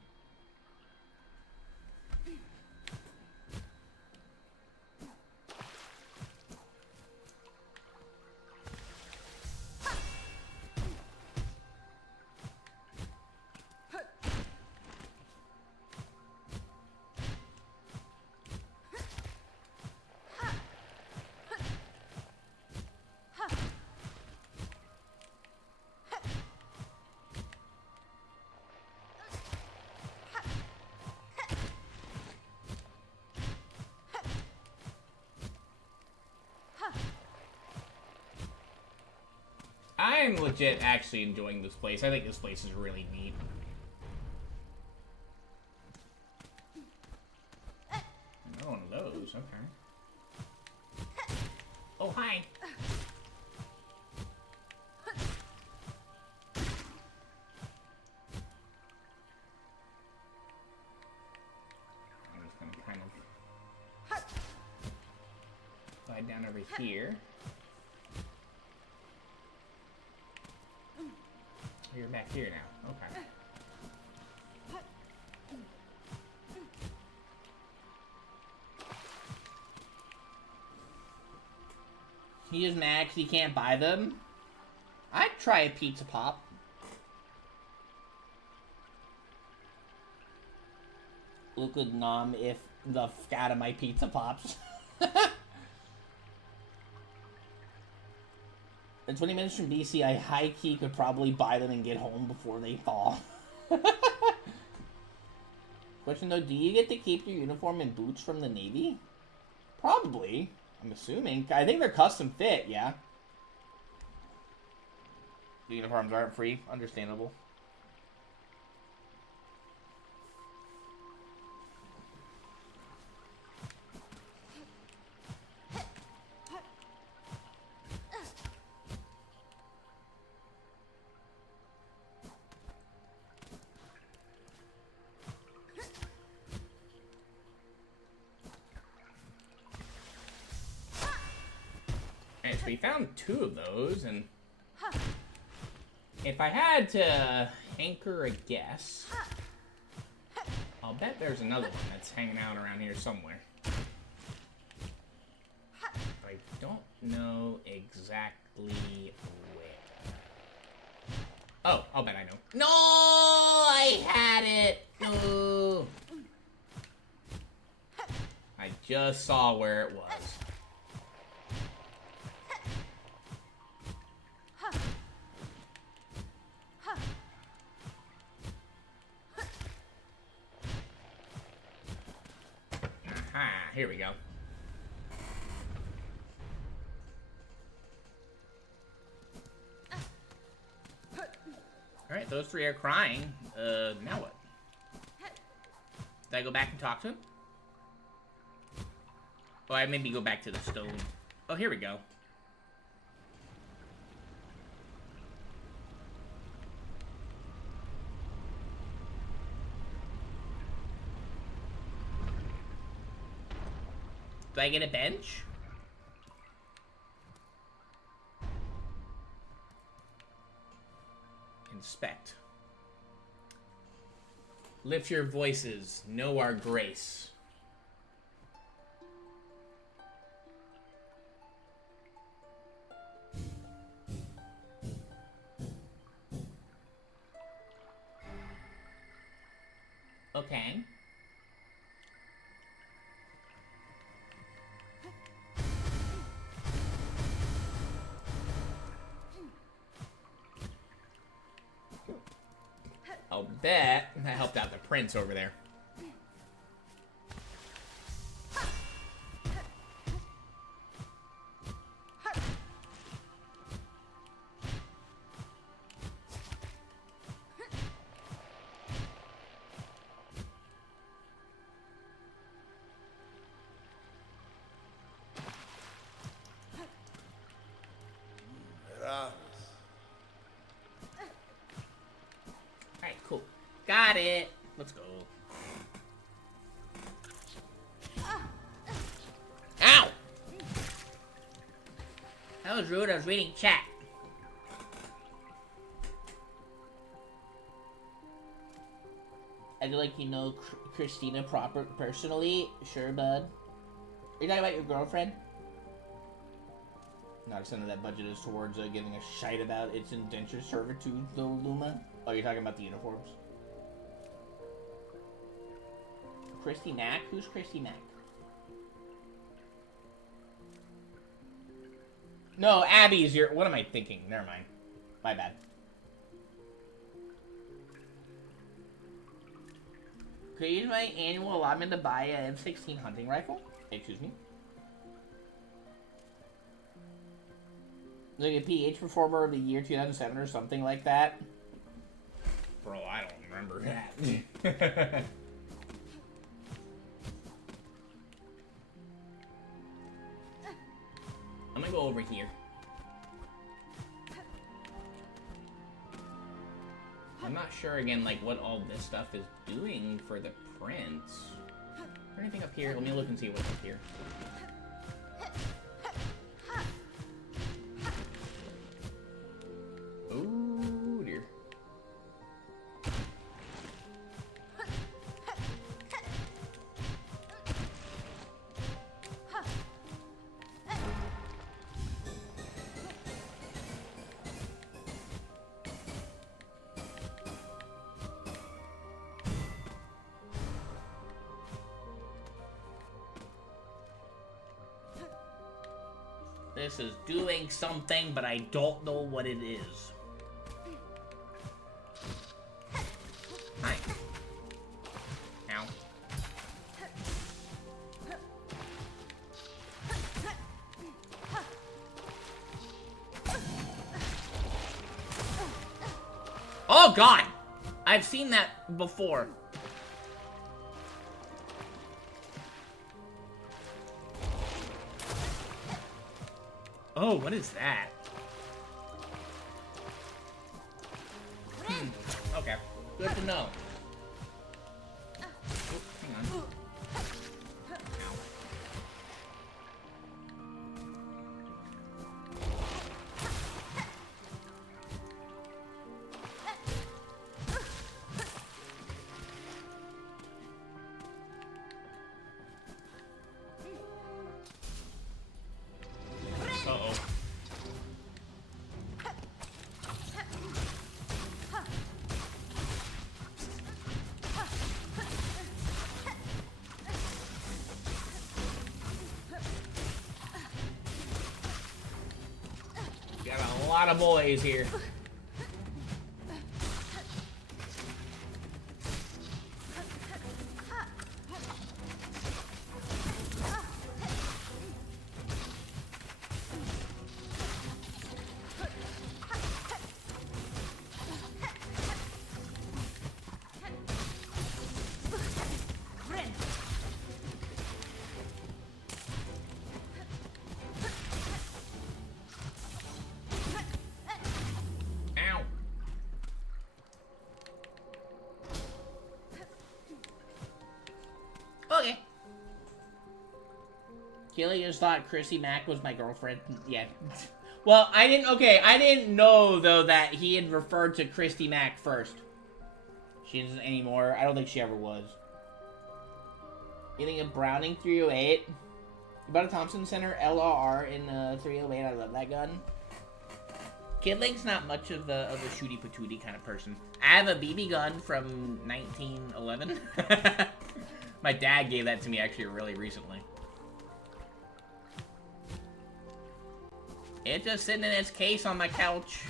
I'm legit actually enjoying this place. I think this place is really neat. Another one of those, okay. Oh, hi! I'm just gonna kind of slide down over here. You're back here now. Okay. He is mad 'cause he can't buy them. I'd try a pizza pop. Luke would nom if the f out of my pizza pops. In 20 minutes from BC, I high-key could probably buy them and get home before they thaw. Question though, do you get to keep your uniform and boots from the Navy? Probably. I'm assuming. I think they're custom fit, yeah. The uniforms aren't free. Understandable. Alright, so we found 2 of those, and if I had to anchor a guess, I'll bet there's another one that's hanging out around here somewhere. But I don't know exactly where. Oh, I'll bet I know. No! I had it! No! I just saw where it was. Here we go. Alright, those 3 are crying. Now what? Did I go back and talk to him? Oh, I maybe go back to the stone. Oh, here we go. Do I get a bench? Inspect. Lift your voices. Know our grace. Okay. I'll bet that helped out the prince over there. Alright, cool. Got it. Let's go. Ow! That was rude. I was reading chat. I'd like to know Christina personally. Sure, bud. Are you talking about your girlfriend? Not extent of that budget is towards giving a shite about its indentured servitude, though, Luma. Oh, you're talking about the uniforms? Christy Mack? Who's Christy Mack? No, Abby's your... What am I thinking? Never mind. My bad. Could I use my annual allotment to buy a M16 hunting rifle? Excuse me? Like a PH Performer of the year 2007 or something like that? Bro, I don't remember that. I'm gonna go over here. I'm not sure, again, like, what all this stuff is doing for the prince. Is there anything up here? Let me look and see what's up here. Oh, dear. This is doing something, but I don't know what it is. Hi. Ow. Oh god! I've seen that before. Oh, what is that? Okay. Good to know. Oh, hang on. Uh-oh. Got a lot of boys here. Ow. Okay. Keely just thought Chrissy Mack was my girlfriend. Yeah. Well, I didn't know, though, that he had referred to Christy Mack first. She isn't anymore. I don't think she ever was. You think of Browning 308? You bought a Thompson Center LRR in 308. I love that gun. Kidling's not much of the shooty patooty kind of person. I have a BB gun from 1911. My dad gave that to me actually really recently. It's just sitting in its case on my couch.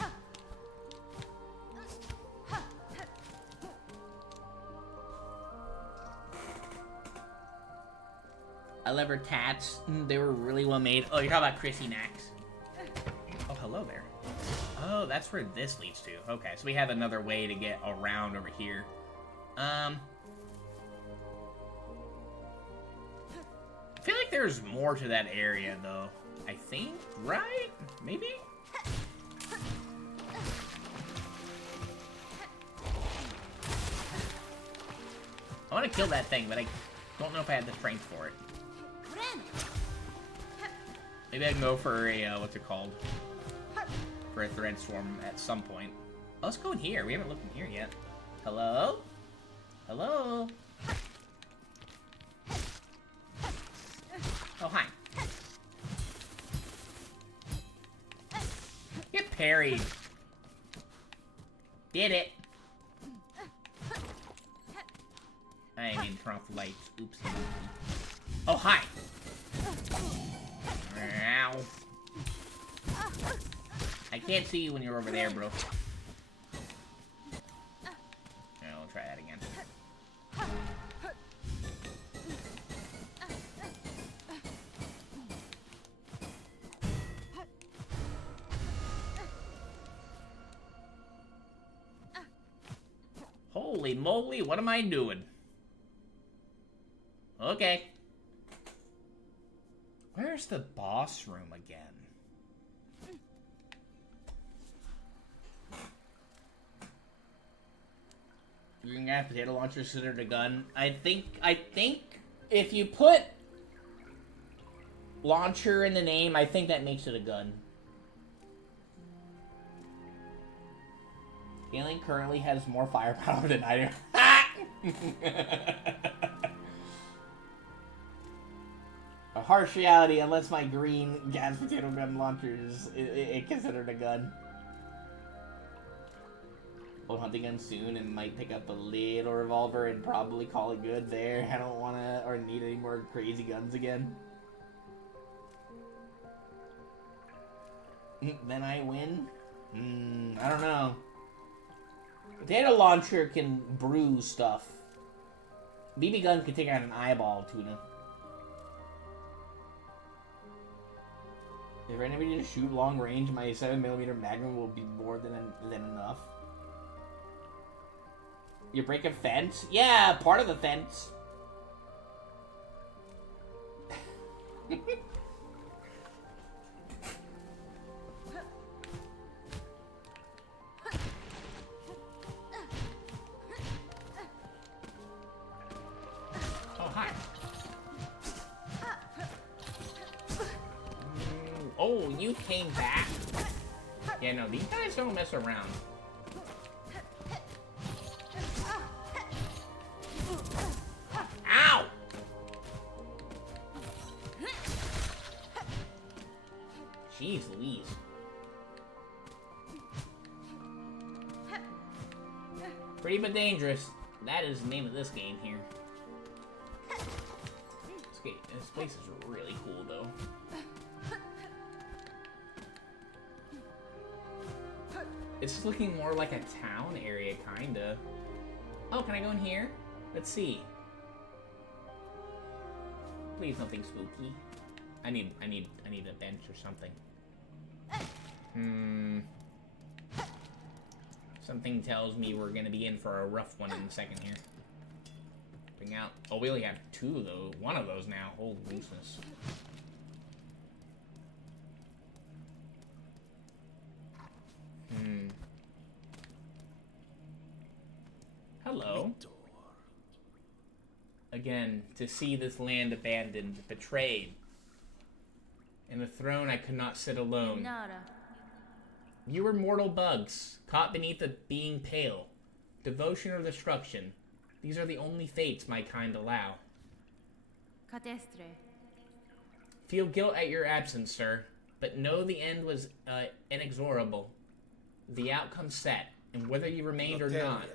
I love her tats. They were really well made. Oh, you're talking about Chrissy Max. Oh, hello there. Oh, that's where this leads to. Okay, so we have another way to get around over here. I feel like there's more to that area, though. I think, right? Maybe? I want to kill that thing, but I don't know if I have the strength for it. Maybe I can go for a, what's it called? For a thread storm at some point. Oh, let's go in here. We haven't looked in here yet. Hello? Hello? Oh, hi. Get parried. Did it. I need to turn off the lights. Oops. Oh, hi. Ow. I can't see you when you're over there, bro. Yeah, we'll try that again. Holy moly, what am I doing? Okay. Where's the boss room again? You're gonna have potato launcher considered a gun. I think if you put launcher in the name, I think that makes it a gun. Alien currently has more firepower than I do. A harsh reality, unless my green gas potato gun launcher is it considered a gun. We'll hunting gun soon and might pick up a little revolver and probably call it good there. I don't want to or need any more crazy guns again. Then I win? I don't know. Potato launcher can bruise stuff. BB gun can take out an eyeball, tuna. If anybody to shoot long range, my 7mm Magnum will be more than enough. You break a fence? Yeah, part of the fence. Oh, hi. Oh, you came back? Yeah, no, these guys don't mess around. Ow! Jeez Louise. Pretty but dangerous. That is the name of this game here. This place is really cool, though. It's looking more like a town area, kinda. Oh, can I go in here? Let's see. Please, nothing spooky. I need a bench or something. Something tells me we're gonna be in for a rough one in a second here. Bring out. Oh, we only have two of those. One of those now. Holy looseness. Hello. Again, to see this land abandoned, betrayed. In the throne I could not sit alone. Nada. You were mortal bugs, caught beneath a being pale. Devotion or destruction. These are the only fates my kind allow. Cadestre. Feel guilt at your absence, sir, but know the end was inexorable. The outcome set, and whether you remained or not.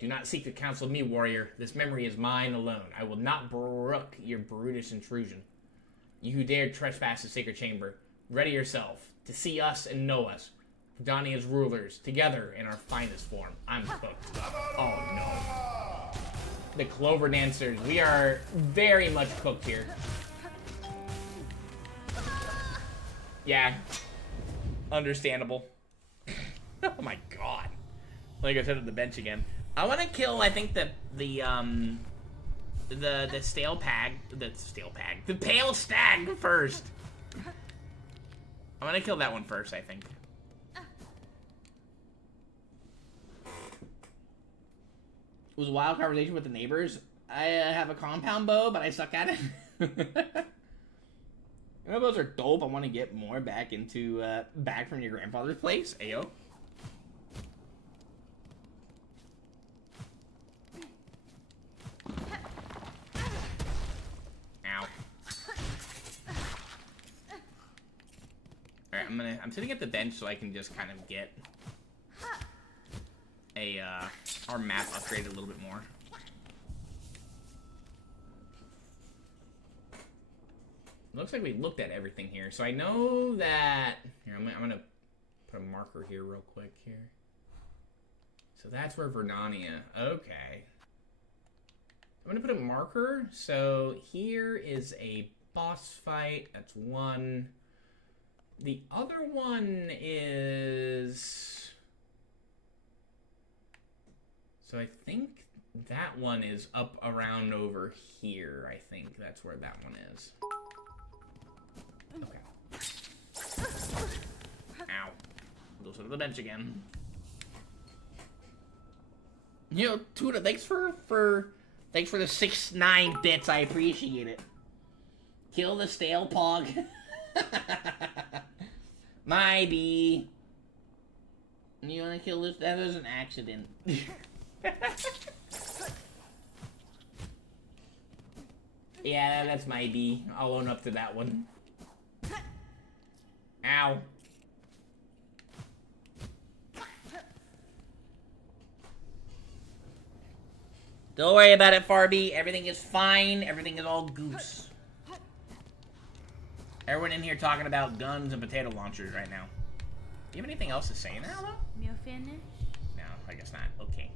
Do not seek to counsel me, warrior. This memory is mine alone. I will not brook your brutish intrusion. You who dared trespass the sacred chamber, ready yourself to see us and know us. Dania's rulers, together in our finest form. I'm cooked. Oh no. The Clover Dancers, we are very much cooked here. Yeah. Understandable. Oh my god. Like I said at the bench again. I want to kill, I think, the pale stag first. I'm gonna kill that one first, I think. It was a wild conversation with the neighbors. I have a compound bow, but I suck at it. You know, bows are dope. I want to get more back into, back from your grandfather's place. Ayo. Ow. Alright, I'm sitting at the bench so I can just kind of get our map upgraded a little bit more. Looks like we looked at everything here, so I know that... Here, I'm gonna put a marker here real quick here. So that's where Verdania... Okay. I'm gonna put a marker, so here is a boss fight, that's one. The other one is... So I think that one is up around over here, I think that's where that one is. Okay. Ow. Go to the bench again. You know, Tuna, thanks for the 6-9 bits. I appreciate it. Kill the stale pog. My bee. You wanna kill this? That was an accident. Yeah, that's my bee. I'll own up to that one. Ow. Don't worry about it, Farby. Everything is fine. Everything is all goose. Everyone in here talking about guns and potato launchers right now. Do you have anything else to say now, though? Me ofende? No, I guess not. Okay.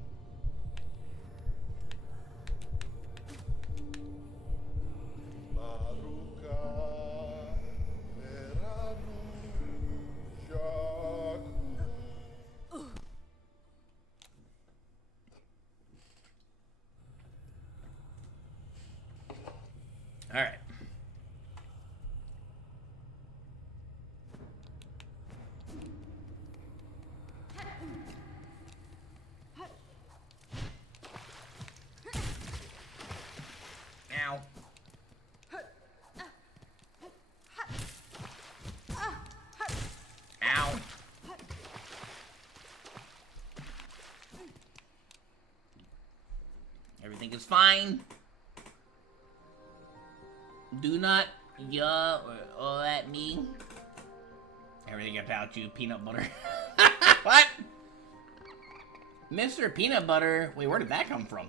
think it's fine. Do not yell or all at me. Everything about you, peanut butter. What? Mr. Peanut Butter? Wait, where did that come from?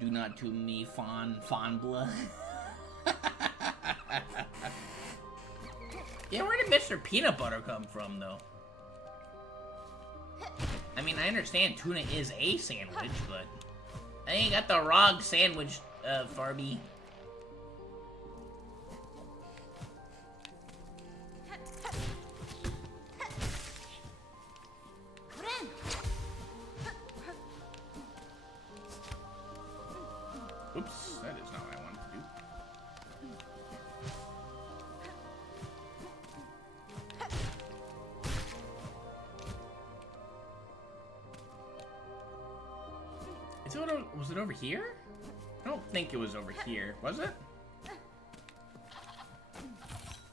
Do not to me, Fonbla. Yeah, where did Mr. Peanut Butter come from, though? I mean, I understand tuna is a sandwich, but I ain't got the wrong sandwich, Farby. Oops, that is not what I wanted to do. Was it over here? I don't think it was over here. Was it?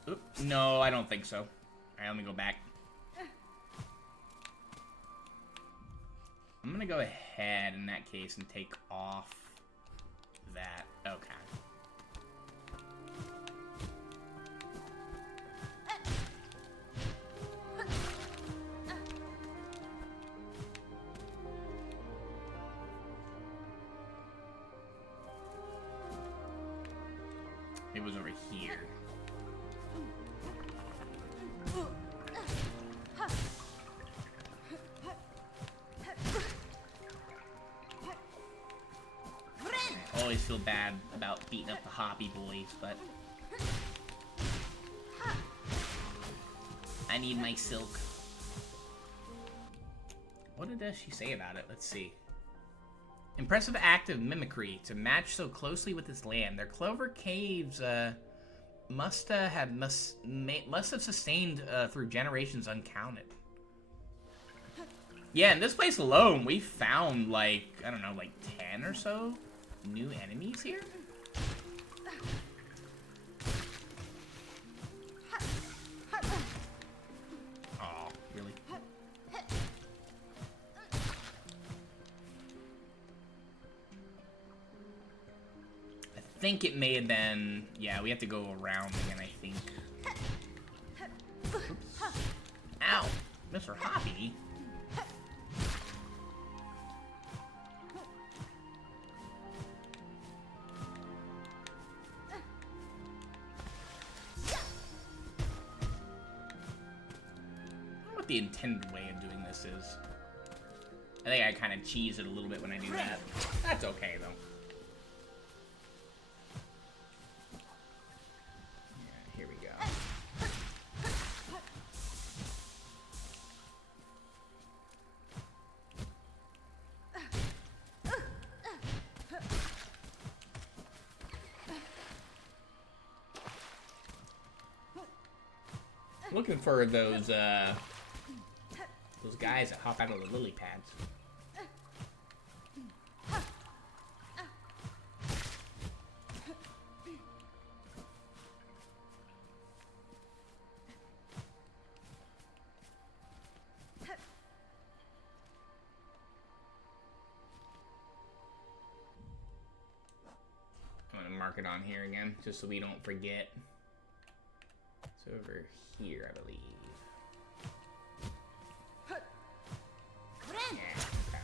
Oop, no, I don't think so. Alright, let me go back. I'm gonna go ahead in that case and take off that. Okay. It was over here. I always feel bad about beating up the Hoppy boys, but I need my silk. What did she say about it? Let's see. Impressive act of mimicry to match so closely with its land. Their clover caves must have sustained through generations uncounted. Yeah, in this place alone, we found like, I don't know, like 10 or so new enemies here. Oh, really? I think it may have been, yeah, we have to go around again, I think. Oops. Ow, Mr. Hoppy. What the intended way of doing this is. I think I kind of cheese it a little bit when I do that. That's okay, though. Yeah, here we go. Looking for those guys that hop out of the lily pads. I'm gonna mark it on here again, just so we don't forget. It's over here, I believe. Yeah, okay.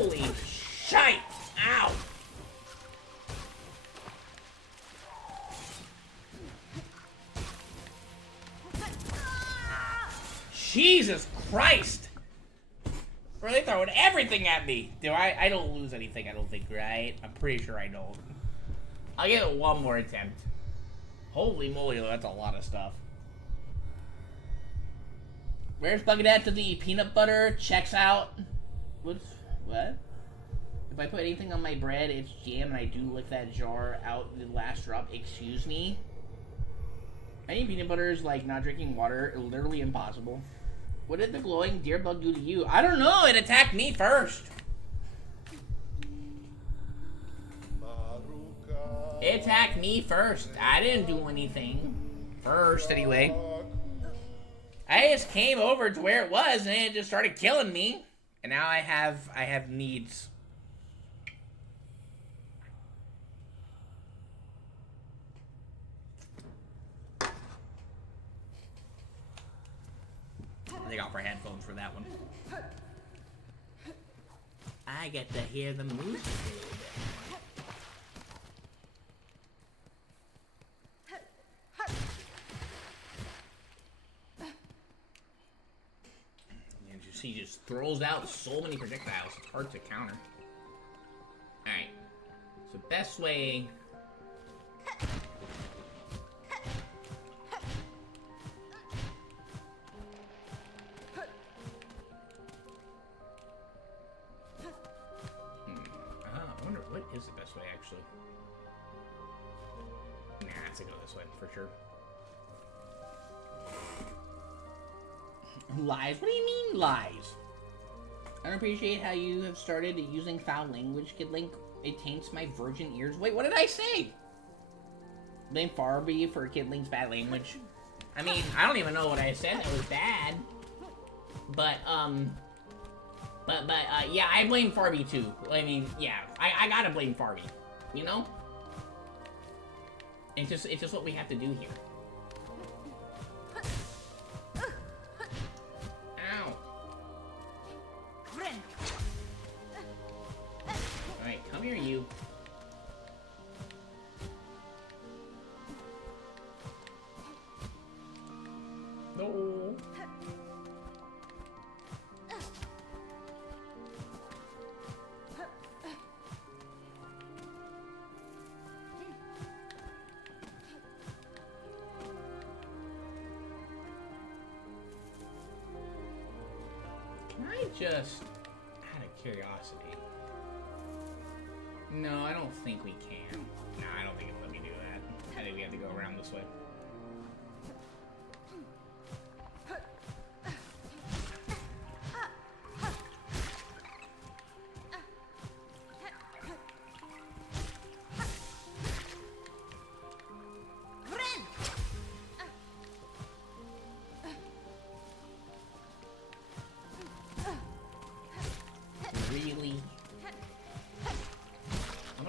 Holy shite! Ow! Jesus Christ! Really throwing everything at me. Do I don't lose anything, I don't think, right? I'm pretty sure I don't. I'll give it one more attempt. Holy moly, that's a lot of stuff. Where's Bucket to the peanut butter? Checks out. What? If I put anything on my bread, it's jam, and I do lick that jar out the last drop. Excuse me? Any peanut butter is like not drinking water. Literally impossible. What did the glowing deer bug do to you? I don't know. It attacked me first. It attacked me first. I didn't do anything. First, anyway. I just came over to where it was, and it just started killing me. And now I have needs. They got for headphones for that one. I get to hear the music a little bit. And you see, he just throws out so many projectiles. It's hard to counter. Alright. So best way... What is the best way, actually? Nah, it's to go this way, for sure. Lies? What do you mean, lies? I don't appreciate how you have started using foul language, Kid Link. It taints my virgin ears. Wait, what did I say? Blame Farby for Kid Link's bad language. I mean, I don't even know what I said that was bad. But, yeah, I blame Farby too. I mean, yeah, I gotta blame Farby, you know? It's just what we have to do here. Ow. Alright, come here, you. No. Just out of curiosity. No, I don't think we can. No, I don't think it'll let me do that. I think we have to go around this way.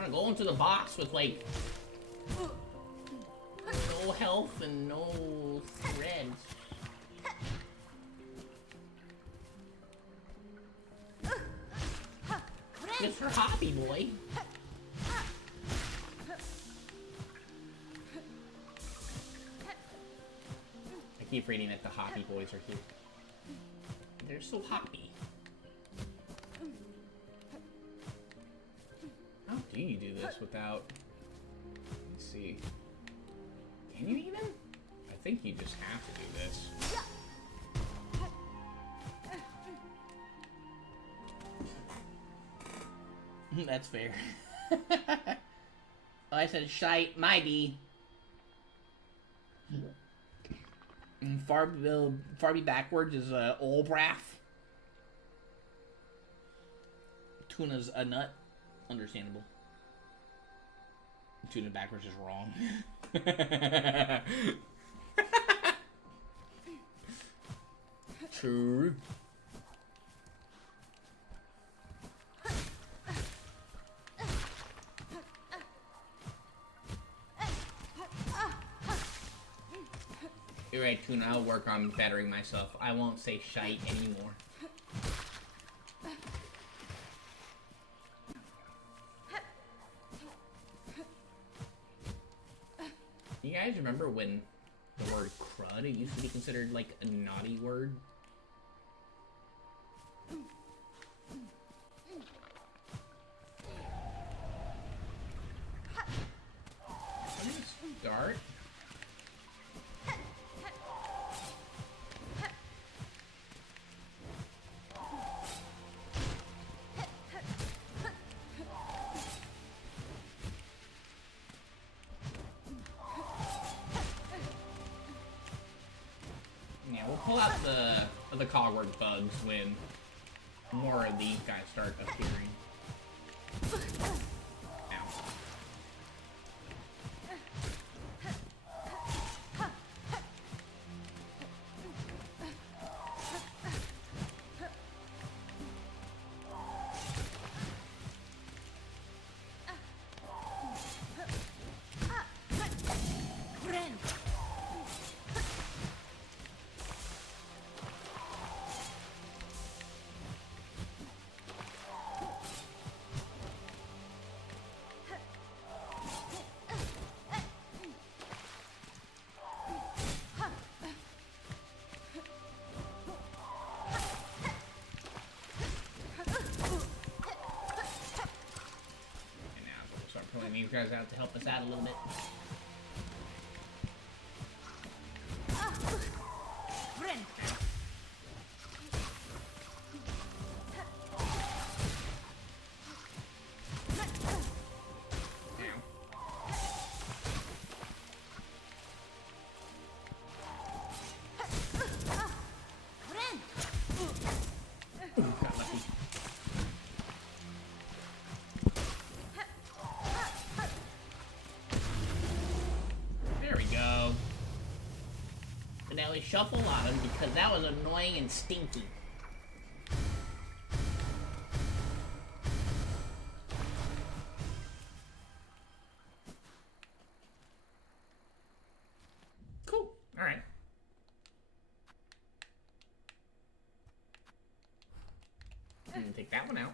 Go into the box with like no health and no threads. Mr. Hoppy Boy. I keep reading that the Hoppy Boys are here. They're so hoppy. How do you do this without... Let's see. Can you even? I think you just have to do this. That's fair. Oh, I said shite, mighty. Farby backwards is Olbraff. Tuna's a nut. Understandable. Tuna backwards is wrong. True. You're right, Tuna. I'll work on bettering myself. I won't say shite anymore. remember when the word crud, it used to be considered like a naughty word. Let me start. Yeah, we'll pull out the cogword bugs when more of these guys start appearing. Ow. Pulling these guys out to help us out a little bit. Got lucky. There we go. And now we shuffle on him because that was annoying and stinky. Cool. Alright. Take that one out.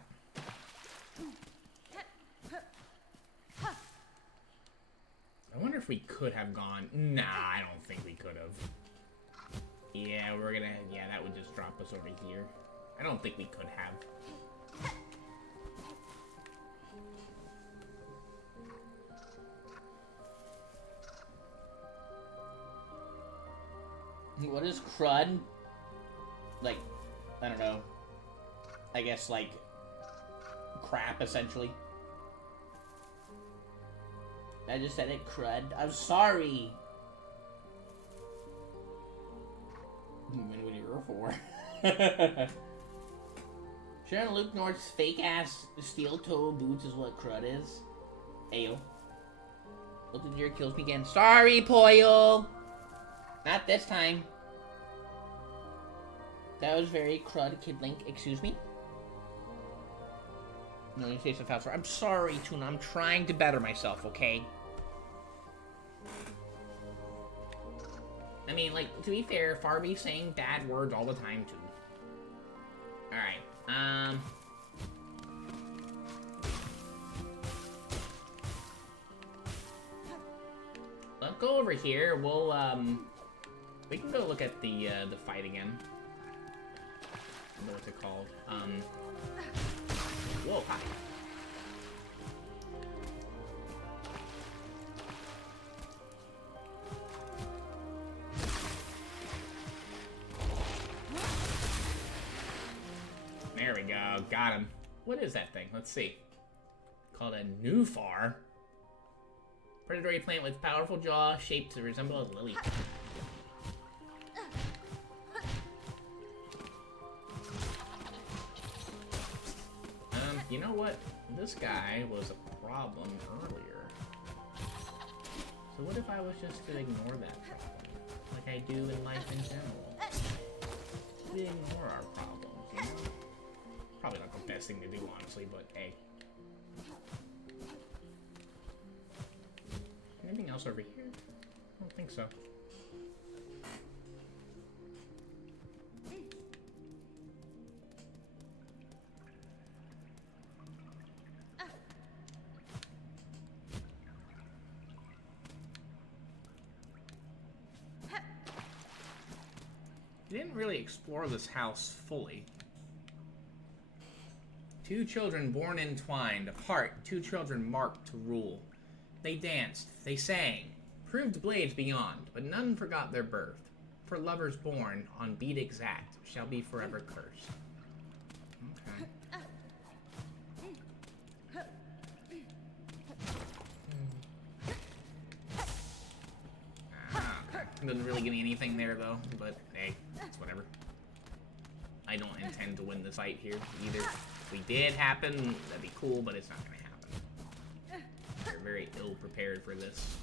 I wonder if we could have gone. Nah, I don't think we could have. Yeah, we're gonna. Yeah, that would just drop us over here. I don't think we could have. What is crud? Like, I don't know. I guess, like, crap, essentially. I just said it, crud. I'm sorry. What you're for. Sharon Luke North's fake-ass steel-toe boots is what crud is. Ayo. Look at deer kills me again. Sorry, Poyle! Not this time. That was very crud, Kid Link. Excuse me? No, you say stuff elsewhere. I'm sorry, Tuna. I'm trying to better myself, okay? I mean, like, to be fair, Farby's saying bad words all the time, too. Alright, let's go over here. We'll, we can go look at the fight again. I don't know what's it called. Whoa, hi. There we go, got him. What is that thing? Let's see. Called a Nufar. Predatory plant with powerful jaw shaped to resemble a lily. You know what? This guy was a problem earlier. So what if I was just to ignore that problem? Like I do in life in general. We ignore our problems, you know? Probably not the best thing to do, honestly, but hey. Anything else over here? I don't think so. You didn't really explore this house fully. 2 children born entwined, apart, 2 children marked to rule. They danced, they sang, proved blades beyond, but none forgot their birth. For lovers born on beat exact shall be forever cursed. Okay. Doesn't really give me anything there though, but hey, it's whatever. I don't intend to win the fight here either. If we did happen, that'd be cool, but it's not gonna happen. We're very ill prepared for this.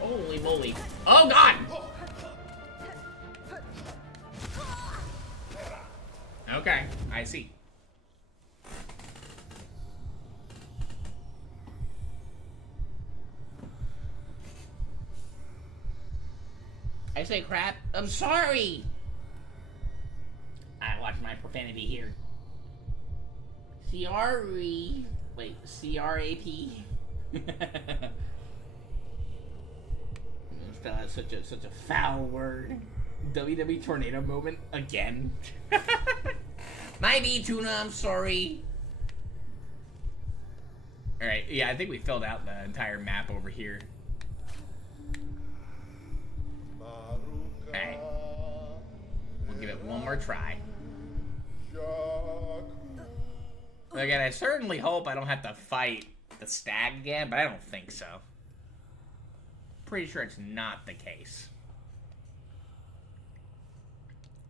Holy moly. Oh god! Okay, I see. I say crap. I'm sorry! I watch my profanity here. Sorry. Wait, C-R-A-P? That's such a foul word. WWE tornado moment again. My B tuna, I'm sorry. Alright, yeah, I think we filled out the entire map over here. Alright. We'll give it one more try. Again, I certainly hope I don't have to fight the stag again, but I don't think so. Pretty sure it's not the case.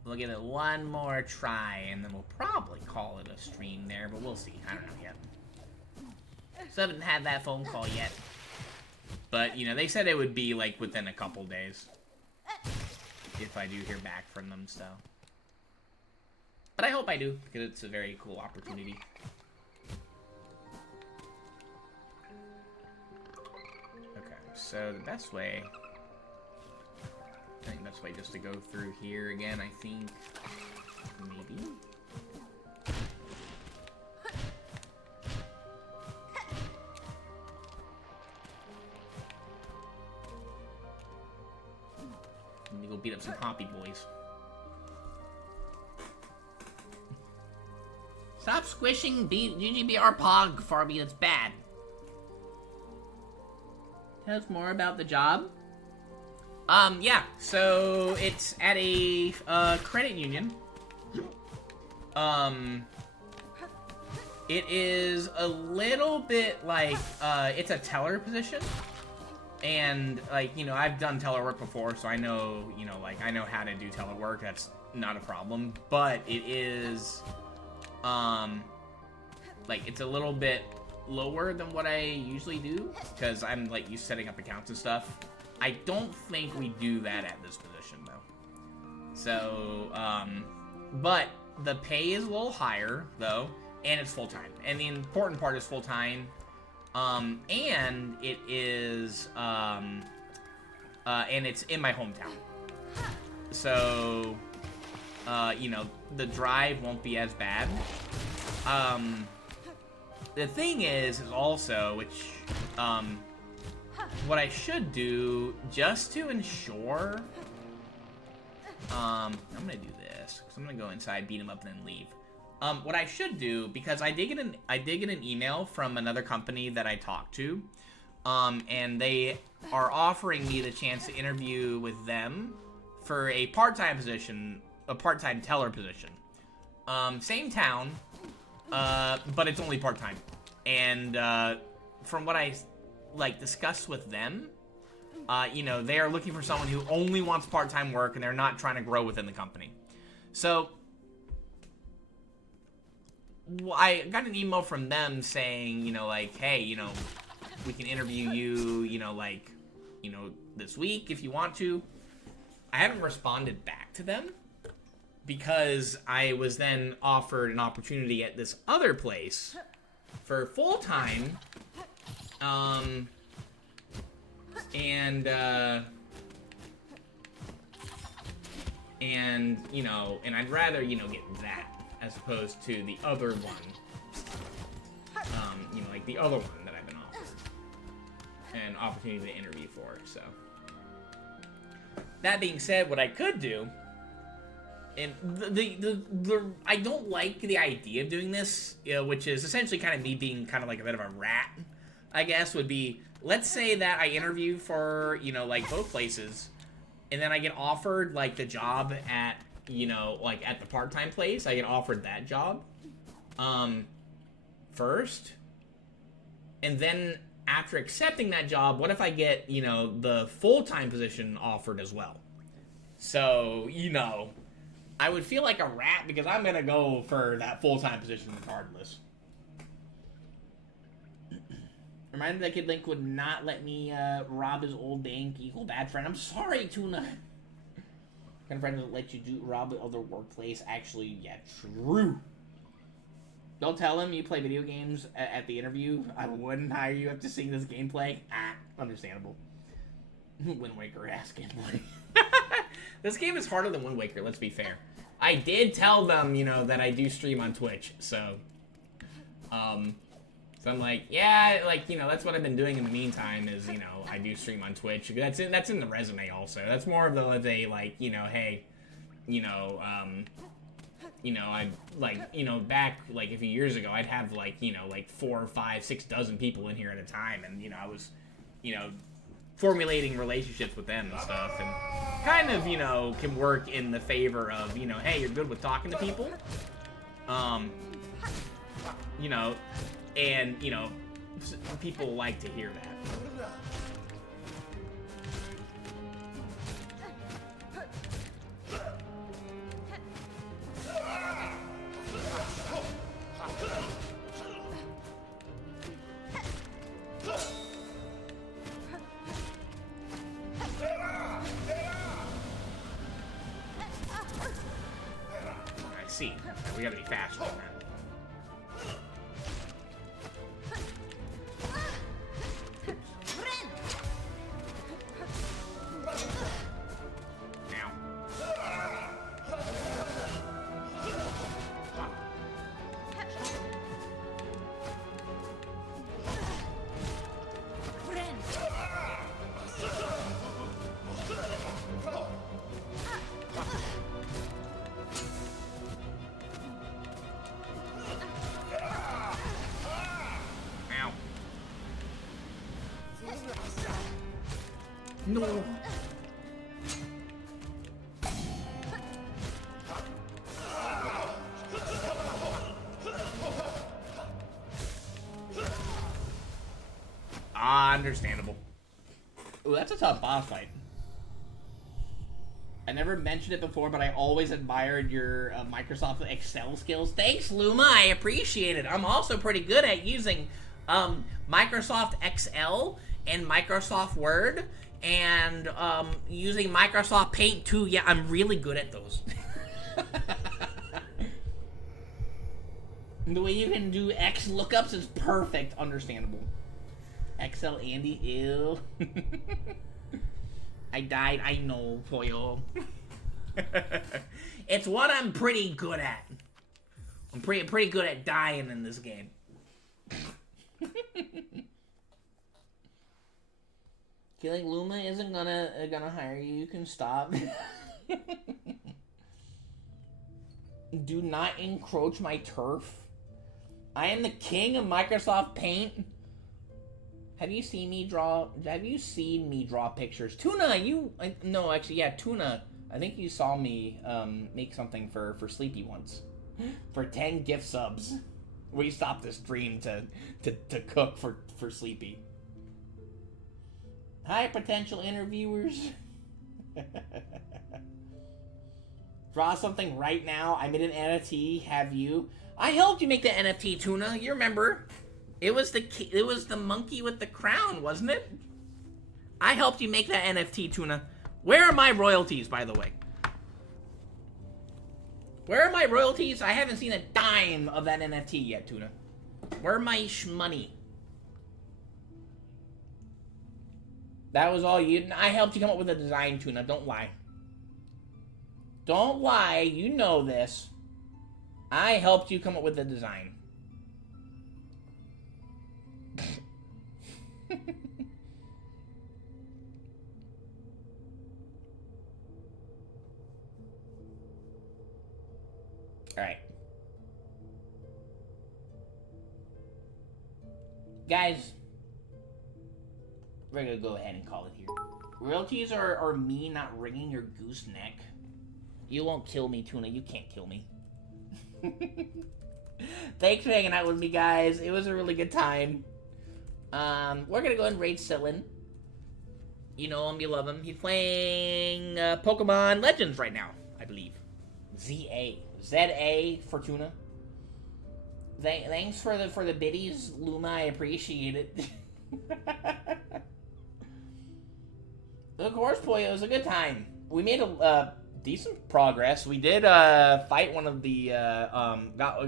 We'll give it one more try, and then we'll probably call it a stream there, but we'll see. I don't know yet. So I haven't had that phone call yet. But, you know, they said it would be, like, within a couple days. If I do hear back from them, so. But I hope I do, because it's a very cool opportunity. Okay, so the best way... I think the best way just to go through here again, I think. Maybe? Let me go beat up some hoppy boys. Stop squishing GGBR Pog, Farby, that's bad. Tell us more about the job. Yeah, so it's at a credit union. It is a little bit like, it's a teller position. And, like, you know, I've done teller work before, so I know, you know, like, I know how to do teller work. That's not a problem. But it is, like, it's a little bit lower than what I usually do, because I'm, like, used to setting up accounts and stuff. I don't think we do that at this position, though. So, but the pay is a little higher, though, and it's full-time. And the important part is full-time. And it is, and it's in my hometown. So, you know, the drive won't be as bad. The thing is also, which, what I should do, just to ensure, I'm gonna do this, because I'm gonna go inside, beat him up, and then leave. What I should do, because I did get an email from another company that I talked to, and they are offering me the chance to interview with them for a part-time position, a part-time teller position. Same town, but it's only part-time. And, from what I, like, discussed with them, you know, they are looking for someone who only wants part-time work, and they're not trying to grow within the company. So, I got an email from them saying, you know, like, hey, you know, we can interview you, you know, like, this week if you want to. I haven't responded back to them because I was then offered an opportunity at this other place for full-time, and I'd rather, get that as opposed to the other one, like the other one that I've been offered an opportunity to interview for, so. That being said, what I could do, and I don't like the idea of doing this, which is essentially kind of me being kind of like a bit of a rat, I guess, would be, let's say that I interview for, like both places, and then I get offered, like, the job at, like at the part-time place, I get offered that job, first, and then after accepting that job, what if I get, the full-time position offered as well? So, I would feel like a rat because I'm gonna go for that full-time position regardless. Reminded that Kid Link would not let me rob his old bank equal bad friend. I'm sorry, Tuna. Kind of friend doesn't let you rob the other workplace. Actually, yeah, true. Don't tell him you play video games at the interview. I wouldn't hire you up to see this gameplay. Understandable. Wind Waker ass gameplay. This game is harder than Wind Waker, let's be fair. I did tell them, that I do stream on Twitch, so I'm like, yeah, like, that's what I've been doing in the meantime is, I do stream on Twitch. That's in the resume also. That's more of a like, hey, I like, back like a few years ago, I'd have like, like 4, 5, 6 dozen people in here at a time, and I was, formulating relationships with them and stuff, and kind of, can work in the favor of, hey, you're good with talking to people, and people like to hear that. We gotta be faster than that. Now. No. Understandable. Ooh, that's a tough boss fight. I never mentioned it before, but I always admired your Microsoft Excel skills. Thanks, Luma. I appreciate it. I'm also pretty good at using Microsoft Excel and Microsoft Word and using Microsoft Paint too. Yeah, I'm really good at those. The way you can do X lookups is perfect. Understandable. Excel Andy, ew. I died, I know, Poyo. It's what I'm pretty good at. I'm pretty good at dying in this game. Feeling Luma isn't gonna hire you. You can stop. Do not encroach my turf. I am the king of Microsoft Paint. Have you seen me draw pictures? Tuna, no, actually, yeah, Tuna. I think you saw me make something for Sleepy once. For 10 gift subs. We stopped the stream to cook for Sleepy. Hi, potential interviewers. Draw something right now. I made an NFT. Have you? I helped you make the NFT, Tuna. You remember? It was the monkey with the crown, wasn't it? I helped you make that NFT, Tuna. Where are my royalties, by the way? Where are my royalties? I haven't seen a dime of that NFT yet, Tuna. Where are my money? That was all you. I helped you come up with a design, Tuna. Don't lie. Don't lie. You know this. I helped you come up with the design. Alright. Guys, we're gonna go ahead and call it here. Royalties are me not wringing your goose neck. You won't kill me, Tuna. You can't kill me. Thanks for hanging out with me, guys. It was a really good time. We're gonna go ahead and raid Sillin. You know him, you love him. He's playing Pokemon Legends right now, I believe. ZA Fortuna. Thanks for the biddies, Luma. I appreciate it. Of course, Poyo, it was a good time. We made a decent progress. We did fight one of the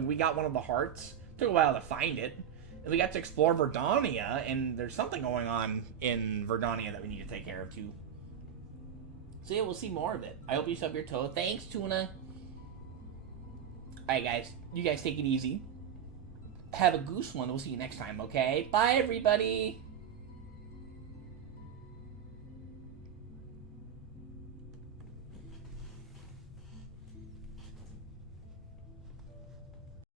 we got one of the hearts. Took a while to find it. And we got to explore Verdonia, and there's something going on in Verdonia that we need to take care of too. So yeah, we'll see more of it. I hope you stub your toe. Thanks, Tuna. Alright, guys. You guys take it easy. Have a goose one. We'll see you next time, okay? Bye, everybody.